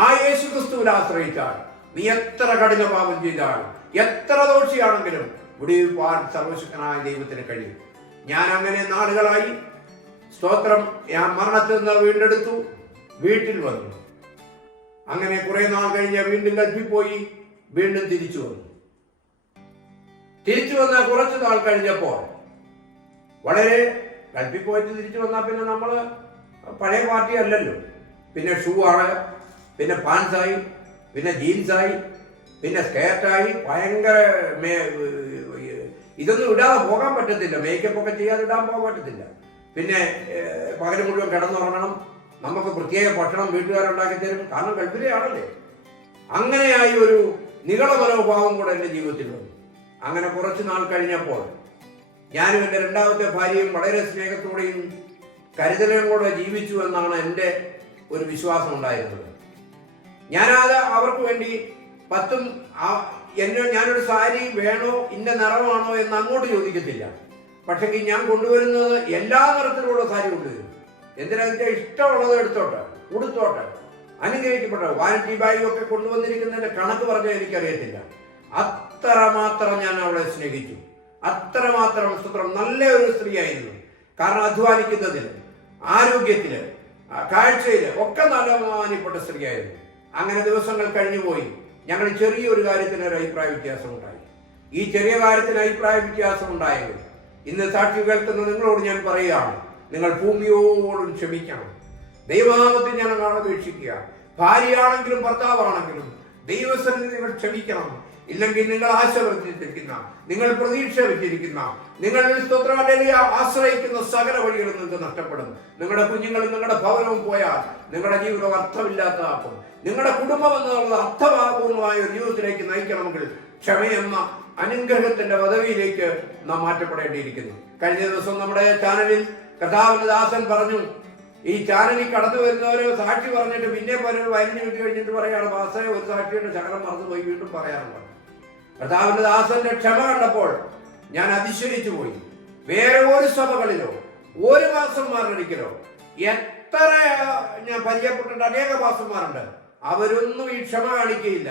ആ യേശുക്രിസ്തുവിൽ ആശ്രയിച്ചാൽ നീ എത്ര കഠിന പാപം ചെയ്താലും, എത്ര ദോഷിയാണെങ്കിലും വിടുവിപ്പാൻ സർവശക്തനായ ദൈവത്തിന് കഴിയും. ഞാൻ അങ്ങനെ നാളുകളായി സ്തോത്രം, ഞാൻ മരണത്തിൽ നിന്ന് വീണ്ടെടുത്തു, വീട്ടിൽ വന്നു. അങ്ങനെ കുറെ നാൾ കഴിഞ്ഞ് വീണ്ടും ഗൾഫിൽ പോയി, വീണ്ടും തിരിച്ചു വന്നു. തിരിച്ചു വന്ന കുറച്ചു നാൾ കഴിഞ്ഞപ്പോൾ വളരെ ഗൾഫിൽ പോയിട്ട് തിരിച്ചു വന്നാൽ പിന്നെ നമ്മൾ പഴയ പാർട്ടി അല്ലല്ലോ. പിന്നെ ഷൂ ആണ്, പിന്നെ പാൻസായി, പിന്നെ ജീൻസായി, പിന്നെ സ്കേർട്ടായി. ഭയങ്കര ഇതൊന്നും ഇടാതെ പോകാൻ പറ്റത്തില്ല, മേക്കപ്പ് ഒക്കെ ചെയ്യാതെ ഇടാൻ പോകാൻ പറ്റത്തില്ല. പിന്നെ പകൽ മുഴുവൻ കിടന്നുറങ്ങണം, നമുക്ക് പ്രത്യേക ഭക്ഷണം വീട്ടുകാരുണ്ടാക്കി തരും, കാരണം ഗൾഫിലെ ആണല്ലേ. അങ്ങനെയായി ഒരു നികള മനോഭാവം കൂടെ എൻ്റെ ജീവിതത്തിൽ വന്നു. അങ്ങനെ കുറച്ചു നാൾ കഴിഞ്ഞപ്പോൾ ഞാനും എൻ്റെ രണ്ടാമത്തെ ഭാര്യയും വളരെ സ്നേഹത്തോടെയും കരുതലും കൂടെ ജീവിച്ചു എന്നാണ് എൻ്റെ ഒരു വിശ്വാസം ഉണ്ടായിരുന്നത്. ഞാനത് അവർക്ക് വേണ്ടി ഞാനൊരു സാരി വേണോ, ഇന്ന നിറമാണോ എന്ന് അങ്ങോട്ട് ചോദിക്കത്തില്ല. പക്ഷെങ്കിൽ ഞാൻ കൊണ്ടുവരുന്നത് എല്ലാ നിറത്തിലുള്ള സാരി കൊണ്ടുവരും. എന്തിനാ ഇഷ്ടമുള്ളത് എടുത്തോട്ടെ, ഉടുത്തോട്ടെ, അനുഗ്രഹിക്കപ്പെട്ട വാനിറ്റി ബാഗൊക്കെ കൊണ്ടുവന്നിരിക്കുന്നതിന്റെ കണക്ക് പറഞ്ഞാൽ എനിക്കറിയത്തില്ല. അത്രമാത്രം ഞാൻ അവളെ സ്നേഹിച്ചു. അത്രമാത്രം സ്തോത്രം, നല്ല ഒരു സ്ത്രീയായിരുന്നു. കാരണം അധ്വാനിക്കുന്നതിൽ, ആരോഗ്യത്തില്, കാഴ്ചയില് ഒക്കെ നല്ല മാന്യപ്പെട്ട സ്ത്രീയായിരുന്നു. അങ്ങനെ ദിവസങ്ങൾ കഴിഞ്ഞുപോയി. ഞങ്ങൾ ചെറിയൊരു കാര്യത്തിന് ഒരു അഭിപ്രായ വ്യത്യാസം ഉണ്ടായി. ഈ ചെറിയ കാര്യത്തിന് അഭിപ്രായ വ്യത്യാസം ഉണ്ടായെങ്കിൽ ഇന്ന് സാക്ഷി കേൾക്കുന്ന നിങ്ങളോട് ഞാൻ പറയുകയാണ്, നിങ്ങൾ ഭൂമിയോടും ക്ഷമിക്കണം. ദൈവനാമത്തിൽ ഞാൻ അപേക്ഷിക്കുക, ഭാര്യയാണെങ്കിലും ഭർത്താവാണെങ്കിലും ദൈവസന്നിധി നിങ്ങൾ ക്ഷമിക്കണം. ഇല്ലെങ്കിൽ നിങ്ങൾ ആശ വെച്ചിരിക്കുന്ന, നിങ്ങൾ പ്രതീക്ഷ വെച്ചിരിക്കുന്ന, നിങ്ങൾ സ്തോത്രമല്ലേലൂയ ആശ്രയിക്കുന്ന സകല വഴികളും നിങ്ങൾക്ക് നഷ്ടപ്പെടും. നിങ്ങളുടെ കുഞ്ഞുങ്ങളും നിങ്ങളുടെ ഭവനവും പോയാൽ നിങ്ങളുടെ ജീവിതം അർത്ഥമില്ലാത്തതാക്കും. നിങ്ങളുടെ കുടുംബം എന്നുള്ളത് അർത്ഥപൂർണമായ ഒരു ജീവിതത്തിലേക്ക് നയിക്കണമെങ്കിൽ ക്ഷമയെന്ന അനുഗ്രഹത്തിന്റെ പദവിയിലേക്ക് നാം മാറ്റപ്പെടേണ്ടിയിരിക്കുന്നു. കഴിഞ്ഞ ദിവസം നമ്മുടെ ചാനലിൽ കർത്താവിന്റെ ദാസൻ പറഞ്ഞു, ഈ ചാനലിൽ കടന്നു വരുന്നവര് സാക്ഷി പറഞ്ഞിട്ട് പിന്നെ 15 മിനിറ്റ് കഴിഞ്ഞിട്ട് പറയാണ്, പാസേ ഒരു സാക്ഷിയുടെ ശകലം മറന്നുപോയി, വീണ്ടും പറയാറുണ്ട്. കർത്താവിന്റെ ദാസന്റെ ക്ഷമ കണ്ടപ്പോൾ ഞാൻ അതിശയിച്ചു പോയി. വേറെ ഒരു സഭകളിലോ ഒരു പാസ്റ്റർമാരൊരിക്കലോ എത്ര ഞാൻ പരിചയപ്പെട്ടിട്ട് അനേക പാസ്റ്റർമാരുണ്ട്, അവരൊന്നും ഈ ക്ഷമ കാണിക്കുകയില്ല.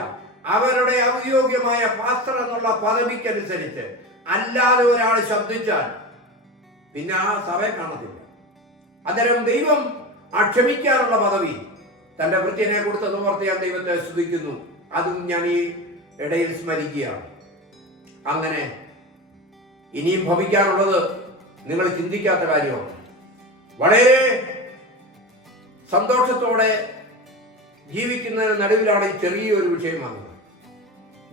അവരുടെ ഔദ്യോഗികമായ പാസ്റ്റർ എന്നുള്ള പദവിക്കനുസരിച്ച് അല്ലാതെ ഒരാൾ ശബ്ദിച്ചാൽ പിന്നെ ആ സഭയെ കാണത്തില്ല. അന്നേരം ദൈവം ആ ക്ഷമിക്കാനുള്ള പദവി തന്റെ ഭൃത്യനെ കൊടുത്തത് ഓർത്ത് ഞാൻ ദൈവത്തെ സ്തുതിക്കുന്നു. അതും ഞാൻ ഈ ഇടയിൽ സ്മരിക്കുകയാണ്. അങ്ങനെ ഇനിയും ഭവിക്കാനുള്ളത് നിങ്ങൾ ചിന്തിക്കാത്ത കാര്യമാണ്. വളരെ സന്തോഷത്തോടെ ജീവിക്കുന്നതിന് നടുവിലാണ് ഈ ചെറിയൊരു വിഷയം വന്നത്.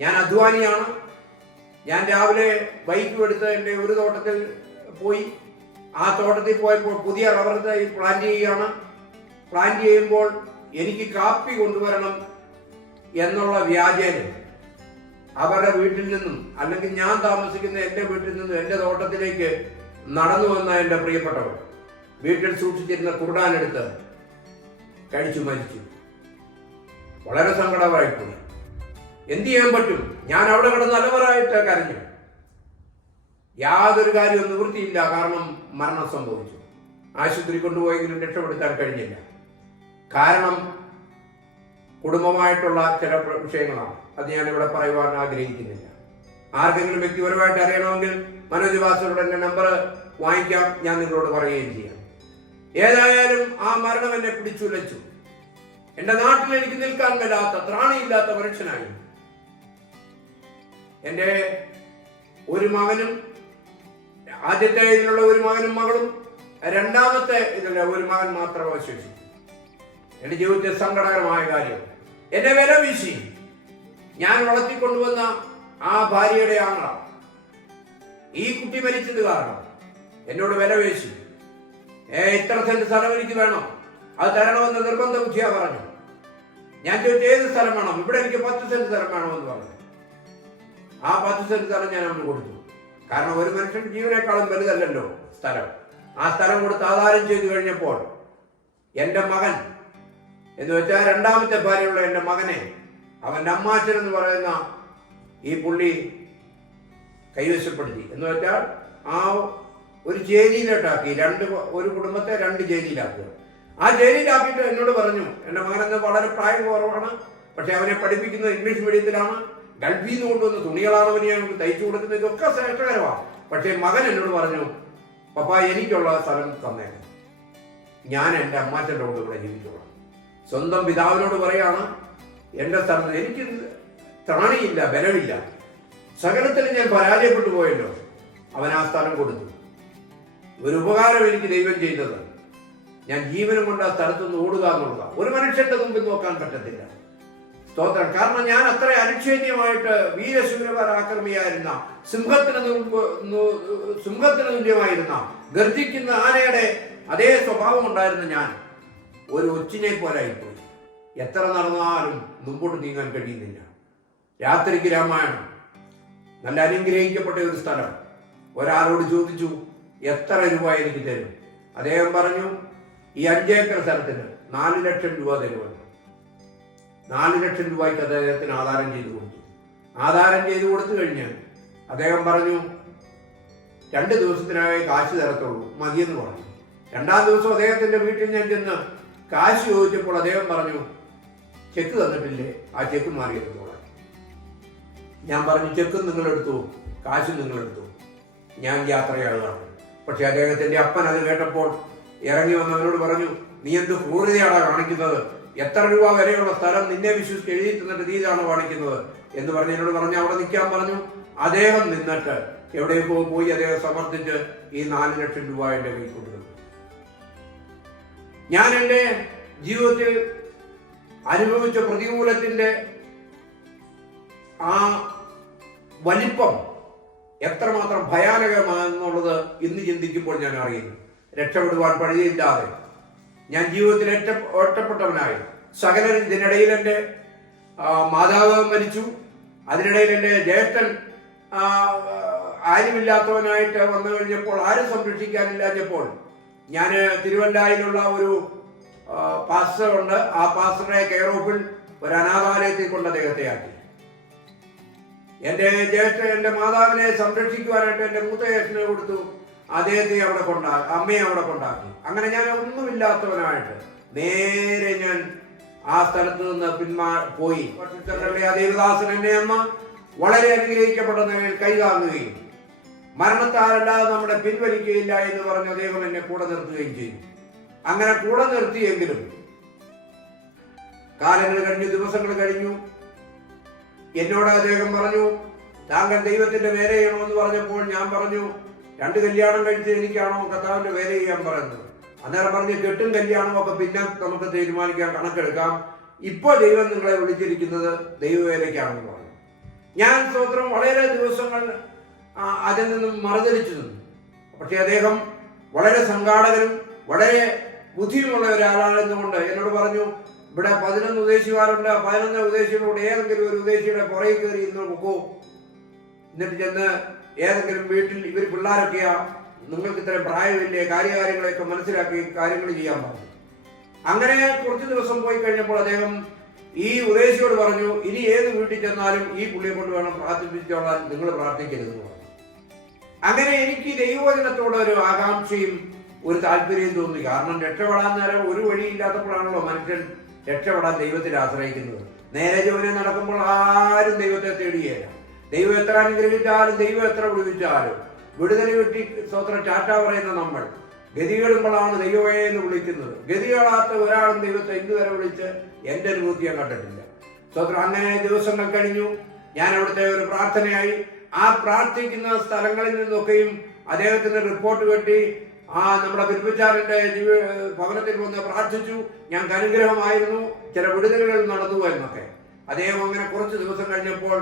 ഞാൻ അധ്വാനിയാണ്. ഞാൻ രാവിലെ ബൈക്ക് എടുത്ത് എൻ്റെ ഒരു തോട്ടത്തിൽ പോയി. ആ തോട്ടത്തിൽ പോയപ്പോൾ പുതിയ റബ്ബർ തൈ പ്ലാന്റ് ചെയ്യുകയാണ്. പ്ലാന്റ് ചെയ്യുമ്പോൾ എനിക്ക് കാപ്പി കൊണ്ടുവരണം എന്നുള്ള വ്യാജേന അവരുടെ വീട്ടിൽ നിന്നും, അല്ലെങ്കിൽ ഞാൻ താമസിക്കുന്ന എൻ്റെ വീട്ടിൽ നിന്നും എൻ്റെ തോട്ടത്തിലേക്ക് നടന്നു വന്ന എൻ്റെ പ്രിയപ്പെട്ടവർ വീട്ടിൽ സൂക്ഷിച്ചിരുന്ന കുർബാനെടുത്ത് കഴിച്ചു മരിച്ചു. വളരെ സങ്കടമായിപ്പോയി. എന്ത് ചെയ്യാൻ പറ്റും? ഞാൻ അവിടെ കിടന്ന് അലവറായിട്ട് കരഞ്ഞു. യാതൊരു കാര്യവും നിവൃത്തിയില്ല. കാരണം മരണം സംഭവിച്ചു. ആശുപത്രി കൊണ്ടുപോയെങ്കിലും രക്ഷപ്പെടുത്താൻ കഴിഞ്ഞില്ല. കാരണം കുടുംബമായിട്ടുള്ള ചില വിഷയങ്ങളാണ്. അത് ഞാനിവിടെ പറയുവാൻ ആഗ്രഹിക്കുന്നില്ല. ആർക്കെങ്കിലും വ്യക്തിപരമായിട്ട് അറിയണമെങ്കിൽ മനോജ് ഭാസ്കറുടെ എൻ്റെ നമ്പർ വാങ്ങിക്കാം, ഞാൻ നിങ്ങളോട് പറയുകയും ചെയ്യാം. ഏതായാലും ആ മരണം എന്നെ പിടിച്ചുലച്ചു. എൻ്റെ നാട്ടിൽ എനിക്ക് നിൽക്കാൻ മേലാത്ത, ത്രാണിയില്ലാത്ത മനുഷ്യനായി. എൻ്റെ ഒരു മകനും, ആദ്യത്തെ ഇതിലുള്ള ഒരു മകനും മകളും, രണ്ടാമത്തെ ഇതിലുള്ള ഒരു മകൻ മാത്രം അവശേഷിച്ചു. എൻ്റെ ജീവിതത്തിൽ സങ്കടകരമായ കാര്യം. എന്നെ വില വീശി ഞാൻ വളർത്തിക്കൊണ്ടുവന്ന ആ ഭാര്യയുടെ ആങ്ങള ഈ കുട്ടി മരിച്ചത് കാരണം എന്നോട് വില വീശി. ഇത്ര സെന്റ് സ്ഥലം എനിക്ക് വേണം, അത് തരണമെന്ന് നിർബന്ധ ബുദ്ധിയാ പറഞ്ഞു. ഞാൻ ചോദിച്ചു ഏത് സ്ഥലം വേണം? ഇവിടെ എനിക്ക് 10 സെന്റ് സ്ഥലം വേണമെന്ന് പറഞ്ഞു. ആ 10 സെന്റ് സ്ഥലം ഞാൻ അവന് കൊടുത്തു. കാരണം ഒരു മനുഷ്യൻ ജീവനേക്കാളും വലുതല്ലല്ലോ സ്ഥലം. ആ സ്ഥലം കൊടുത്ത് ആധാരം ചെയ്തു കഴിഞ്ഞപ്പോൾ എൻ്റെ മകൻ എന്ന് വെച്ചാൽ രണ്ടാമത്തെ ഭാര്യയുള്ള എൻ്റെ മകനെ അവൻ്റെ അമ്മാച്ചൻ എന്ന് പറയുന്ന ഈ പുള്ളി കൈവശപ്പെടുത്തി. എന്ന് വെച്ചാൽ ആ ഒരു ജയിലിലോട്ടാക്കി. ഒരു കുടുംബത്തെ 2 ജയിലിലാക്കുക. ആ ജയിലിലാക്കിയിട്ട് എന്നോട് പറഞ്ഞു, എൻ്റെ മകനെന്ന് വളരെ പ്രായം കുറവാണ്, പക്ഷെ അവനെ പഠിപ്പിക്കുന്നത് ഇംഗ്ലീഷ് മീഡിയത്തിലാണ്, ഗൾഫിൽ നിന്ന് കൊണ്ടുവന്ന തുണികളാണ് അവന് ഞങ്ങൾക്ക് തയ്ച്ചു കൊടുക്കുന്നത്, ഇതൊക്കെ ശ്രേഷ്ഠകരമാണ്. പക്ഷെ മകൻ എന്നോട് പറഞ്ഞു, പപ്പ എനിക്കുള്ള സ്ഥലം തന്നേനെ, ഞാൻ എൻ്റെ അമ്മാച്ചൻ്റെ കൂടെ ഇവിടെ ജീവിച്ചോളാം. സ്വന്തം പിതാവിനോട് പറയാണ്, എൻ്റെ സ്ഥലത്ത് എനിക്ക് ത്രാണിയില്ല, ബലമില്ല, സകലത്തിൽ ഞാൻ പരാജയപ്പെട്ടു പോയല്ലോ. അവൻ ആ സ്ഥലം കൊടുത്തു. ഒരു ഉപകാരം എനിക്ക് ദൈവം ചെയ്തത്, ഞാൻ ജീവനം കൊണ്ട് ആ സ്ഥലത്തുനിന്ന് ഓടുക എന്നുള്ളതാണ്. ഒരു മനുഷ്യന്റെ മുമ്പിൽ നോക്കാൻ പറ്റത്തില്ല. സ്തോത്രം. കാരണം ഞാൻ അത്ര അനുച്ഛേദ്യമായിട്ട് വീരശൂരപരാക്രമിയായിരുന്ന, സിംഹത്തിന് തുല്യമായിരുന്ന, ഗർജിക്കുന്ന ആനയുടെ അതേ സ്വഭാവം ഉണ്ടായിരുന്ന ഞാൻ ഒരു ഒച്ചിനെ പോലായിപ്പോയി. എത്ര നടന്നാലും മുമ്പോട്ട് നീങ്ങാൻ കഴിയുന്നില്ല. രാത്രിക്ക് രാമായണം, നല്ല അനുഗ്രഹിക്കപ്പെട്ട ഒരു സ്ഥലം. ഒരാളോട് ചോദിച്ചു, എത്ര രൂപ എനിക്ക് തരും? അദ്ദേഹം പറഞ്ഞു, ഈ 5 ഏക്കർ സ്ഥലത്തിന് 4 ലക്ഷം രൂപ തരുമെന്ന്. 4 ലക്ഷം രൂപയ്ക്ക് അദ്ദേഹത്തിന് ആധാരം ചെയ്തു കൊടുത്തു. ആധാരം ചെയ്തു കൊടുത്തു കഴിഞ്ഞ് അദ്ദേഹം പറഞ്ഞു, 2 ദിവസത്തിനായി കാശ് തരത്തുള്ളൂ, മതിയെന്ന് പറഞ്ഞു. 2-ാം ദിവസം അദ്ദേഹത്തിന്റെ വീട്ടിൽ ഞാൻ ചെന്ന് കാശ് ചോദിച്ചപ്പോൾ അദ്ദേഹം പറഞ്ഞു, ചെക്ക് തന്നിട്ടില്ലേ? ആ ചെക്ക് മാറിയെടുത്തോളാം. ഞാൻ പറഞ്ഞു, ചെക്കും നിങ്ങളെടുത്തു, കാശും നിങ്ങളെടുത്തു, ഞാൻ യാത്രയാളുകയാണ്. പക്ഷെ അദ്ദേഹത്തിന്റെ അപ്പൻ അത് കേട്ടപ്പോൾ ഇറങ്ങി വന്നവനോട് പറഞ്ഞു, നീ എന്ത് ക്രൂരതയാണ് കാണിക്കുന്നത്? എത്ര രൂപ വരെയുള്ള സ്ഥലം നിന്നെ വിശ്വസിച്ച് എഴുതി തന്നിട്ട് നീ ഇതാണ് കാണിക്കുന്നത് എന്ന് പറഞ്ഞ് എന്നോട് പറഞ്ഞു അവിടെ നിൽക്കാൻ പറഞ്ഞു. അദ്ദേഹം നിന്നിട്ട് എവിടെയോ പോയി അദ്ദേഹം സമർത്ഥിച്ച് ഈ 4 ലക്ഷം രൂപ എൻ്റെ കയ്യിൽ കൊടുത്തു. ഞാൻ എൻ്റെ ജീവിതത്തിൽ അനുഭവിച്ച പ്രതികൂലത്തിന്റെ ആ വലിപ്പം എത്രമാത്രം ഭയാനകമാണെന്നുള്ളത് ഇന്ന് ചിന്തിക്കുമ്പോൾ ഞാൻ അറിയുന്നു. രക്ഷപ്പെടുവാൻ വഴിയില്ലാതെ ഞാൻ ജീവിതത്തിൽ ഒറ്റപ്പെട്ടവനായി. സകലൻ ഇതിനിടയിൽ എൻ്റെ മാതാവ് മരിച്ചു. അതിനിടയിൽ എൻ്റെ ജ്യേഷ്ഠൻ ആരുമില്ലാത്തവനായിട്ട് വന്നു കഴിഞ്ഞപ്പോൾ, ആരും സംരക്ഷിക്കാനില്ലാഞ്ഞപ്പോൾ ഞാൻ തിരുവല്ലായിലുള്ള ഒരു പാസ്റ്റർ ഉണ്ട്. ആ പാസ്റ്ററുടെ കെയർ ഓഫിൽ ഒരു അനാഥാലയത്തിൽ കൊണ്ട് അദ്ദേഹത്തെ ആക്കി. എൻ്റെ ജ്യേഷ്ഠൻ എൻ്റെ മാതാവിനെ സംരക്ഷിക്കുവാനായിട്ട് എൻ്റെ മൂത്ത ജ്യേഷ്ഠനെ കൊടുത്തു. അദ്ദേഹത്തെ അവിടെ അമ്മയെ അവിടെ കൊണ്ടാക്കി. അങ്ങനെ ഞാൻ ഒന്നുമില്ലാത്തവനായിട്ട് നേരെ ഞാൻ ആ സ്ഥലത്ത് നിന്ന് പോയി. ആ ദേവദാസൻ എന്നെ അമ്മ വളരെ അനുഗ്രഹിക്കപ്പെട്ട നിലയിൽ കൈതാങ്ങുകയും മരണത്താലല്ലാതെ നമ്മുടെ പിൻവലിക്കുകയില്ല എന്ന് പറഞ്ഞ അദ്ദേഹം എന്നെ കൂടെ നിർത്തുകയും ചെയ്തു. അങ്ങനെ കൂടെ നിർത്തിയെങ്കിലും കാലങ്ങൾ കഴിഞ്ഞു, ദിവസങ്ങൾ കഴിഞ്ഞു. എന്നോട് അദ്ദേഹം പറഞ്ഞു, താങ്കൾ ദൈവത്തിന്റെ വേല ചെയ്യണമെന്ന് പറഞ്ഞപ്പോൾ ഞാൻ പറഞ്ഞു, 2 കല്യാണം കഴിച്ച് എനിക്കാണോ കർത്താവിന്റെ വേല ചെയ്യാൻ പറയുന്നത്? അന്നേരം പറഞ്ഞ് കെട്ടും കല്യാണവും ഒക്കെ പിന്നെ നമുക്ക് തീരുമാനിക്കാം, കണക്കെടുക്കാം. ഇപ്പോൾ ദൈവം നിങ്ങളെ വിളിച്ചിരിക്കുന്നത് ദൈവവേലയ്ക്കാണെന്ന് പറഞ്ഞു. ഞാൻ സ്തോത്രം വളരെ ദിവസങ്ങൾ അതിൽ നിന്നും മറുതലിച്ചു നിന്നു. പക്ഷെ അദ്ദേഹം വളരെ സംഘാടകരും വളരെ ബുദ്ധിയുമുള്ള ഒരാളാണെന്നുകൊണ്ട് എന്നോട് പറഞ്ഞു, ഇവിടെ 11 ഉദ്ദേശിമാരുണ്ട്, 11 ഉദ്ദേശികളോട് ഏതെങ്കിലും ഒരു ഉദ്ദേശിയുടെ പുറകെ കയറി ഇന്ന് നോക്കൂ, എന്നിട്ട് ചെന്ന് ഏതെങ്കിലും വീട്ടിൽ ഇവർ പിള്ളേരൊക്കെയാ, നിങ്ങൾക്ക് ഇത്രയും പ്രായമില്ലേ, കാര്യങ്ങളെയൊക്കെ മനസ്സിലാക്കി കാര്യങ്ങൾ ചെയ്യാൻ പറഞ്ഞു. അങ്ങനെ കുറച്ച് ദിവസം പോയി കഴിഞ്ഞപ്പോൾ അദ്ദേഹം ഈ ഉദ്ദേശിയോട് പറഞ്ഞു, ഇനി ഏത് വീട്ടിൽ ചെന്നാലും ഈ പുള്ളിയെ കൊണ്ട് വേണം പ്രാർത്ഥിപ്പിച്ചോളാൻ, നിങ്ങൾ പ്രാർത്ഥിക്കരുതെന്ന് പറഞ്ഞു. അങ്ങനെ എനിക്ക് ദൈവവചനത്തോട് ഒരു ആകാംക്ഷയും ഒരു താല്പര്യം തോന്നി. കാരണം രക്ഷപ്പെടാൻ നേരം ഒരു വഴിയില്ലാത്തപ്പോഴാണല്ലോ മനുഷ്യൻ രക്ഷപ്പെടാൻ ദൈവത്തിൽ ആശ്രയിക്കുന്നത്. നേരെ ജോലി നടക്കുമ്പോൾ ആരും ദൈവത്തെ തേടിയേല. ദൈവം എത്ര അനുഗ്രഹിച്ചാലും ദൈവം എത്ര വിടുവിച്ചാലും വിടുതൽ കിട്ടി സ്വത്ര ടാറ്റ പറയുന്ന നമ്മൾ ഗതികേടുമ്പോഴാണ് ദൈവമേ എന്ന് വിളിക്കുന്നത്. ഗതികളാത്ത ഒരാളും ദൈവത്തെ ഇതുവരെ വിളിച്ച് എൻ്റെ അനുഭൂതി ഞാൻ കണ്ടിട്ടില്ല. സ്വത്ര അങ്ങനെ ദിവസങ്ങൾ കഴിഞ്ഞു. ഞാൻ അവിടുത്തെ ഒരു പ്രാർത്ഥനയായി. ആ പ്രാർത്ഥിക്കുന്ന സ്ഥലങ്ങളിൽ നിന്നൊക്കെയും അദ്ദേഹത്തിന് റിപ്പോർട്ട് കിട്ടി. നമ്മുടെ പിൽപ്പിച്ചാറിന്റെ ഭവനത്തിൽ വന്ന് പ്രാർത്ഥിച്ചു, ഞങ്ങൾക്ക് അനുഗ്രഹമായിരുന്നു, ചില വിടുതലുകൾ നടന്നു എന്നൊക്കെ. അദ്ദേഹം അങ്ങനെ കുറച്ച് ദിവസം കഴിഞ്ഞപ്പോൾ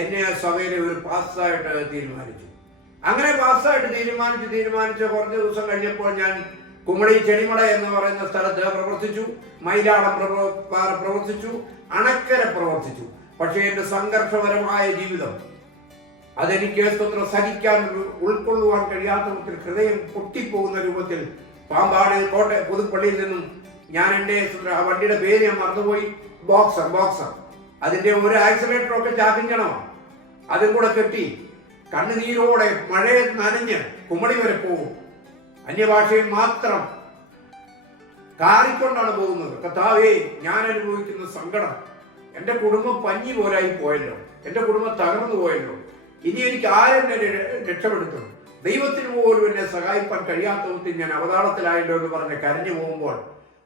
എന്നെ ആ സഭയിലെ ഒരു പാസ്സായിട്ട് തീരുമാനിച്ചു. അങ്ങനെ പാസ്സായിട്ട് തീരുമാനിച്ച് കുറച്ച് ദിവസം കഴിഞ്ഞപ്പോൾ ഞാൻ കുമളി ചെടിമട എന്ന് പറയുന്ന സ്ഥലത്ത് പ്രവർത്തിച്ചു, മയിലാടം പ്രവർത്തിച്ചു, അണക്കര പ്രവർത്തിച്ചു. പക്ഷേ എൻ്റെ സംഘർഷപരമായ ജീവിതം അതെനിക്ക് സ്വന്തം സഹിക്കാൻ ഉൾക്കൊള്ളുവാൻ കഴിയാത്ത വിധത്തിൽ ഹൃദയം പൊട്ടിപ്പോകുന്ന രൂപത്തിൽ പാമ്പാട് കോട്ടയം പുതുപ്പള്ളിയിൽ നിന്നും ഞാൻ എൻ്റെ വണ്ടിയുടെ പേര് ഞാൻ മറന്നുപോയി, ബോക്സർ അതിന്റെ ഒരു ആക്സിലേറ്ററൊക്കെ ചാക്കിഞ്ചണമാണ്, അതും കൂടെ കെട്ടി കണ്ണുനീരോടെ മഴയെ നനഞ്ഞ് കുമളി വരെ പോകും. അന്യഭാഷയിൽ മാത്രം കാറിക്കൊണ്ടാണ് പോകുന്നത്. കർത്താവേ, ഞാൻ അനുഭവിക്കുന്ന സങ്കടം, എൻ്റെ കുടുംബം പഞ്ഞി പോലായി പോയല്ലോ, എൻ്റെ കുടുംബം തകർന്നു പോയല്ലോ, ഇനി എനിക്ക് ആരെന്നെ രക്ഷപ്പെടുത്തും, ദൈവത്തിന് പോലും എന്നെ സഹായിക്കാൻ കഴിയാത്ത വിധത്തിൽ ഞാൻ അവതാളത്തിലായല്ലോ എന്ന് പറഞ്ഞ് കരഞ്ഞു പോകുമ്പോൾ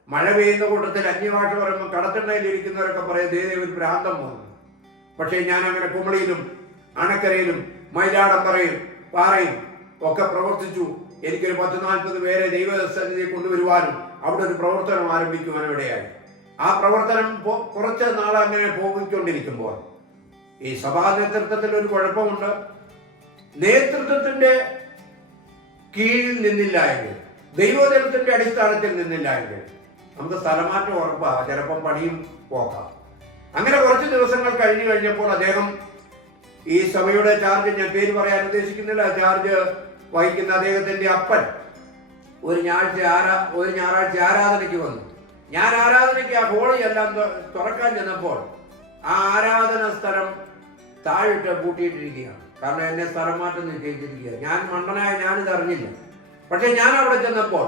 മഴ പെയ്യുന്ന കൂട്ടത്തിൽ അന്യഭാഷ പറയുമ്പോൾ കടത്തണ്ണയിൽ ഇരിക്കുന്നവരൊക്കെ പറയും ദൈവം ഒരു ഭ്രാന്തം പോകുന്നു. പക്ഷേ ഞാൻ അങ്ങനെ കുമളിയിലും അണക്കരയിലും മയിലാടം പാറയും ഒക്കെ പ്രവർത്തിച്ചു. എനിക്കൊരു 10-40 പേരെ ദൈവസന്നിധിയിൽ കൊണ്ടുവരുവാനും അവിടെ ഒരു പ്രവർത്തനം ആരംഭിക്കുവാനും ഇടയായി. ആ പ്രവർത്തനം കുറച്ച് നാൾ അങ്ങനെ പോയിക്കൊണ്ടിരിക്കുമ്പോൾ ഈ സഭാ നേതൃത്വത്തിൽ ഒരു കുഴപ്പമുണ്ട്. നേതൃത്വത്തിന്റെ കീഴിൽ നിന്നില്ല എങ്കിൽ, ദൈവജനത്തിന്റെ അടിസ്ഥാനത്തിൽ നിന്നില്ല എങ്കിൽ നമുക്ക് സ്ഥലമാറ്റം ഉറപ്പാ, ചിലപ്പം പണിയും പോക്കാം. അങ്ങനെ കുറച്ച് ദിവസങ്ങൾ കഴിഞ്ഞപ്പോൾ അദ്ദേഹം ഈ സഭയുടെ ചാർജ്, ഞാൻ പേര് പറയാൻ ഉദ്ദേശിക്കുന്നില്ല, ചാർജ് വഹിക്കുന്ന അദ്ദേഹത്തിന്റെ അപ്പൻ ഒരു ഞായറാഴ്ച ആരാധനയ്ക്ക് വന്നു. ഞാൻ ആരാധനയ്ക്ക് ആ ഹോളി എല്ലാം തുറക്കാൻ ചെന്നപ്പോൾ ആ ആരാധന സ്ഥലം താഴിട്ട് പൂട്ടിയിട്ടിരിക്കുകയാണ്. കാരണം എന്നെ സ്ഥലം മാറ്റം നിശ്ചയിച്ചിരിക്കുക. ഞാൻ മണ്ടനായ ഞാനിത് അറിഞ്ഞില്ല. പക്ഷെ ഞാൻ അവിടെ ചെന്നപ്പോൾ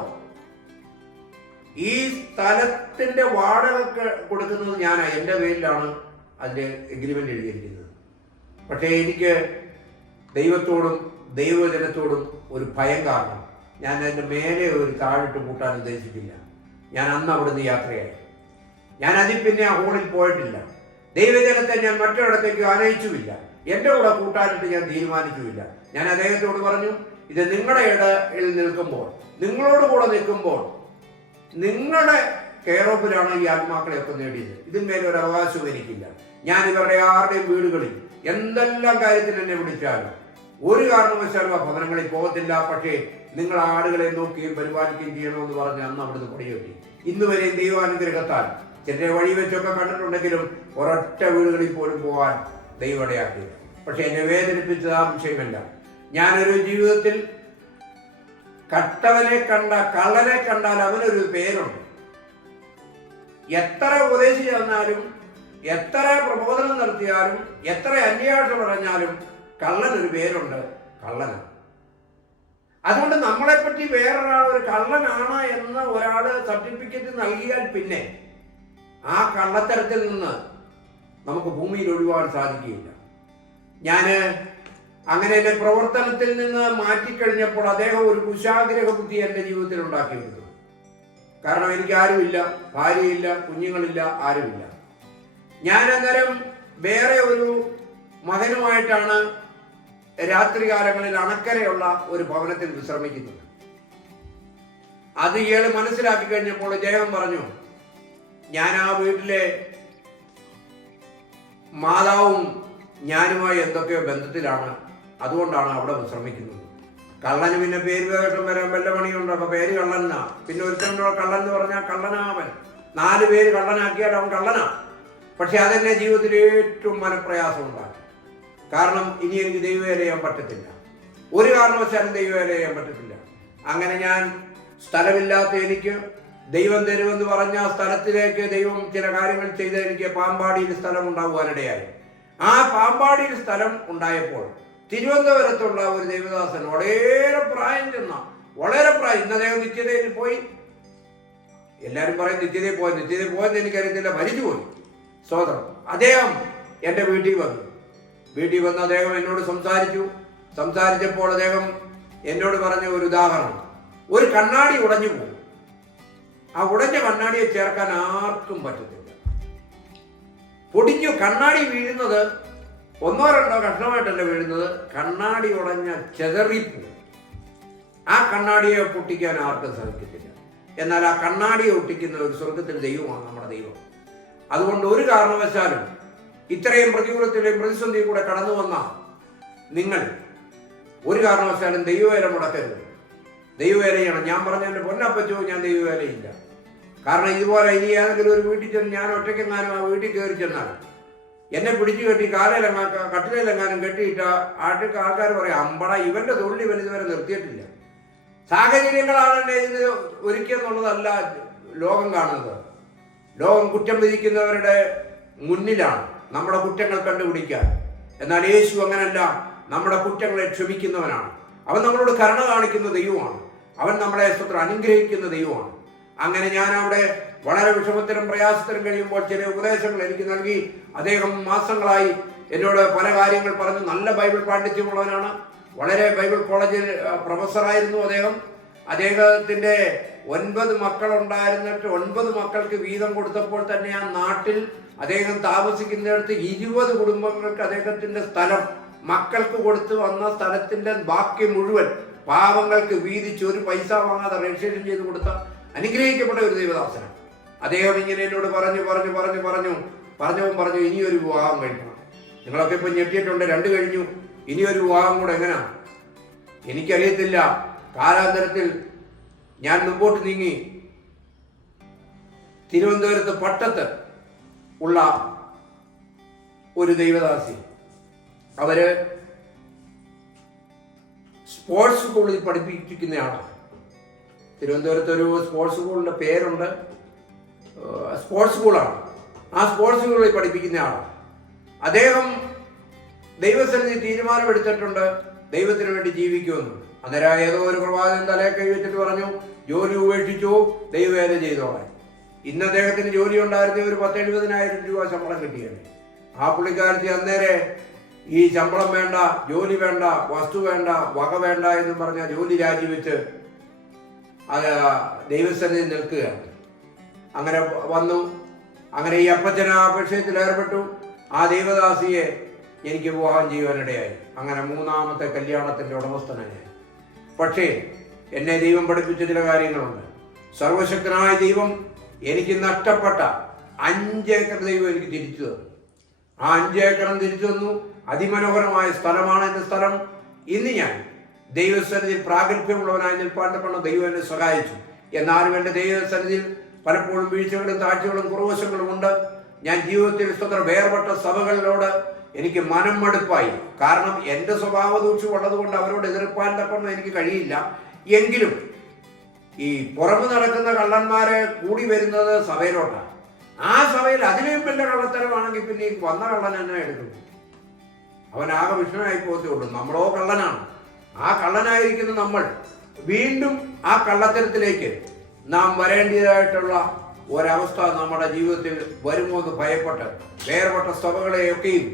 ഈ സ്ഥലത്തിന്റെ വാടക കൊടുക്കുന്നത് ഞാനാ, എൻ്റെ പേരിലാണ് അതിന്റെ എഗ്രിമെന്റ് എഴുതിയിരിക്കുന്നത്. പക്ഷേ എനിക്ക് ദൈവത്തോടും ദൈവജനത്തോടും ഒരു ഭയം കാരണം ഞാൻ അതിൻ്റെ മേലെ ഒരു താഴിട്ട് പൂട്ടാൻ ഉദ്ദേശിച്ചില്ല. ഞാൻ അന്ന് അവിടുന്ന് യാത്രയായി. ഞാൻ അതിൽ പിന്നെ ആ ഹോളിൽ പോയിട്ടില്ല. ദൈവജനത്തെ ഞാൻ മറ്റൊരിടത്തേക്ക് ആനയിച്ചുമില്ല. എൻ്റെ കൂടെ കൂട്ടാനായിട്ട് ഞാൻ തീരുമാനിച്ചുമില്ല. ഞാൻ അദ്ദേഹത്തോട് പറഞ്ഞു, ഇത് നിങ്ങളുടെ ഇടയിൽ നിൽക്കുമ്പോൾ, നിങ്ങളോട് കൂടെ നിൽക്കുമ്പോൾ നിങ്ങളുടെ കെയറോപ്പിലാണ് ഈ ആത്മാക്കളെയൊക്കെ നേടിയത്. ഇതിന്മേൽ ഒരു അവകാശവും എനിക്കില്ല. ഞാൻ ഇവരുടെ ആരുടെയും വീടുകളിൽ എന്തെല്ലാം കാര്യത്തിൽ എന്നെ വിളിച്ചാലും ഒരു കാരണവശാലും ആ ഭവനങ്ങളിൽ പോകത്തില്ല. പക്ഷേ നിങ്ങൾ ആടുകളെ നോക്കുകയും പരിപാലിക്കുകയും ചെയ്യണമെന്ന് പറഞ്ഞ് അന്ന് അവിടുന്ന് പണിയൊട്ടി. ഇന്നുവരെയും ദൈവാനുഗ്രഹത്താൽ ചില വഴി വെച്ചൊക്കെ കണ്ടിട്ടുണ്ടെങ്കിലും ഒരൊറ്റ വീടുകളിൽ പോലും പോകാൻ ദൈവം ഇടയാക്കി. പക്ഷെ എന്നെ വേദനിപ്പിച്ചത് ആ വിഷയമല്ല. ഞാനൊരു ജീവിതത്തിൽ കള്ളനെ കണ്ടാൽ അവനൊരു പേരുണ്ട്. എത്ര ഉപദേശിച്ചു തന്നാലും, എത്ര പ്രബോധനം നടത്തിയാലും, എത്ര അന്വേഷണം പറഞ്ഞാലും കള്ളനൊരു പേരുണ്ട്, കള്ളനാണ്. അതുകൊണ്ട് നമ്മളെപ്പറ്റി വേറൊരാൾ ഒരു കള്ളനാണ് എന്ന് ഒരാൾ സർട്ടിഫിക്കറ്റ് നൽകിയാൽ പിന്നെ ആ കള്ളത്തരത്തിൽ നിന്ന് നമുക്ക് ഭൂമിയിൽ ഒഴിവാൻ സാധിക്കുകയില്ല. ഞാൻ അങ്ങനെ എൻ്റെ പ്രവർത്തനത്തിൽ നിന്ന് മാറ്റിക്കഴിഞ്ഞപ്പോൾ അദ്ദേഹം ഒരു കുശാഗ്രഹ ബുദ്ധി എൻ്റെ ജീവിതത്തിൽ ഉണ്ടാക്കിയിരുന്നു. കാരണം എനിക്ക് ആരുമില്ല, ഭാര്യയില്ല, കുഞ്ഞുങ്ങളില്ല, ആരുമില്ല. ഞാൻ അന്നേരം വേറെ ഒരു മകനുമായിട്ടാണ് രാത്രികാലങ്ങളിൽ അണക്കരയുള്ള ഒരു ഭവനത്തിൽ വിശ്രമിക്കുന്നത്. അത് ഇയാൾ മനസ്സിലാക്കി കഴിഞ്ഞപ്പോൾ ഇദ്ദേഹം പറഞ്ഞു, ഞാൻ ആ വീട്ടിലെ മാതാവും ഞാനുമായി എന്തൊക്കെയോ ബന്ധത്തിലാണ്, അതുകൊണ്ടാണ് അവിടെ വിശ്രമിക്കുന്നത്. കള്ളന് പിന്നെ പേര് വേഷം വരാൻ വല്ല പണിയുണ്ടോ? അപ്പൊ പേര് കള്ളനാ. പിന്നെ ഒരുത്തനോട് കള്ളൻ എന്ന് പറഞ്ഞാൽ കള്ളനാവൻ. 4 പേര് കള്ളനാക്കിയാൽ അവൻ കള്ളനാ. പക്ഷെ അതെന്നെ ജീവിതത്തിൽ ഏറ്റവും മനപ്രയാസം ഉണ്ടാക്കി. കാരണം ഇനി എനിക്ക് ദൈവവേല ചെയ്യാൻ പറ്റത്തില്ല, ഒരു കാരണവശാലും ദൈവവേല ചെയ്യാൻ പറ്റത്തില്ല. അങ്ങനെ ഞാൻ സ്ഥലമില്ലാത്ത എനിക്ക് ദൈവം തരുമെന്ന് പറഞ്ഞ സ്ഥലത്തിലേക്ക് ദൈവം ചില കാര്യങ്ങൾ ചെയ്ത് എനിക്ക് പാമ്പാടിയിൽ സ്ഥലം ഉണ്ടാകുവാനിടയായി. ആ പാമ്പാടിയിൽ സ്ഥലം ഉണ്ടായപ്പോൾ തിരുവനന്തപുരത്തുള്ള ഒരു ദേവദാസൻ വളരെ പ്രായം ചെന്ന, വളരെ പ്രായം, ഇന്ന് അദ്ദേഹം നിത്യതയിൽ പോയി. എല്ലാവരും പറയും നിത്യതയിൽ പോയെന്ന് എനിക്കറിയത്തില്ല, മരിച്ചുപോയി. സ്തോത്രം. അദ്ദേഹം എൻ്റെ വീട്ടിൽ വന്ന് അദ്ദേഹം എന്നോട് സംസാരിച്ചപ്പോൾ അദ്ദേഹം എന്നോട് പറഞ്ഞ ഒരു ഉദാഹരണം, ഒരു കണ്ണാടി ഉടഞ്ഞു പോകും. ആ ഉടഞ്ഞ കണ്ണാടിയെ ചേർക്കാൻ ആർക്കും പറ്റത്തില്ല. പൊടിഞ്ഞു കണ്ണാടി വീഴുന്നത് 1-2 കഷ്ണമായിട്ടല്ല വീഴുന്നത്, കണ്ണാടി ഉടഞ്ഞ ചെതറിപ്പോവും. ആ കണ്ണാടിയെ പൊട്ടിക്കാൻ ആർക്കും സാധിക്കത്തില്ല. എന്നാൽ ആ കണ്ണാടിയെ ഒട്ടിക്കുന്ന ഒരു സ്വർഗത്തിൽ ദൈവമാണ് നമ്മുടെ ദൈവം. അതുകൊണ്ട് ഒരു കാരണവശാലും ഇത്രയും പ്രതികൂലത്തിലെയും പ്രതിസന്ധിയിൽ കൂടെ കടന്നു വന്ന നിങ്ങൾ ഒരു കാരണവശാലും ദൈവവേല മുടക്കരുത്. ദൈവവേല ചെയ്യണം. ഞാൻ പറഞ്ഞ എൻ്റെ പൊന്നപ്പച്ചോ, ഞാൻ ദൈവവേലയില്ല. കാരണം ഇതുപോലെ ഇനി ഏതെങ്കിലും ഒരു വീട്ടിൽ ചെന്ന് ഞാൻ ഒറ്റയ്ക്കെങ്ങാനും ആ വീട്ടിൽ കയറി ചെന്നാൽ എന്നെ പിടിച്ചു കെട്ടി കട്ടിലെങ്ങാനും കെട്ടിയിട്ട ആൾക്കാർ പറയും, അമ്പട ഇവന്റെ തൊഴിൽ ഇവൻ ഇതുവരെ നിർത്തിയിട്ടില്ല. സാഹചര്യങ്ങളാണ് എന്നെ ഇതിന് ഒരുക്കിയെന്നുള്ളതല്ല ലോകം കാണുന്നത്. ലോകം കുറ്റം വിധിക്കുന്നവരുടെ മുന്നിലാണ് നമ്മുടെ കുറ്റങ്ങൾ കണ്ടുപിടിക്കാൻ. എന്നാൽ യേശു അങ്ങനല്ല, നമ്മുടെ കുറ്റങ്ങളെ ക്ഷമിക്കുന്നവനാണ്. അവൻ നമ്മളോട് കരുണ കാണിക്കുന്ന ദൈവമാണ്. അവൻ നമ്മളെ അനുഗ്രഹിക്കുന്ന ദൈവമാണ്. അങ്ങനെ ഞാൻ അവിടെ വളരെ വിഷമത്തിലും പ്രയാസത്തിലും കഴിയുമ്പോൾ ചില ഉപദേശങ്ങൾ എനിക്ക് നൽകി. അദ്ദേഹം മാസങ്ങളായി എന്നോട് പല കാര്യങ്ങൾ പറഞ്ഞ് നല്ല ബൈബിൾ പാണ്ഡിത്യമുള്ളവനാണ്. വളരെ ബൈബിൾ കോളേജിൽ പ്രൊഫസറായിരുന്നു അദ്ദേഹത്തിന്റെ 9 മക്കളുണ്ടായിരുന്നിട്ട് 9 മക്കൾക്ക് വീതം കൊടുത്തപ്പോൾ തന്നെ ആ നാട്ടിൽ അദ്ദേഹം താമസിക്കുന്നിടത്ത് 20 കുടുംബങ്ങൾക്ക് അദ്ദേഹത്തിന്റെ സ്ഥലം മക്കൾക്ക് കൊടുത്തു വന്ന സ്ഥലത്തിന്റെ ബാക്കി മുഴുവൻ പാവങ്ങൾക്ക് വീതിച്ച് ഒരു പൈസ വാങ്ങാതെ രജിസ്ട്രേഷൻ ചെയ്ത് കൊടുത്ത അനുഗ്രഹിക്കപ്പെട്ട ഒരു ദൈവദാസനാണ്. അദ്ദേഹം ഇങ്ങനെ എന്നോട് പറഞ്ഞു ഇനിയൊരു വിവാഹം കഴിക്കണം. നിങ്ങളൊക്കെ ഇപ്പൊ ഞെട്ടിയിട്ടുണ്ട്, 2 കഴിഞ്ഞു, ഇനിയൊരു വിവാഹം കൂടെ എങ്ങനെയാ എനിക്കറിയത്തില്ല. കാലാന്തരത്തിൽ ഞാൻ മുമ്പോട്ട് നീങ്ങി തിരുവനന്തപുരത്ത് പട്ടത്ത് ഉള്ള ഒരു ദൈവദാസി, അവര് സ്പോർട്സ് സ്കൂളിൽ പഠിപ്പിക്കുന്നയാളാണ്. തിരുവനന്തപുരത്ത് ഒരു സ്പോർട്സ് സ്കൂളിന്റെ പേരുണ്ട്, സ്പോർട്സ് സ്കൂളാണ്. ആ സ്പോർട്സ് സ്കൂളിൽ പഠിപ്പിക്കുന്ന ആളാണ്. അദ്ദേഹം ദൈവസന്നിധി തീരുമാനമെടുത്തിട്ടുണ്ട് ദൈവത്തിന് വേണ്ടി ജീവിക്കുമെന്ന്. അന്നേരം ഏതോ ഒരു പ്രവാചകൻ തലയെ കൈ വെച്ചിട്ട് പറഞ്ഞു, ജോലി ഉപേക്ഷിച്ചു, ദൈവവേല ചെയ്തോളാൻ. ഇന്ന് അദ്ദേഹത്തിന് ജോലി ഉണ്ടായിരുന്ന ഒരു 10,70,000 രൂപ ശമ്പളം കിട്ടിയാണ്. ആ പുള്ളിക്കാരത്തി അന്നേരെ ഈ ശമ്പളം വേണ്ട, ജോലി വേണ്ട, വസ്തു വേണ്ട, വക വേണ്ട എന്ന് പറഞ്ഞ ജോലി രാജിവെച്ച് ദൈവസന്നിധി നിൽക്കുകയാണ്. അങ്ങനെ വന്നു. അങ്ങനെ ഈ അപ്പച്ചൻ ആ വിഷയത്തിൽ ഏർപ്പെട്ടു. ആ ദൈവദാസിയെ എനിക്ക് വിവാഹം ചെയ്യുവാനിടയായി. അങ്ങനെ 3ാമത്തെ കല്യാണത്തിന്റെ ഉടമസ്ഥനായി. പക്ഷേ എന്നെ ദൈവം പഠിപ്പിച്ച ചില കാര്യങ്ങളുണ്ട്. സർവശക്തനായ ദൈവം എനിക്ക് നഷ്ടപ്പെട്ട 5 ഏക്കർ ദൈവം എനിക്ക് തിരിച്ചു തന്നു. ആ 5 ഏക്കറും തിരിച്ചു തന്നു. അതിമനോഹരമായ സ്ഥലമാണ് എൻ്റെ സ്ഥലം. ഇന്ന് ഞാൻ ദൈവസന്നിധിയിൽ പ്രാഗൽഭ്യമുള്ളവനായി നിൽപ്പാണ്ടപ്പോൾ ദൈവം എന്നെ സഹായിച്ചു. എന്നാലും എൻ്റെ ദൈവസന്നിധിയിൽ പലപ്പോഴും വീഴ്ചകളും താഴ്ചകളും കുറവശങ്ങളും ഉണ്ട്. ഞാൻ ജീവിതത്തിൽ വേർപെട്ട സഭകളിലോട് എനിക്ക് മനം മടുപ്പായി. കാരണം എൻ്റെ സ്വഭാവ ദൂഷ്യം ഉള്ളതുകൊണ്ട് അവരോട് എതിർപ്പാൻ തക്കൊന്നും എനിക്ക് കഴിയില്ല. എങ്കിലും ഈ പുറമെ നടക്കുന്ന കള്ളന്മാരെ കൂടി വരുന്നത് സഭയിലോട്ടാണ്. ആ സഭയിൽ അതിലും വലിയ കള്ളത്തരമാണെങ്കിൽ പിന്നെ ഈ വന്ന കള്ളൻ എന്നെ എടുക്കും. അവനാകെ വിഷമമായി പോകത്തുള്ളൂ. നമ്മളോ കള്ളനാണ്. ആ കള്ളനായിരിക്കുന്ന നമ്മൾ വീണ്ടും ആ കള്ളത്തരത്തിലേക്ക് നാം വരേണ്ടതായിട്ടുള്ള ഒരവസ്ഥ നമ്മുടെ ജീവിതത്തിൽ വരുമോ എന്ന് ഭയപ്പെട്ട് വേർപെട്ട സഭകളെയൊക്കെയും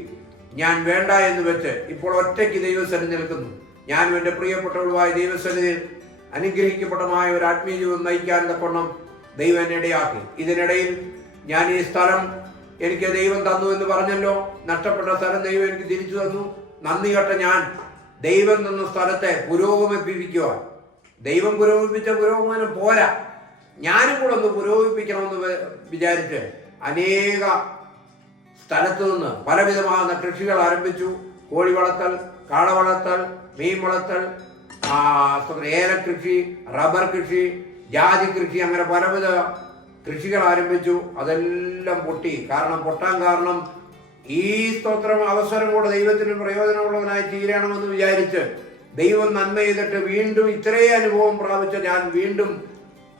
ഞാൻ വേണ്ട എന്ന് വെച്ച് ഇപ്പോൾ ഒറ്റയ്ക്ക് ദൈവസന്നിധി നിൽക്കുന്നു. ഞാനും എൻ്റെ പ്രിയപ്പെട്ടവളുമായ ദൈവസന്നിധിയിൽ അനുഗ്രഹിക്കപ്പെട്ടമായ ഒരു ആത്മീയ ജീവിതം നയിക്കാൻ തക്കവണ്ണം ദൈവം എന്നെ ഇടയാക്കി. ഇതിനിടയിൽ ഞാൻ ഈ സ്ഥലം എനിക്ക് ദൈവം തന്നു എന്ന് പറഞ്ഞല്ലോ. നഷ്ടപ്പെട്ട സ്ഥലം ദൈവം എനിക്ക് തിരിച്ചു തന്നു. നന്ദി കെട്ട ഞാൻ ദൈവം തന്ന സ്ഥലത്തെ പുരോഗമിപ്പിക്കുക. ദൈവം പുരോഗമിപ്പിച്ച പുരോഗമനം പോരാ, ഞാനും കൂടെ ഒന്ന് പുരോഗമിപ്പിക്കണമെന്ന് വിചാരിച്ച് അനേക സ്ഥലത്തു നിന്ന് പലവിധമാകുന്ന കൃഷികൾ ആരംഭിച്ചു. കോഴി വളർത്തൽ, കാള വളർത്തൽ, മീൻ വളർത്തൽ, ഏലകൃഷി, റബ്ബർ കൃഷി, ജാതി കൃഷി, അങ്ങനെ പലവിധ കൃഷികൾ ആരംഭിച്ചു. അതെല്ലാം പൊട്ടി. പൊട്ടാൻ കാരണം ഈ സ്തോത്രം അവസരം കൂടെ ദൈവത്തിന് പ്രയോജനമുള്ളവനായി തീരണമെന്ന് വിചാരിച്ച് ദൈവം നന്മ ചെയ്തിട്ട് വീണ്ടും ഇത്രയും അനുഭവം പ്രാപിച്ച ഞാൻ വീണ്ടും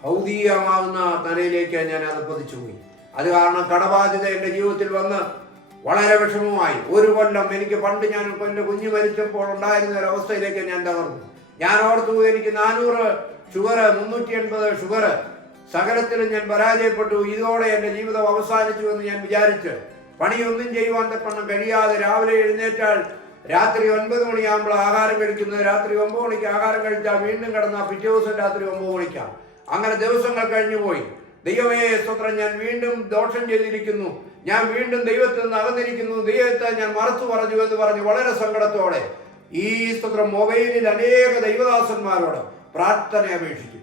ഭൗതികമാകുന്ന തലയിലേക്ക് ഞാൻ അത് പതിച്ചുപോയി. അത് കാരണം കടബാധ്യത എൻ്റെ ജീവിതത്തിൽ വന്ന് വളരെ വിഷമമായി. ഒരു കൊല്ലം എനിക്ക് പണ്ട് ഞാൻ എൻ്റെ കുഞ്ഞ് മരിച്ചപ്പോൾ ഉണ്ടായിരുന്ന ഒരവസ്ഥയിലേക്ക് ഞാൻ തകർന്നു. ഞാൻ ഓർത്തു എനിക്ക് 400 ഷുഗർ, 380 ഷുഗർ, സകലത്തിലും ഞാൻ പരാജയപ്പെട്ടു. ഇതോടെ എൻ്റെ ജീവിതം അവസാനിച്ചു എന്ന് ഞാൻ വിചാരിച്ച് പണിയൊന്നും ചെയ്യുവാൻ തക്കണം കഴിയാതെ രാവിലെ എഴുന്നേറ്റാൽ രാത്രി 9 മണിയാകുമ്പോൾ ആഹാരം കഴിക്കുന്നത്, രാത്രി 9 മണിക്ക് ആഹാരം കഴിച്ചാൽ വീണ്ടും കിടന്നാൽ പിറ്റേ ദിവസം രാത്രി 9 മണിക്കാണ്. അങ്ങനെ ദിവസങ്ങൾ കഴിഞ്ഞുപോയി. ദൈവമേ സ്തോത്രം, ഞാൻ വീണ്ടും ദോഷം ചെയ്തിരിക്കുന്നു, ഞാൻ വീണ്ടും ദൈവത്തിൽ നിന്ന് അകന്നിരിക്കുന്നു, ദൈവത്തെ ഞാൻ മറുത്തു പറഞ്ഞു എന്ന് പറഞ്ഞ് വളരെ സങ്കടത്തോടെ ഈ സ്തോത്രം മൊബൈലിൽ അനേക ദൈവദാസന്മാരോട് പ്രാർത്ഥന അപേക്ഷിച്ചു.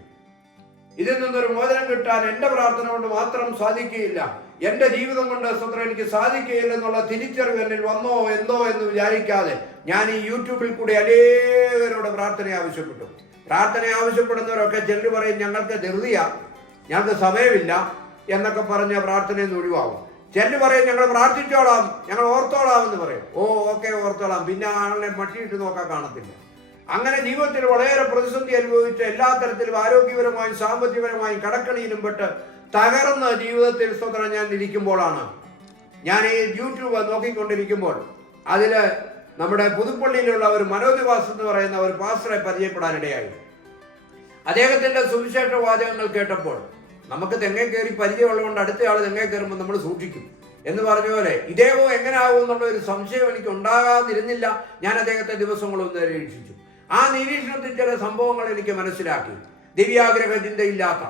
ഇതിൽ നിന്നൊരു മോചനം കിട്ടാൻ എൻ്റെ പ്രാർത്ഥന കൊണ്ട് മാത്രം സാധിക്കുകയില്ല, എൻ്റെ ജീവിതം കൊണ്ട് സ്തോത്രം എനിക്ക് സാധിക്കുകയില്ല എന്നുള്ള തിരിച്ചറിവ് എന്നിൽ വന്നോ എന്തോ എന്ന് വിചാരിക്കാതെ ഞാൻ ഈ യൂട്യൂബിൽ കൂടി അനേകരോട് പ്രാർത്ഥന ആവശ്യപ്പെട്ടു. പ്രാർത്ഥന ആവശ്യപ്പെടുന്നവരൊക്കെ ചിലർ പറയും ഞങ്ങൾക്ക് ധൃതിയാ, ഞങ്ങൾക്ക് സമയമില്ല എന്നൊക്കെ പറഞ്ഞ പ്രാർത്ഥനയിൽ നിന്ന് ഒഴിവാകും. ചിലർ പറയും ഞങ്ങൾ പ്രാർത്ഥിച്ചോളാം, ഞങ്ങൾ ഓർത്തോളാം എന്ന് പറയും. ഓ ഓക്കെ, ഓർത്തോളാം, പിന്നെ ആളെ മട്ടിയിട്ട് നോക്കാൻ കാണത്തില്ല. അങ്ങനെ ജീവിതത്തിൽ വളരെ പ്രതിസന്ധി അനുഭവിച്ച് എല്ലാ തരത്തിലും ആരോഗ്യപരമായും സാമ്പത്തികപരമായും കടക്കണിയിലും പെട്ട് തകർന്ന ജീവിതത്തിൽ സ്തോത്രം ഞാൻ ഇരിക്കുമ്പോഴാണ് ഞാൻ ഈ യൂട്യൂബ് നോക്കിക്കൊണ്ടിരിക്കുമ്പോൾ അതിൽ നമ്മുടെ പുതുപ്പള്ളിയിലുള്ള ഒരു മനോജ് വാസ് എന്ന് പറയുന്ന ഒരു പാസ്റ്ററെ പരിചയപ്പെടാനിടയായി. അദ്ദേഹത്തിന്റെ സുവിശേഷ വാചകങ്ങൾ കേട്ടപ്പോൾ നമുക്ക് തെങ്ങേ കയറി പരിചയമുള്ളതുകൊണ്ട് അടുത്ത ആൾ തെങ്ങേ കയറുമ്പോൾ നമ്മൾ സൂക്ഷിക്കും എന്ന് പറഞ്ഞ പോലെ ഇദ്ദേഹം എങ്ങനെ ആകും എന്നുള്ള ഒരു സംശയം എനിക്ക് ഉണ്ടാകാതിരുന്നില്ല. ഞാൻ അദ്ദേഹത്തെ ദിവസങ്ങളൊന്ന് നിരീക്ഷിച്ചു. ആ നിരീക്ഷണത്തിൽ ചില സംഭവങ്ങൾ എനിക്ക് മനസ്സിലാക്കി. ദിവ്യാഗ്രഹ ചിന്തയില്ലാത്ത,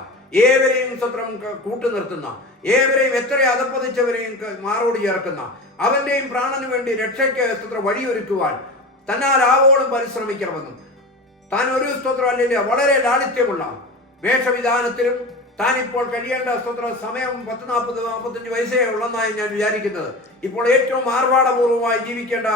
ഏവരെയും സ്വത്രം കൂട്ടുനിർത്തുന്ന, ഏവരെയും എത്ര അധപ്പതിച്ചവരെയും മാറോട് ചേർക്കുന്ന, അവന്റെയും പ്രാണന് വേണ്ടി രക്ഷയ്ക്ക് സ്തോത്രം വഴിയൊരുക്കുവാൻ തന്നാൽ ആവോളം പരിശ്രമിക്കണമെന്നും താൻ ഒരു സ്തോത്രം അല്ലെങ്കിൽ വളരെ ലാളിത്യമുള്ള വേഷവിധാനത്തിലും താൻ ഇപ്പോൾ കഴിയേണ്ട സ്തോത്ര സമയം 40-45 വയസ്സേ ഉള്ളെന്നായി ഞാൻ വിചാരിക്കുന്നത്. ഇപ്പോൾ ഏറ്റവും ആർഭാടപൂർവമായി ജീവിക്കേണ്ട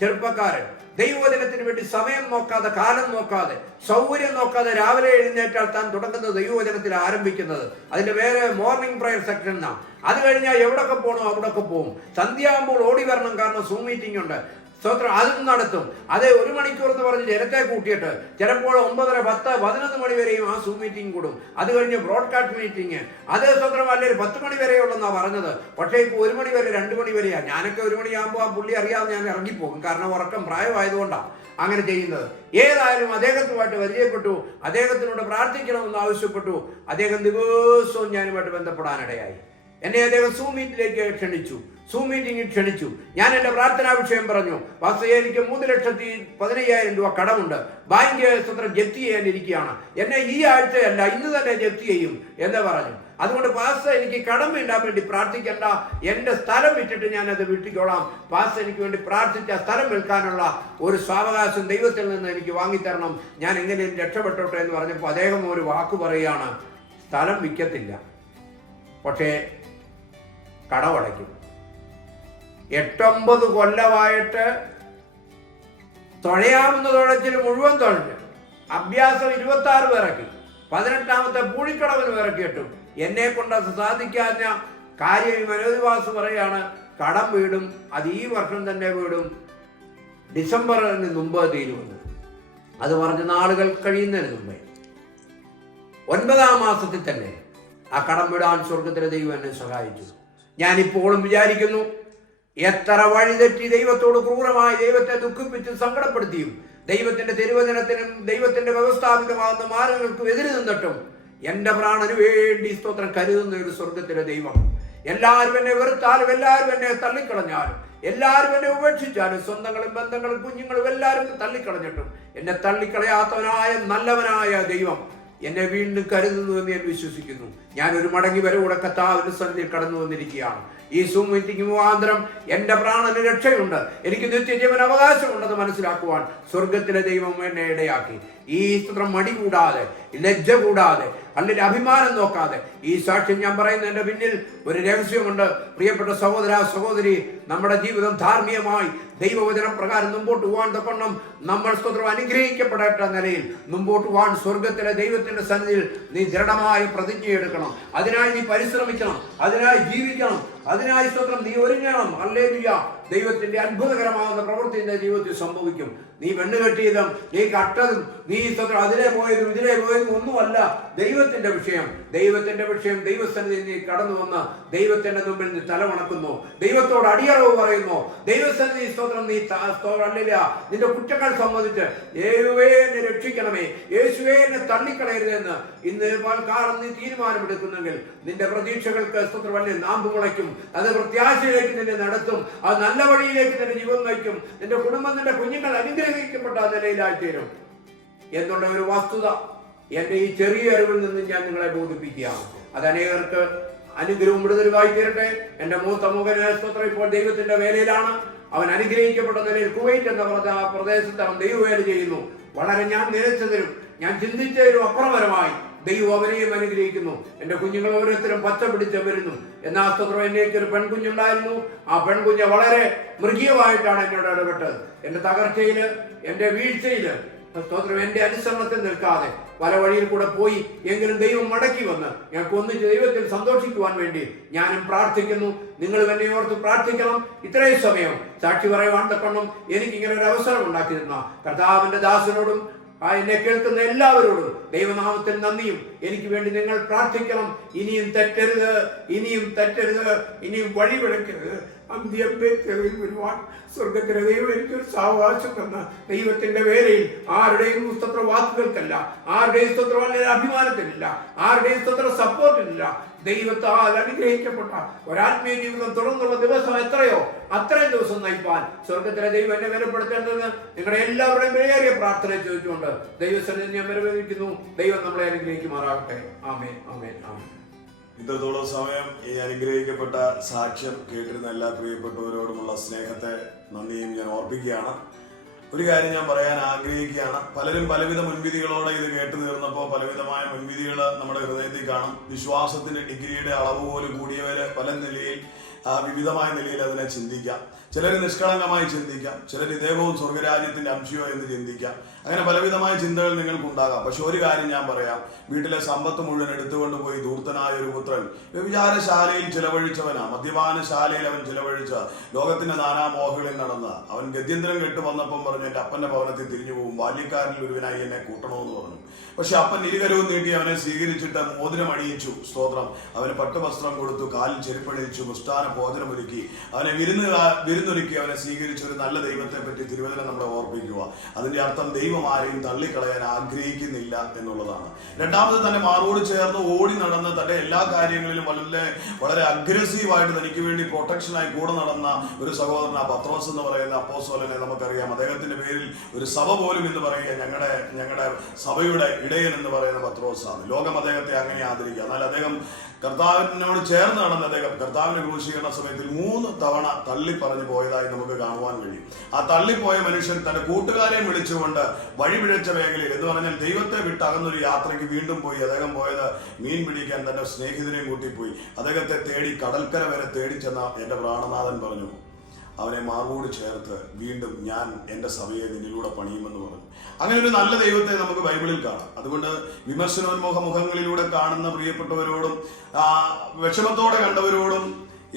ചെറുപ്പക്കാരൻ ദൈവവചനത്തിന് വേണ്ടി സമയം നോക്കാതെ, കാലം നോക്കാതെ, സൗകര്യം നോക്കാതെ രാവിലെ എഴുന്നേറ്റാൽ താൻ തുടങ്ങുന്നത് ദൈവവചനത്തിൽ ആരംഭിക്കുന്നത്. അതിന്റെ വേറെ മോർണിംഗ് പ്രയർ സെക്ഷൻ എന്നാണ്. അത് കഴിഞ്ഞാൽ എവിടൊക്കെ പോകണോ അവിടൊക്കെ പോകും. സന്ധ്യയാകുമ്പോൾ ഓടി വരണം, കാരണം സൂം മീറ്റിംഗ് ഉണ്ട്. സ്തോത്രം അതും നടത്തും. അത് 1 മണിക്കൂർ എന്ന് പറഞ്ഞ് ജനത്തെ കൂട്ടിയിട്ട് ചിലപ്പോൾ 9:30, 10, 11 മണി വരെയും ആ സൂം മീറ്റിംഗ് കൂടും. അത് കഴിഞ്ഞ് ബ്രോഡ്കാസ്റ്റ് മീറ്റിംഗ്, അത് സ്തോത്രം അല്ലെങ്കിൽ 10 മണി വരെയുള്ളെന്നാണ് പറഞ്ഞത്. പക്ഷേ ഇപ്പോൾ 1 മണി വരെ, 2 മണി വരെയാണ്. ഞാനൊക്കെ 1 മണിയാകുമ്പോൾ ആ പുള്ളി അറിയാതെ ഞാൻ ഇറങ്ങിപ്പോകും, കാരണം ഉറക്കം പ്രായമായതുകൊണ്ടാണ് അങ്ങനെ ചെയ്യുന്നത്. ഏതായാലും അദ്ദേഹത്തുമായിട്ട് പരിചയപ്പെട്ടു, അദ്ദേഹത്തിനോട് പ്രാർത്ഥിക്കണമെന്ന് ആവശ്യപ്പെട്ടു. അദ്ദേഹം ദിവസവും ഞാനുമായിട്ട് ബന്ധപ്പെടാനിടയായി. എന്നെ അദ്ദേഹം സൂം മീറ്റിലേക്ക് ക്ഷണിച്ചു, സൂം മീറ്റിംഗിൽ ക്ഷണിച്ചു. ഞാൻ എൻ്റെ പ്രാർത്ഥനാ വിഷയം പറഞ്ഞു. പാസ്റ്റർ, എനിക്ക് 3,15,000 രൂപ കടമുണ്ട്, ബാങ്ക് സ്വന്തം ജപ്തി ചെയ്യാനിരിക്കുകയാണ്, എന്നെ ഈ ആഴ്ചയല്ല ഇന്ന് തന്നെ ജപ്തി ചെയ്യും എന്ന് പറഞ്ഞു. അതുകൊണ്ട് പാസ്റ്റർ എനിക്ക് കടം വീണ്ടാൻ വേണ്ടി പ്രാർത്ഥിക്കേണ്ട, എൻ്റെ സ്ഥലം വിറ്റിട്ട് ഞാനത് വീട്ടിക്കോളാം, പാസ്റ്റർ എനിക്ക് വേണ്ടി പ്രാർത്ഥിച്ച സ്ഥലം വിൽക്കാനുള്ള ഒരു സാവകാശം ദൈവത്തിൽ നിന്ന് എനിക്ക് വാങ്ങിത്തരണം, ഞാൻ എങ്ങനെയും രക്ഷപ്പെട്ടോട്ടെ എന്ന് പറഞ്ഞപ്പോൾ അദ്ദേഹം ഒരു വാക്ക് പറയുകയാണ്, സ്ഥലം വിൽക്കത്തില്ല, പക്ഷേ കടമടയ്ക്കും. 8-9 കൊല്ലമായിട്ട് തുഴയാവുന്ന തുഴച്ചിൽ മുഴുവൻ തുഴഞ്ഞ് അഭ്യാസം 26 പേരക്കി, 18ാമത്തെ പൂഴിക്കടവിന് ഇറക്കിയിട്ടു. എന്നെ കൊണ്ട് സാധിക്കാഞ്ഞ കാര്യം ഈ മനോജ് വാസ് പറയാണ്, കടം വീടും, അത് ഈ വർഷം തന്നെ വീടും, ഡിസംബറിന് മുമ്പ് തീരുമെന്ന്. അത് പറഞ്ഞ നാളുകൾ കഴിയുന്നതിന് മുമ്പേ 9ാം മാസത്തിൽ തന്നെ ആ കടം വിടാൻ സ്വർഗത്തിലെ ദൈവം എന്നെ സഹായിച്ചു. ഞാനിപ്പോഴും വിചാരിക്കുന്നു, എത്ര വഴിതെറ്റി ദൈവത്തോട് ക്രൂരമായി ദൈവത്തെ ദുഃഖിപ്പിച്ച് സങ്കടപ്പെടുത്തിയും ദൈവത്തിന്റെ തിരുവചനത്തിനും ദൈവത്തിന്റെ വ്യവസ്ഥാപിതമാകുന്ന മാർഗങ്ങൾക്കും എതിര് നിന്നിട്ടും എൻ്റെ പ്രാണന് വേണ്ടി സ്തോത്രം കരുതുന്ന ഒരു സ്വർഗത്തിലെ ദൈവം. എല്ലാവരും എന്നെ വെറുത്താലും, എല്ലാവരും എന്നെ തള്ളിക്കളഞ്ഞാലും, എല്ലാവരും എന്നെ ഉപേക്ഷിച്ചാലും, സ്വന്തങ്ങളും ബന്ധങ്ങളും കുഞ്ഞുങ്ങളും എല്ലാവരും തള്ളിക്കളഞ്ഞിട്ടും എന്നെ തള്ളിക്കളയാത്തവനായ നല്ലവനായ ദൈവം എന്നെ വീണ്ടും കരുതുന്നു എന്ന് ഞാൻ വിശ്വസിക്കുന്നു. ഞാനൊരു മടങ്ങി വരവൂടെ കർത്താവിന്റെ സന്നിധിയിൽ കടന്നു വന്നിരിക്കുകയാണ്. ഈ സൂം മീറ്റിംഗ് മുഖാന്തരം എൻ്റെ പ്രാണന് രക്ഷയുണ്ട്, എനിക്ക് നിത്യജീവൻ അവകാശമുണ്ടെന്ന് മനസ്സിലാക്കുവാൻ സ്വർഗത്തിലെ ദൈവം എന്നെ ഇടയാക്കി. ഈ സ്തോത്രം മടി കൂടാതെ, ലജ്ജ കൂടാതെ, അല്ലെങ്കിൽ അഭിമാനം നോക്കാതെ ഈ സാക്ഷ്യം ഞാൻ പറയുന്നതിന്റെ പിന്നിൽ ഒരു രഹസ്യമുണ്ട്. പ്രിയപ്പെട്ട സഹോദര സഹോദരി, നമ്മുടെ ജീവിതം ധാർമ്മികമായി ദൈവവചന പ്രകാരം മുമ്പോട്ട് പോകാൻ തക്കണം. നമ്മൾ സ്തോത്രം അനുഗ്രഹിക്കപ്പെടേണ്ട നിലയിൽ മുമ്പോട്ട് പോകാൻ സ്വർഗത്തിലെ ദൈവത്തിന്റെ സന്നിധിയിൽ നീ ദൃഢമായ പ്രതിജ്ഞ എടുക്കണം. അതിനായി നീ പരിശ്രമിക്കണം, അതിനായി ജീവിക്കണം, അതിനായി സ്തോത്രം നീ ഒരുങ്ങണം. ഹല്ലേലൂയ. ദൈവത്തിന്റെ അത്ഭുതകരമാകുന്ന പ്രവൃത്തി നിന്റെ ജീവിതത്തിൽ സംഭവിക്കും. നീ വെണ്ണുകെട്ടിയതും നീ കട്ടതും നീ സ്തോത്രം അതിലെ പോയതും ഇതിലെ പോയതും ഒന്നുമല്ല ദൈവത്തിന്റെ വിഷയം. ദൈവത്തിന്റെ വിഷയം ദൈവസന്നിധിയിൽ നീ കടന്നു വന്ന് ദൈവത്തിന്റെ മുമ്പിൽ നീ തലവണക്കുന്നു, ദൈവത്തോട് അടിയറവ് പറയുന്നു, ദൈവസന്നിധി സ്തോത്രം നീ അല്ലില്ല നിന്റെ കുറ്റങ്ങൾ സംബന്ധിച്ച് യേശുവേ എന്നെ രക്ഷിക്കണമേ, യേശുവേ എന്നെ തള്ളിക്കളയരുതെന്ന് ഇന്ന് കാലം നീ തീരുമാനമെടുക്കുന്നെങ്കിൽ നിന്റെ പ്രതീക്ഷകൾക്ക് സ്തോത്രം വലിയ നാമ്പ് മുളയ്ക്കും. അത് പ്രത്യാശയിലേക്ക് നിന്നെ നടത്തും, അത് നല്ല വഴിയിലേക്ക് നിന്റെ ജീവൻ നയിക്കും. നിന്റെ കുടുംബം, നിന്റെ കുഞ്ഞുങ്ങൾ അനുഗ്രഹിക്കപ്പെട്ട നിലയിലായിത്തീരും എന്നുള്ള ഒരു വസ്തുത എന്റെ ഈ ചെറിയ അറിവിൽ നിന്ന് ഞാൻ നിങ്ങളെ ബോധിപ്പിക്കുകയാണ്. അത് അനേകർക്ക് അനുഗ്രഹവും വിടുതലുമായി തീരട്ടെ. എന്റെ മൂത്ത മകന് സ്തോത്രം ഇപ്പോൾ ദൈവത്തിന്റെ വേലയിലാണ്. അവൻ അനുഗ്രഹിക്കപ്പെട്ട നിലയിൽ കുവൈറ്റ് എന്ന പ്രദേശത്ത് അവൻ ദൈവവേല ചെയ്യുന്നു. വളരെ ഞാൻ നിലച്ചതിലും ഞാൻ ചിന്തിച്ചതിലും അപ്പുറപരമായി ദൈവം അവരെയും അനുഗ്രഹിക്കുന്നു. എന്റെ കുഞ്ഞുങ്ങൾ ഓരോരുത്തരും പച്ച പിടിച്ച് വരുന്നു. എന്നാ സ്തോത്രം എനിക്ക് ഒരു പെൺകുഞ്ഞുണ്ടായിരുന്നു. ആ പെൺകുഞ്ഞ് വളരെ മൃഗീയമായിട്ടാണ് എന്നോട് ഇടപെട്ടത്. എന്റെ തകർച്ചയില്, എന്റെ വീഴ്ചയില് സ്തോത്രം എന്റെ അനുസരണത്തിൽ നിൽക്കാതെ പല വഴിയിൽ കൂടെ പോയി. എങ്കിലും ദൈവം മടക്കി വന്ന് ഞങ്ങൾക്ക് ഒന്നിച്ച് ദൈവത്തിൽ സന്തോഷിക്കുവാൻ വേണ്ടി ഞാനും പ്രാർത്ഥിക്കുന്നു. നിങ്ങൾ എന്നെ ഓർത്ത് പ്രാർത്ഥിക്കണം. ഇത്രയും സമയം സാക്ഷി പറയുവാൻ തക്കണം എനിക്ക് ഇങ്ങനെ ഒരു അവസരം ഉണ്ടാക്കി തന്ന കർത്താവിന്റെ ദാസനോടും എന്നെ കേൾക്കുന്ന എല്ലാവരോടും ദൈവനാമത്തിൽ നന്ദിയും. എനിക്ക് വേണ്ടി നിങ്ങൾ പ്രാർത്ഥിക്കണം. ഇനിയും തെറ്റരുത്, ഇനിയും തെറ്റരുത്, ഇനിയും വഴിവിളക്കരുത്. വരുവാൻ സ്വർഗത്തിലെ ദൈവം എനിക്കൊരു സാവകാശം തന്ന ദൈവത്തിന്റെ വേലയിൽ ആരുടെയും സ്തോത്ര വാക്കുകൾക്കല്ല, ആരുടെയും സ്തോത്രം അഭിമാനത്തിനില്ല, ആരുടെയും സ്തോത്ര സപ്പോർട്ടിനില്ല. ദൈവത്താൽ അനുഗ്രഹിക്കപ്പെട്ട ഒരാത്മീയ ജീവിതം തുടർന്നുള്ള ദിവസം എത്രയോ അത്രയും ദിവസം നയിപ്പാൻ സ്വർഗത്തിലെ ദൈവം എന്നെ വിലപ്പെടുത്തേണ്ടത് നിങ്ങളുടെ എല്ലാവരുടെയും വിലയേറിയ പ്രാർത്ഥന ചോദിച്ചുകൊണ്ട് ദൈവസന്നിധി ഞാൻ വിലവേദിക്കുന്നു. ദൈവം നമ്മളെ അനുഗ്രഹിക്കുമാറാകട്ടെ. ആമേൻ, ആമേൻ, ആമേൻ. ഇത്രത്തോളം സമയം ഈ അനുഗ്രഹിക്കപ്പെട്ട സാക്ഷ്യം കേട്ടിരുന്ന എല്ലാ പ്രിയപ്പെട്ടവരോടുമുള്ള സ്നേഹത്തെ നന്ദിയും ഞാൻ ഓർപ്പിക്കുകയാണ്. ഒരു കാര്യം ഞാൻ പറയാൻ ആഗ്രഹിക്കുകയാണ്. പലരും പലവിധ മുൻവിധികളോടെ ഇത് കേട്ടു തീർന്നപ്പോൾ പലവിധമായ മുൻവിധികൾ നമ്മുടെ ഹൃദയത്തിൽ കാണും. വിശ്വാസത്തിന്റെ ഡിഗ്രിയുടെ അളവ് പോലും കൂടിയവര് പല നിലയിൽ വിവിധമായ നിലയിൽ അതിനെ ചിന്തിക്കാം. ചിലർ നിഷ്കളങ്കമായി ചിന്തിക്കാം, ചിലർ ഇദ്ദേഹവും സ്വർഗരാജ്യത്തിന്റെ അംശയോ എന്ന് ചിന്തിക്കാം. അങ്ങനെ പലവിധമായ ചിന്തകൾ നിങ്ങൾക്കുണ്ടാകാം. പക്ഷെ ഒരു കാര്യം ഞാൻ പറയാം, വീട്ടിലെ സമ്പത്ത് മുഴുവൻ എടുത്തുകൊണ്ട് പോയി ധൂർത്തനായ ഒരു പുത്രൻ വ്യഭിചാരശാലയിൽ ചിലവഴിച്ചവനാ, മദ്യപാനശാലയിൽ അവൻ ചിലവഴിച്ച, ലോകത്തിന്റെ നാനാമോഹങ്ങളിൽ നടന്ന അവൻ ഗത്യന്തരം കെട്ട് വന്നപ്പം പറഞ്ഞു എന്റെ അപ്പന്റെ ഭവനത്തിൽ തിരിഞ്ഞു പോകും, ബാല്യക്കാരിൽ ഒരുവനായി എന്നെ കൂട്ടണമെന്ന് പറഞ്ഞു. പക്ഷെ അപ്പൻ ഇരുകരവും നീട്ടി അവനെ സ്വീകരിച്ചിട്ട് മോതിരം അണിയിച്ചു. സ്തോത്രം. അവന് പട്ടുവസ്ത്രം കൊടുത്തു, കാലിൽ ചെരുപ്പണിയിച്ചു, മുഷ്ടാന ഭോജനമൊരുക്കി, അവനെ വിരുന്നൊരുക്കി അവനെ സ്വീകരിച്ച ഒരു നല്ല ദൈവത്തെ പറ്റി തിരുവചനം നമ്മളെ ഓർപ്പിക്കുക. അതിന്റെ അർത്ഥം ദൈവം ആരെയും തള്ളിക്കളയാൻ ആഗ്രഹിക്കുന്നില്ല എന്നുള്ളതാണ്. രണ്ടാമത് തന്നെ മാറോട് ചേർന്ന് ഓടി നടന്ന് തന്റെ എല്ലാ കാര്യങ്ങളിലും വളരെ അഗ്രസീവായിട്ട് തനിക്ക് വേണ്ടി പ്രൊട്ടക്ഷനായി കൂടെ നടന്ന ഒരു സഹോദരൻ പത്രോസ് എന്ന് പറയുന്ന അപ്പോസ്തലനെ നമുക്കറിയാം. അദ്ദേഹത്തിന്റെ പേരിൽ ഒരു സഭ പോലും എന്ന് പറയുക ഞങ്ങളുടെ സഭയുടെ ഇടയൻ എന്ന് പറയുന്ന പത്രോസാണ്. ലോകം അദ്ദേഹത്തെ അങ്ങനെ ആദരിക്കുക. എന്നാൽ അദ്ദേഹം കർത്താവിനോട് ചേർന്ന് നടന്ന അദ്ദേഹം കർത്താവിനെ ക്രൂശീകരണ സമയത്തിൽ 3 തവണ തള്ളി പറഞ്ഞു പോയതായി നമുക്ക് കാണുവാൻ കഴിയും. ആ തള്ളിപ്പോയ മനുഷ്യൻ തന്റെ കൂട്ടുകാരെ വിളിച്ചുകൊണ്ട് വഴിപിഴച്ച മേഖലയിൽ എന്ന് പറഞ്ഞാൽ ദൈവത്തെ വിട്ടകന്നൊരു യാത്രയ്ക്ക് വീണ്ടും പോയി. അദ്ദേഹം പോയത് മീൻ പിടിക്കാൻ തന്റെ സ്നേഹിതരെയും കൂട്ടിപ്പോയി. അദ്ദേഹത്തെ തേടി കടൽക്കര വരെ തേടി ചെന്ന എന്റെ പ്രാണനാഥൻ പറഞ്ഞു അവനെ മാറോട് ചേർത്ത് വീണ്ടും ഞാൻ എൻ്റെ സഭയെ നിന്നിലൂടെ പണിയുമെന്ന് പറഞ്ഞു. അങ്ങനെ ഒരു നല്ല ദൈവത്തെ നമുക്ക് ബൈബിളിൽ കാണാം. അതുകൊണ്ട് വിമർശനോന്മുഖ മുഖങ്ങളിലൂടെ കാണുന്ന പ്രിയപ്പെട്ടവരോടും വിഷമത്തോടെ കണ്ടവരോടും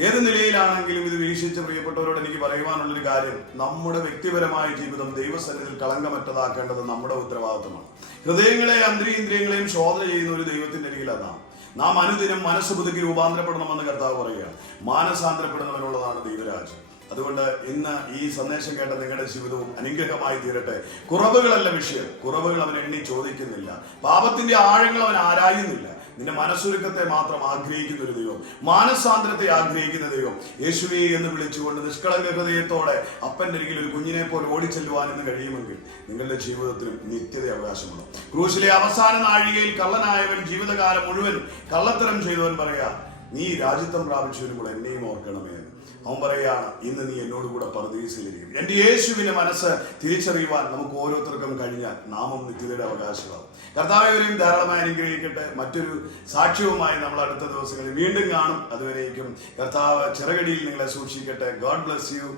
ഏത് നിലയിലാണെങ്കിലും ഇത് വീക്ഷിച്ച പ്രിയപ്പെട്ടവരോട് എനിക്ക് പറയുവാനുള്ളൊരു കാര്യം, നമ്മുടെ വ്യക്തിപരമായ ജീവിതം ദൈവസന്നിധിയിൽ കളങ്കമറ്റതാക്കേണ്ടത് നമ്മുടെ ഉത്തരവാദിത്വമാണ്. ഹൃദയങ്ങളെ അന്തരീന്ദ്രിയങ്ങളെയും ശോധന ചെയ്യുന്ന ഒരു ദൈവത്തിന്റെ അരികിലാണ് നാം അനുദിനം മനസ്സ് പുതുക്കി രൂപാന്തരപ്പെടണമെന്ന് കർത്താവ് പറയുകയാണ്. മാനസാന്തരപ്പെടുന്നവനുള്ളതാണ് ദൈവരാജ്യം. അതുകൊണ്ട് ഇന്ന് ഈ സന്ദേശം കേട്ട നിങ്ങളുടെ ജീവിതവും അനുഗ്രഹമായി തീരട്ടെ. കുറവുകളല്ല വിഷയം, കുറവുകൾ അവൻ എണ്ണി ചോദിക്കുന്നില്ല, പാപത്തിന്റെ ആഴങ്ങൾ അവൻ ആരായുന്നില്ല. നിന്റെ മനസ്സൊരുക്കത്തെ മാത്രം ആഗ്രഹിക്കുന്ന ഒരു ദൈവം, മാനസാന്തരത്തെ ആഗ്രഹിക്കുന്ന ദൈവം. യേശുവേ എന്ന് വിളിച്ചുകൊണ്ട് നിഷ്കളങ്ക ഹൃദയത്തോടെ അപ്പന്റെ അരികിൽ ഒരു കുഞ്ഞിനെ പോലെ ഓടിച്ചെല്ലുവാൻ എന്ന് കഴിയുമെങ്കിൽ നിങ്ങളുടെ ജീവിതത്തിലും നിത്യത അവകാശമുള്ളൂ. ക്രൂശിലെ അവസാന നാഴികയിൽ കള്ളനായവൻ ജീവിതകാലം മുഴുവൻ കള്ളത്തരം ചെയ്തവൻ പറയാ, നീ രാജ്യത്വം പ്രാപിച്ചവനും കൂടെ എന്നെയും ഓർക്കണമേ. അവൻ പറയാണ്, ഇന്ന് നീ എന്നോട് കൂടെ പറുദീസയിലിരിക്കും. എന്റെ യേശുവിന്റെ മനസ്സ് തിരിച്ചറിയുവാൻ നമുക്ക് ഓരോരുത്തർക്കും കഴിഞ്ഞാൽ നാമം നിത്യതയുടെ അവകാശമാകും. കർത്താവരെയും ധാരാളമായി അനുഗ്രഹിക്കട്ടെ. മറ്റൊരു സാക്ഷ്യവുമായി നമ്മൾ അടുത്ത ദിവസങ്ങളിൽ വീണ്ടും കാണും. അതുവരേക്കും കർത്താവ് ചിറകടിയിൽ നിങ്ങളെ സൂക്ഷിക്കട്ടെ. God bless you,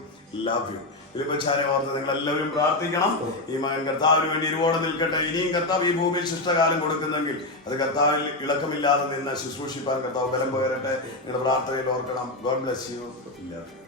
love you. ഫിലിപ്പച്ചാനെ ഓർത്ത് നിങ്ങൾ എല്ലാവരും പ്രാർത്ഥിക്കണം. ഈ മകൻ കർത്താവിന് വേണ്ടി ഇരുവോടെ നിൽക്കട്ടെ. ഇനിയും കർത്താവ് ഈ ഭൂമിയിൽ ശിഷ്ടകാലം കൊടുക്കുന്നെങ്കിൽ അത് കർത്താവിൽ ഇളക്കമില്ലാതെ നിന്ന് ശുശ്രൂഷിപ്പാൻ കർത്താവ് ബലം പകരട്ടെ. നിങ്ങളുടെ പ്രാർത്ഥനയിൽ ഓർക്കണം. God bless you, love U.